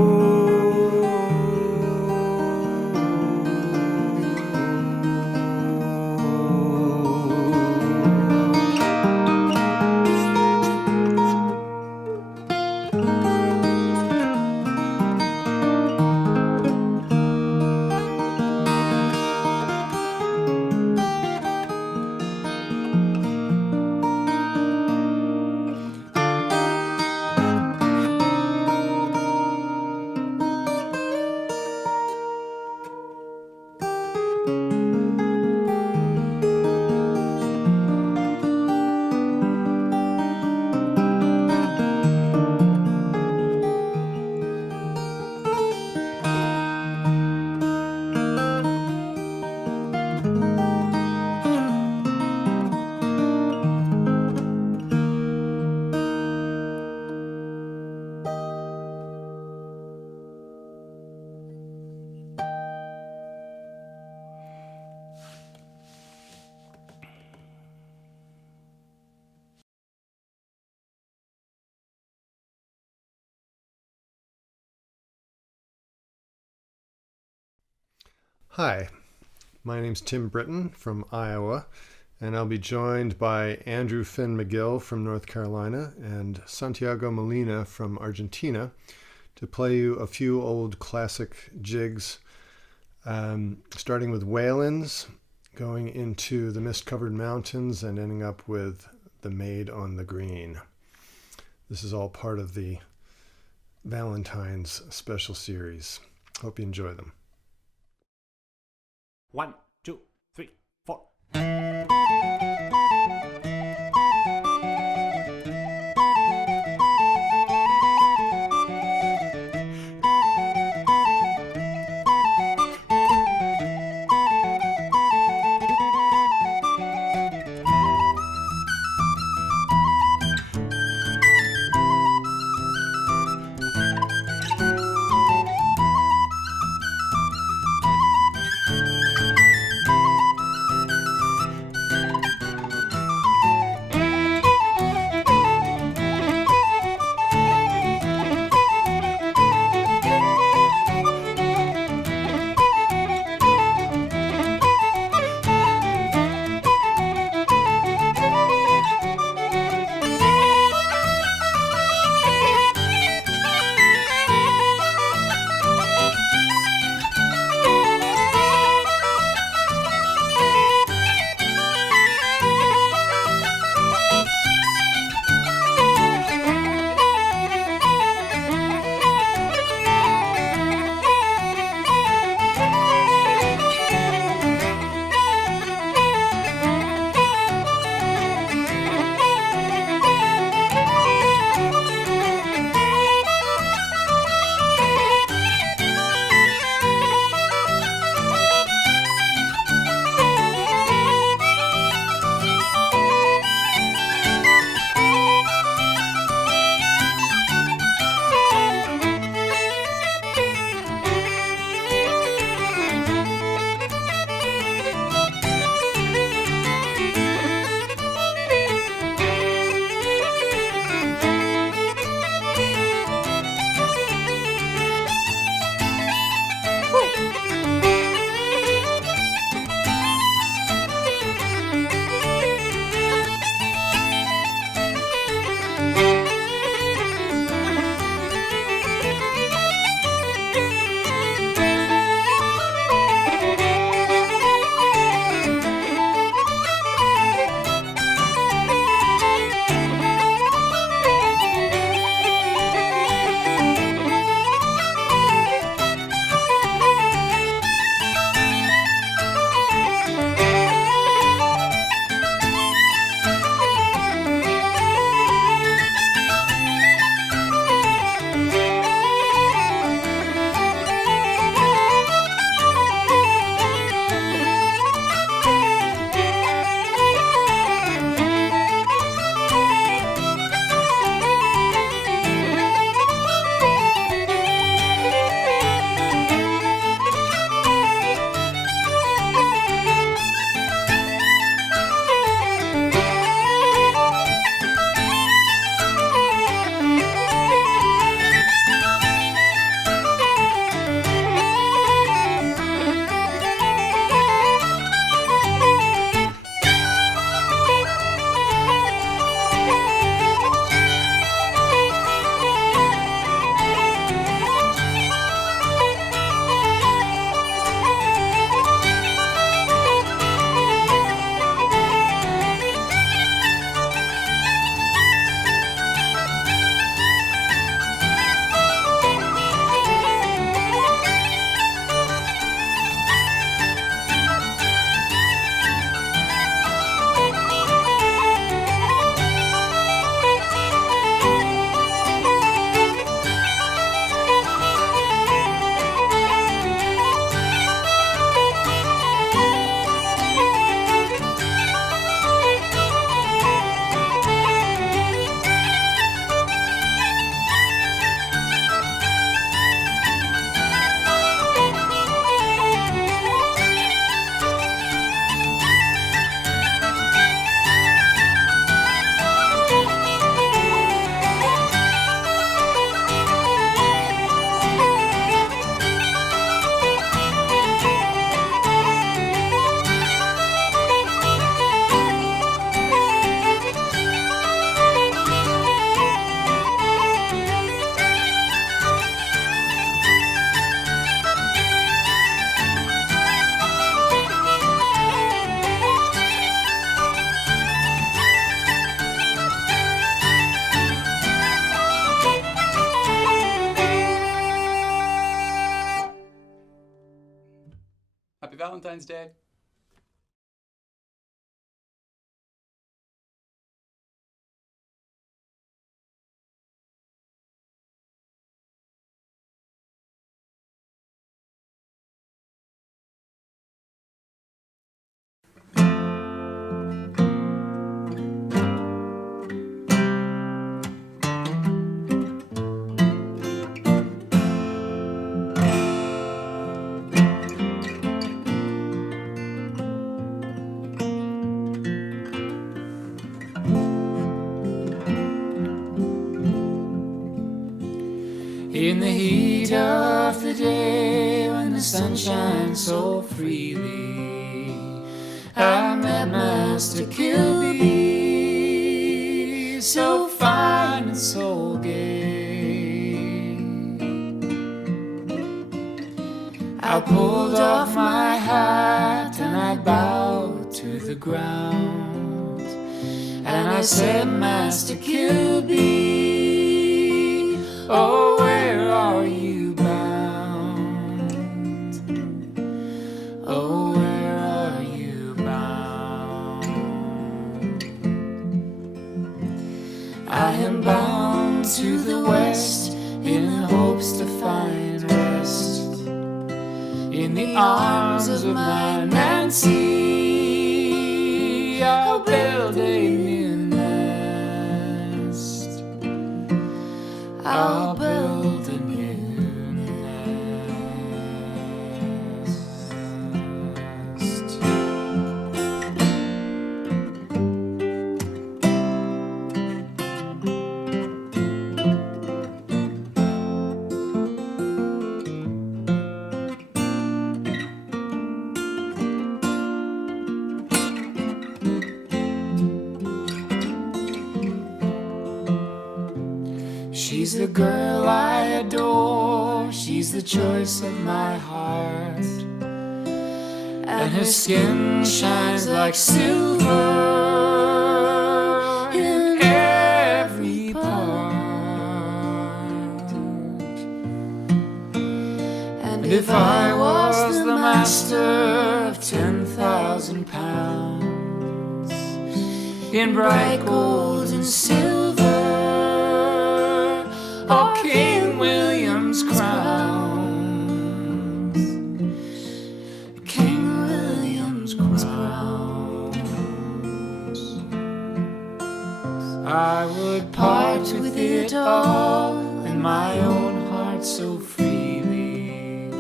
Hi, my name's Tim Britton from Iowa, and I'll be joined by Andrew Finn McGill from North Carolina and Santiago Molina from Argentina to play you a few old classic jigs, starting with Waylands, going into the Mist-Covered Mountains, and ending up with The Maid on the Green. This is all part of the Valentine's special series. Hope you enjoy them. 1, 2, 3, 4. Valentine's Day. In the heat of the day, when the sun shines so freely, I met Master Kilby, so fine and so gay. I pulled off my hat and I bowed to the ground, and I said, Master Kilby, oh, where are you bound? Oh, where are you bound? I am bound to the west in hopes to find rest in the arms of my Nancy. I'll build a new nest. I'll build a new nest. She's the girl I adore, she's the choice of my heart, and her skin shines like silver in every part. And if I was the master of 10,000 pounds in bright gold and silver, or King William's crowns, King William's crowns, I would part with it all in my own heart so freely.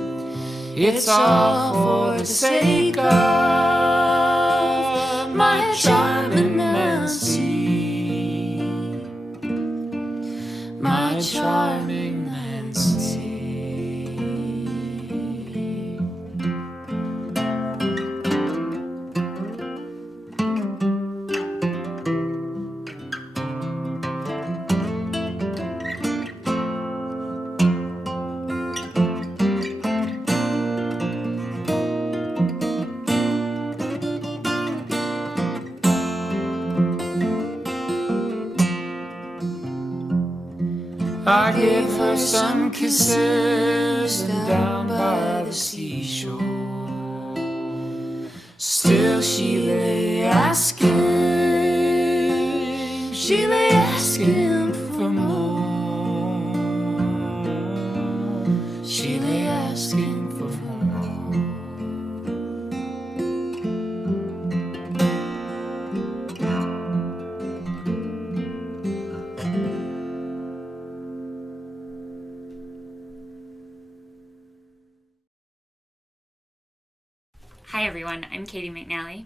It's all for the sake of my charming Nancy, my charming Nancy. I gave her some kisses and down by the seashore, still she lay asking for more. She lay asking for more. Hi everyone, I'm Katie McNally.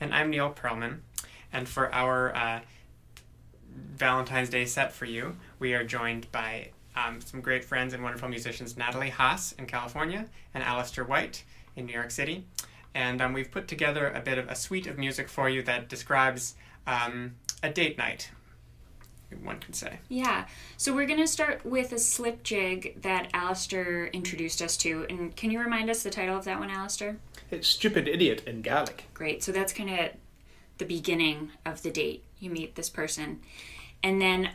And I'm Neil Perlman. And for our Valentine's Day set for you, we are joined by some great friends and wonderful musicians, Natalie Haas in California and Alistair White in New York City. And we've put together a bit of a suite of music for you that describes a date night, one could say. Yeah, so we're going to start with a slip jig that Alistair introduced us to. And can you remind us the title of that one, Alistair? It's Stupid Idiot in Gaelic. Great, so that's kind of the beginning of the date. You meet this person. And then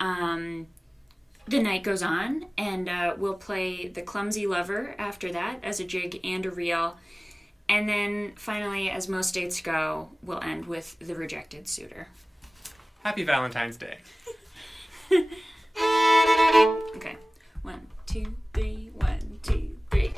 the night goes on, and we'll play The Clumsy Lover after that as a jig and a reel. And then finally, as most dates go, we'll end with the rejected suitor. Happy Valentine's Day. Okay. 1, 2, 3. 1, 2, 3.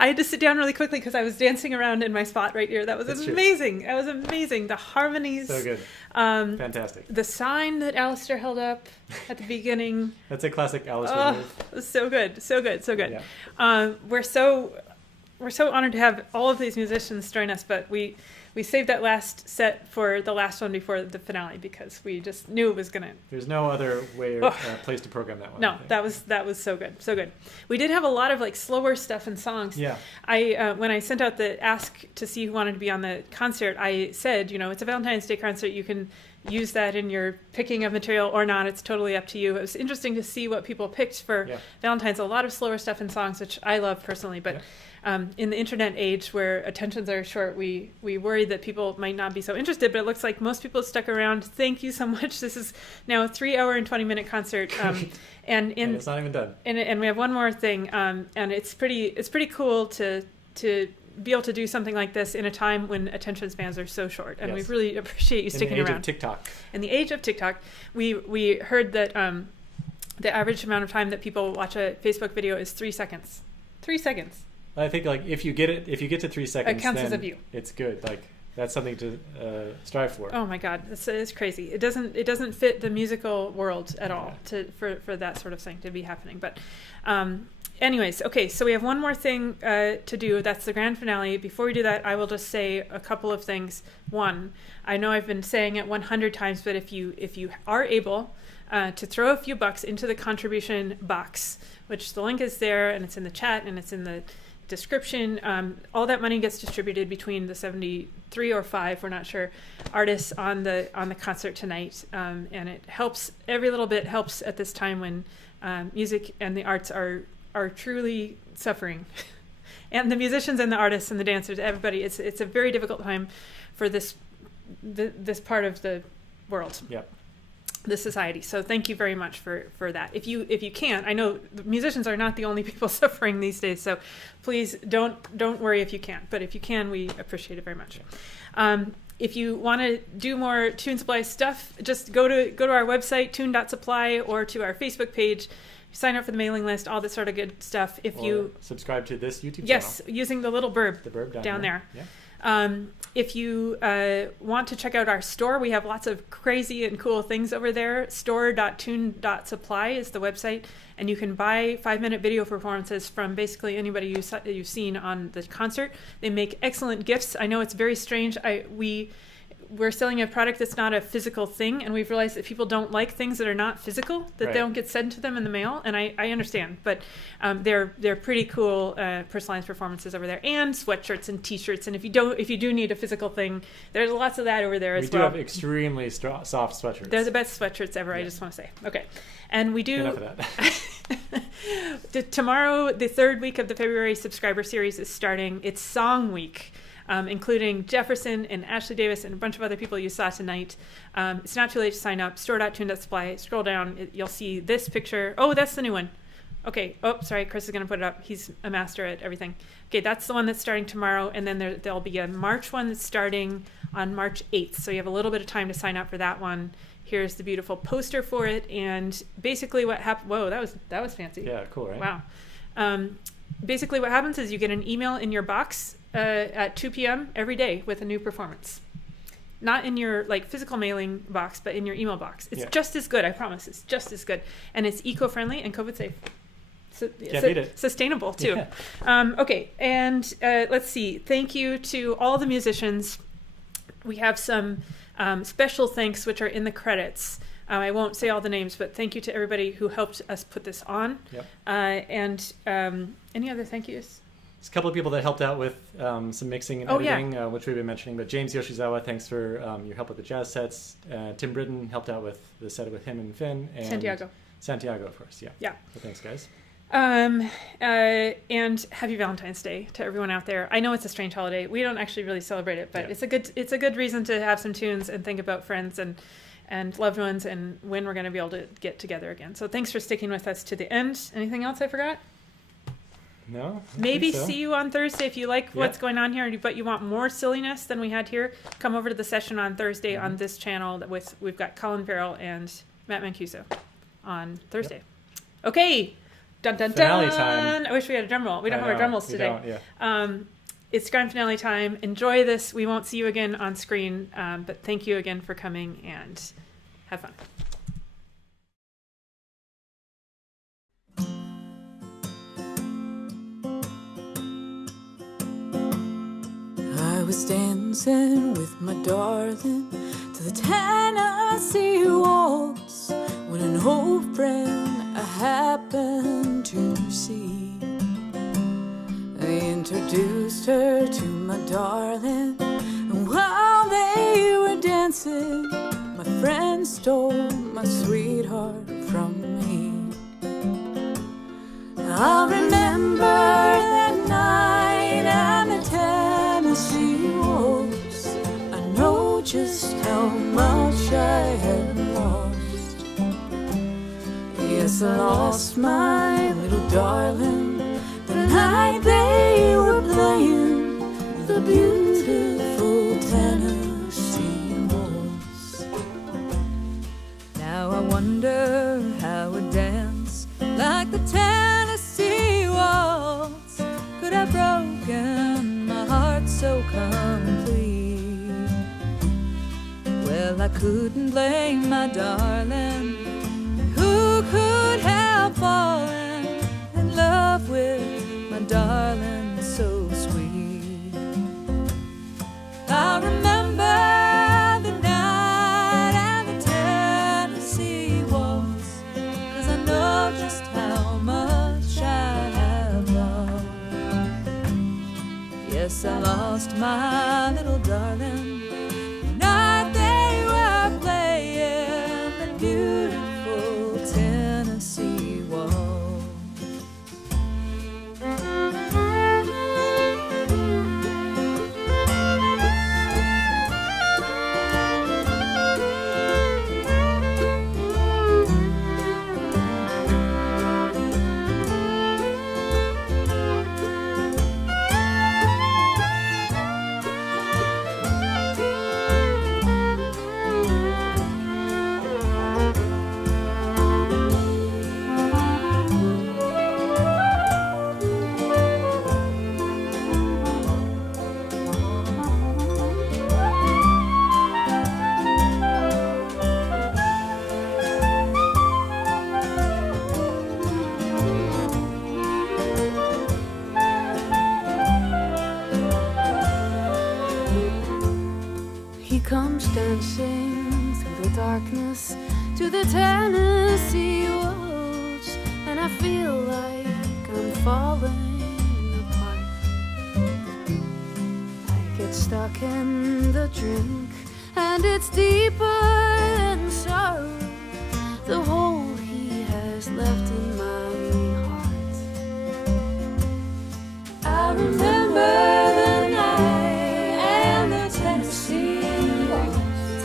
I had to sit down really quickly because I was dancing around in my spot right here. That was amazing. That was amazing. The harmonies. So good. Fantastic. The sign that Alistair held up at the beginning. That's a classic Alistair move. It was so good. So good. So good. Yeah. We're so honored to have all of these musicians join us, but we saved that last set for the last one before the finale because we just knew it was gonna. There's no other way place to program that one. No, that was so good, so good. We did have a lot of like slower stuff and songs. Yeah. I when I sent out the ask to see who wanted to be on the concert, I said, it's a Valentine's Day concert. You can use that in your picking of material or not. It's totally up to you. It was interesting to see what people picked for Valentine's. A lot of slower stuff in songs, which I love personally, but in the internet age where attentions are short, we worried that people might not be so interested, but it looks like most people stuck around. Thank you so much. This is now a 3-hour and 20-minute concert. And it's not even done. And we have one more thing, and it's pretty cool to be able to do something like this in a time when attention spans are so short, and we really appreciate you sticking around. In the age of TikTok. In the age of TikTok, we heard that the average amount of time that people watch a Facebook video is 3 seconds. 3 seconds. I think like if you get to 3 seconds, it counts then as a view. It's good. Like that's something to strive for. Oh my God, it's crazy. It doesn't fit the musical world at all for that sort of thing to be happening. But anyways, okay, so we have one more thing to do. That's the grand finale. Before we do that, I will just say a couple of things. One, I know I've been saying it 100 times, but if you are able to throw a few bucks into the contribution box, which the link is there and it's in the chat and it's in the description, all that money gets distributed between the 73 or 5, we're not sure, artists on the concert tonight, and it helps. Every little bit helps at this time when music and the arts are truly suffering. And the musicians and the artists and the dancers, everybody, it's a very difficult time for this part of the world. Yep. The society. So thank you very much for that. If you can, I know the musicians are not the only people suffering these days, so please don't worry if you can't. But if you can, we appreciate it very much. If you want to do more Tune Supply stuff, just go to our website, tune.supply, or to our Facebook page. Sign up for the mailing list, all that sort of good stuff. If you subscribe to this YouTube channel. Yes, using the little burb, down there. Yeah. If you want to check out our store, we have lots of crazy and cool things over there. Store.tune.supply is the website, and you can buy 5-minute video performances from basically anybody you've seen on the concert. They make excellent gifts. I know it's very strange. We're selling a product that's not a physical thing, and we've realized that people don't like things that are not physical, that they don't get sent to them in the mail, and I understand, but they're pretty cool personalized performances over there, and sweatshirts and t-shirts, and if you do need a physical thing, there's lots of that over there as well. We do have extremely soft sweatshirts. They're the best sweatshirts ever, I just want to say. Okay. And we do... Enough of that. Tomorrow, the 3rd week of the February subscriber series is starting. It's Song Week. Including Jefferson and Ashley Davis and a bunch of other people you saw tonight. It's not too late to sign up. Store.tune.supply. Scroll down. You'll see this picture. Oh, that's the new one. Okay. Oh, sorry. Chris is going to put it up. He's a master at everything. Okay, that's the one that's starting tomorrow. And then there'll be a March one that's starting on March 8th. So you have a little bit of time to sign up for that one. Here's the beautiful poster for it. And basically what happened... Whoa, that was fancy. Yeah, cool, right? Wow. Basically what happens is you get an email in your box at 2 p.m. every day with a new performance. Not in your physical mailing box, but in your email box. It's just as good, I promise. It's just as good. And it's eco-friendly and COVID safe. So, Can't beat it. Sustainable, too. Yeah. Okay, and let's see. Thank you to all the musicians. We have some special thanks, which are in the credits. I won't say all the names, but thank you to everybody who helped us put this on. Yep. And any other thank yous? There's a couple of people that helped out with some mixing and editing, which we've been mentioning. But James Yoshizawa, thanks for your help with the jazz sets. Tim Britton helped out with the set with him and Finn. And Santiago, of course. Yeah. So thanks, guys. And happy Valentine's Day to everyone out there. I know it's a strange holiday. We don't actually really celebrate it, but it's a good reason to have some tunes and think about friends and loved ones and when we're going to be able to get together again. So thanks for sticking with us to the end. Anything else I forgot? No. Maybe see you on Thursday if you like what's going on here, but you want more silliness than we had here. Come over to the session on Thursday on this channel. We've got Colin, Farrell, and Matt Mancuso on Thursday. Yep. Okay. Dun dun finale dun. Time. I wish we had a drum roll. We don't have our drum rolls today. Don't, it's grand finale time. Enjoy this. We won't see you again on screen, but thank you again for coming and have fun. I was dancing with my darling to the Tennessee waltz when an old friend I happened to see. I introduced her to my darling, and while they were dancing, my remember that night and the Tennessee waltz. I know just how much I had lost. Yes, I lost my little darling the night they were playing the beautiful Tennessee waltz. Now I wonder how a dance like the Tennessee waltz could have broken my heart so complete. Well, I couldn't blame my darling. Who could have fallen in love with my darling so sweet? I remember the night and the Tennessee waltz, 'cause I know just how much I have lost. Yes, I lost my little darling the night they were playing the beautiful Tennessee waltz. He comes dancing through the darkness to the Tennessee waltz, and I feel like I'm falling apart. I get stuck in the drink, and it's deeper than sorrow, the hole he has left in my heart. I remember the night and the Tennessee waltz,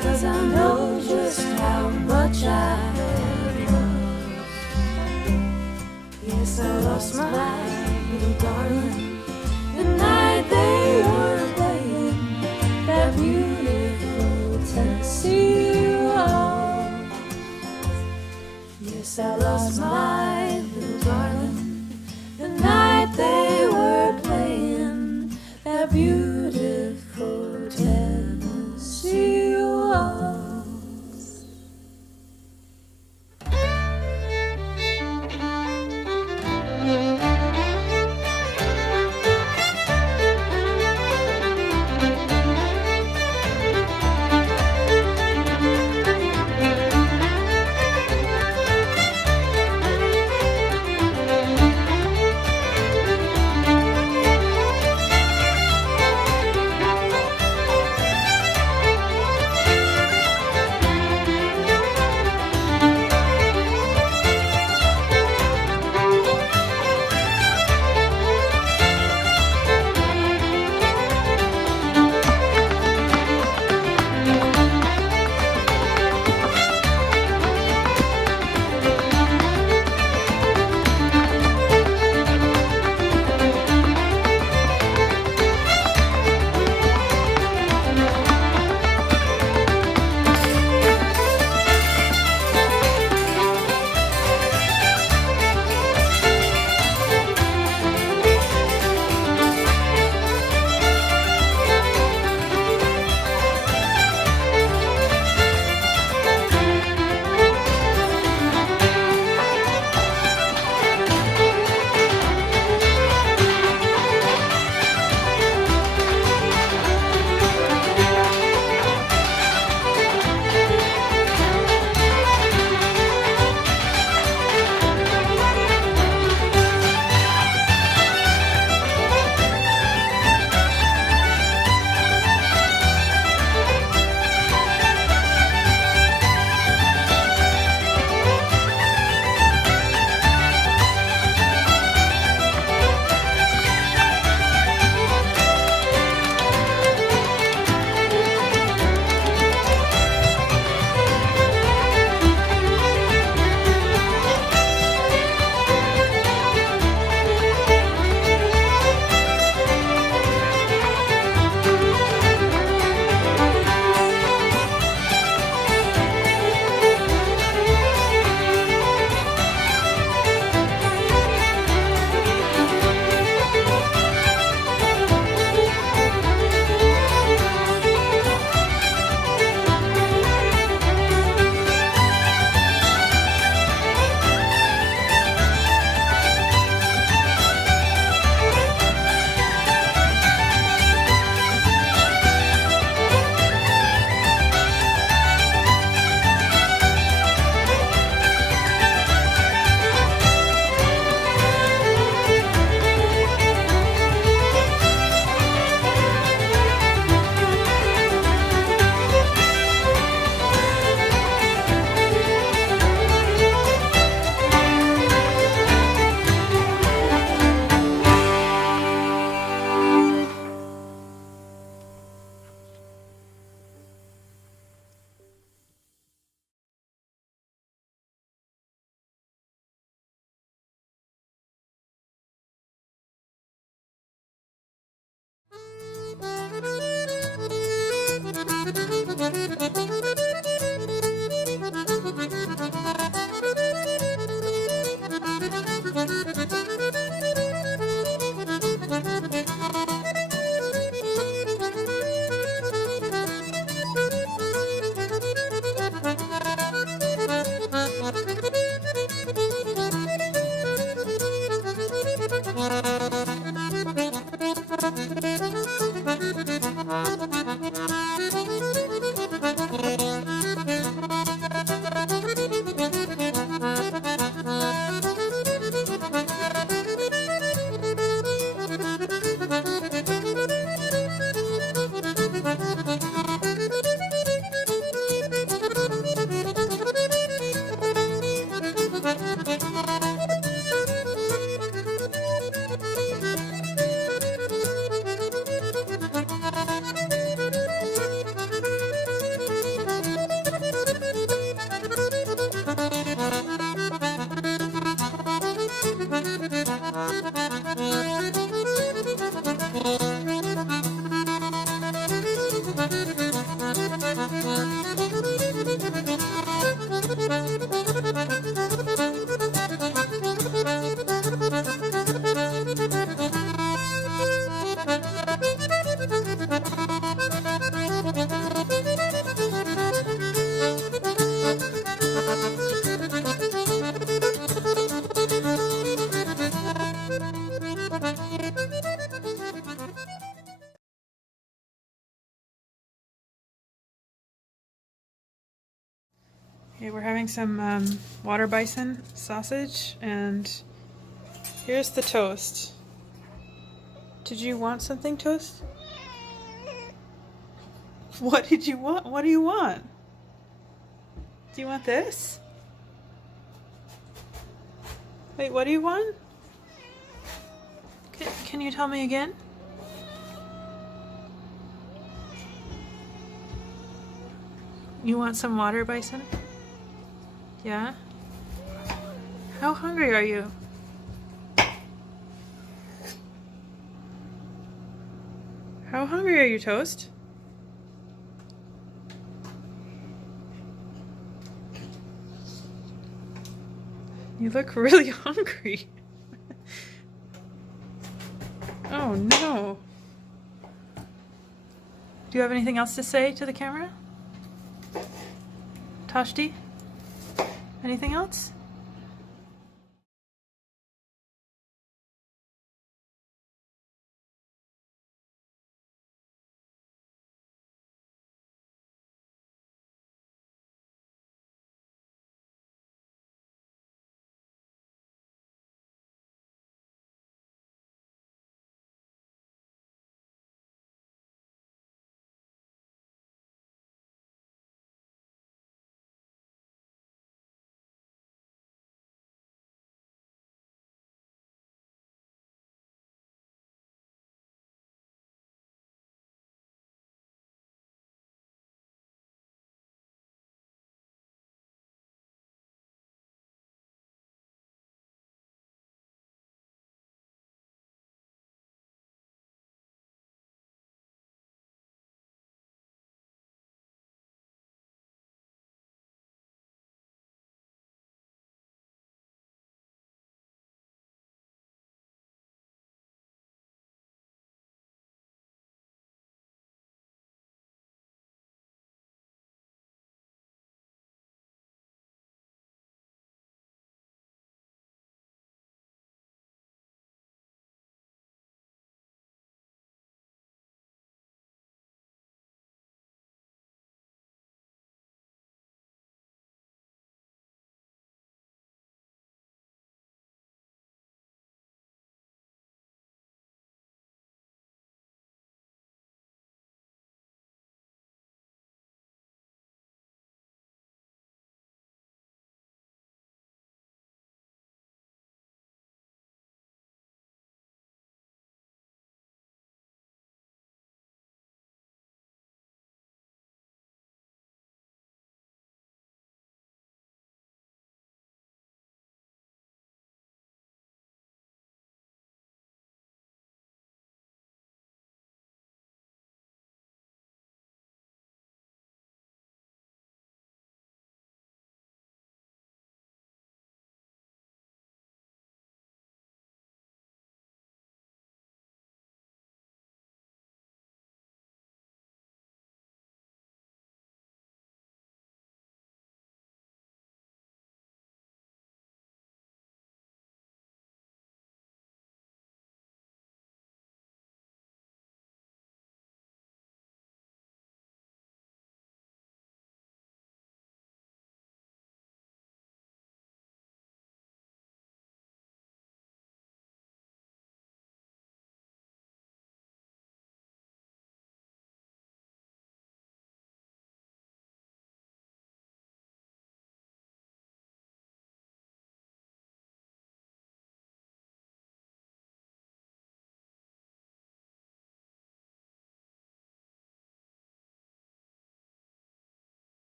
'cause I know just how much I have lost. Yes, I lost my little darling the night they were playing that beautiful Tennessee waltz. Yes, I lost my little darling the night they were playing that beautiful Tennessee waltz. Okay, we're having some water bison sausage, and here's the toast. Did you want something, Toast? What did you want? What do you want? Do you want this? Wait, what do you want? Can you tell me again? You want some water bison? Yeah? How hungry are you? How hungry are you, Toast? You look really hungry. Oh no. Do you have anything else to say to the camera? Tashti? Anything else?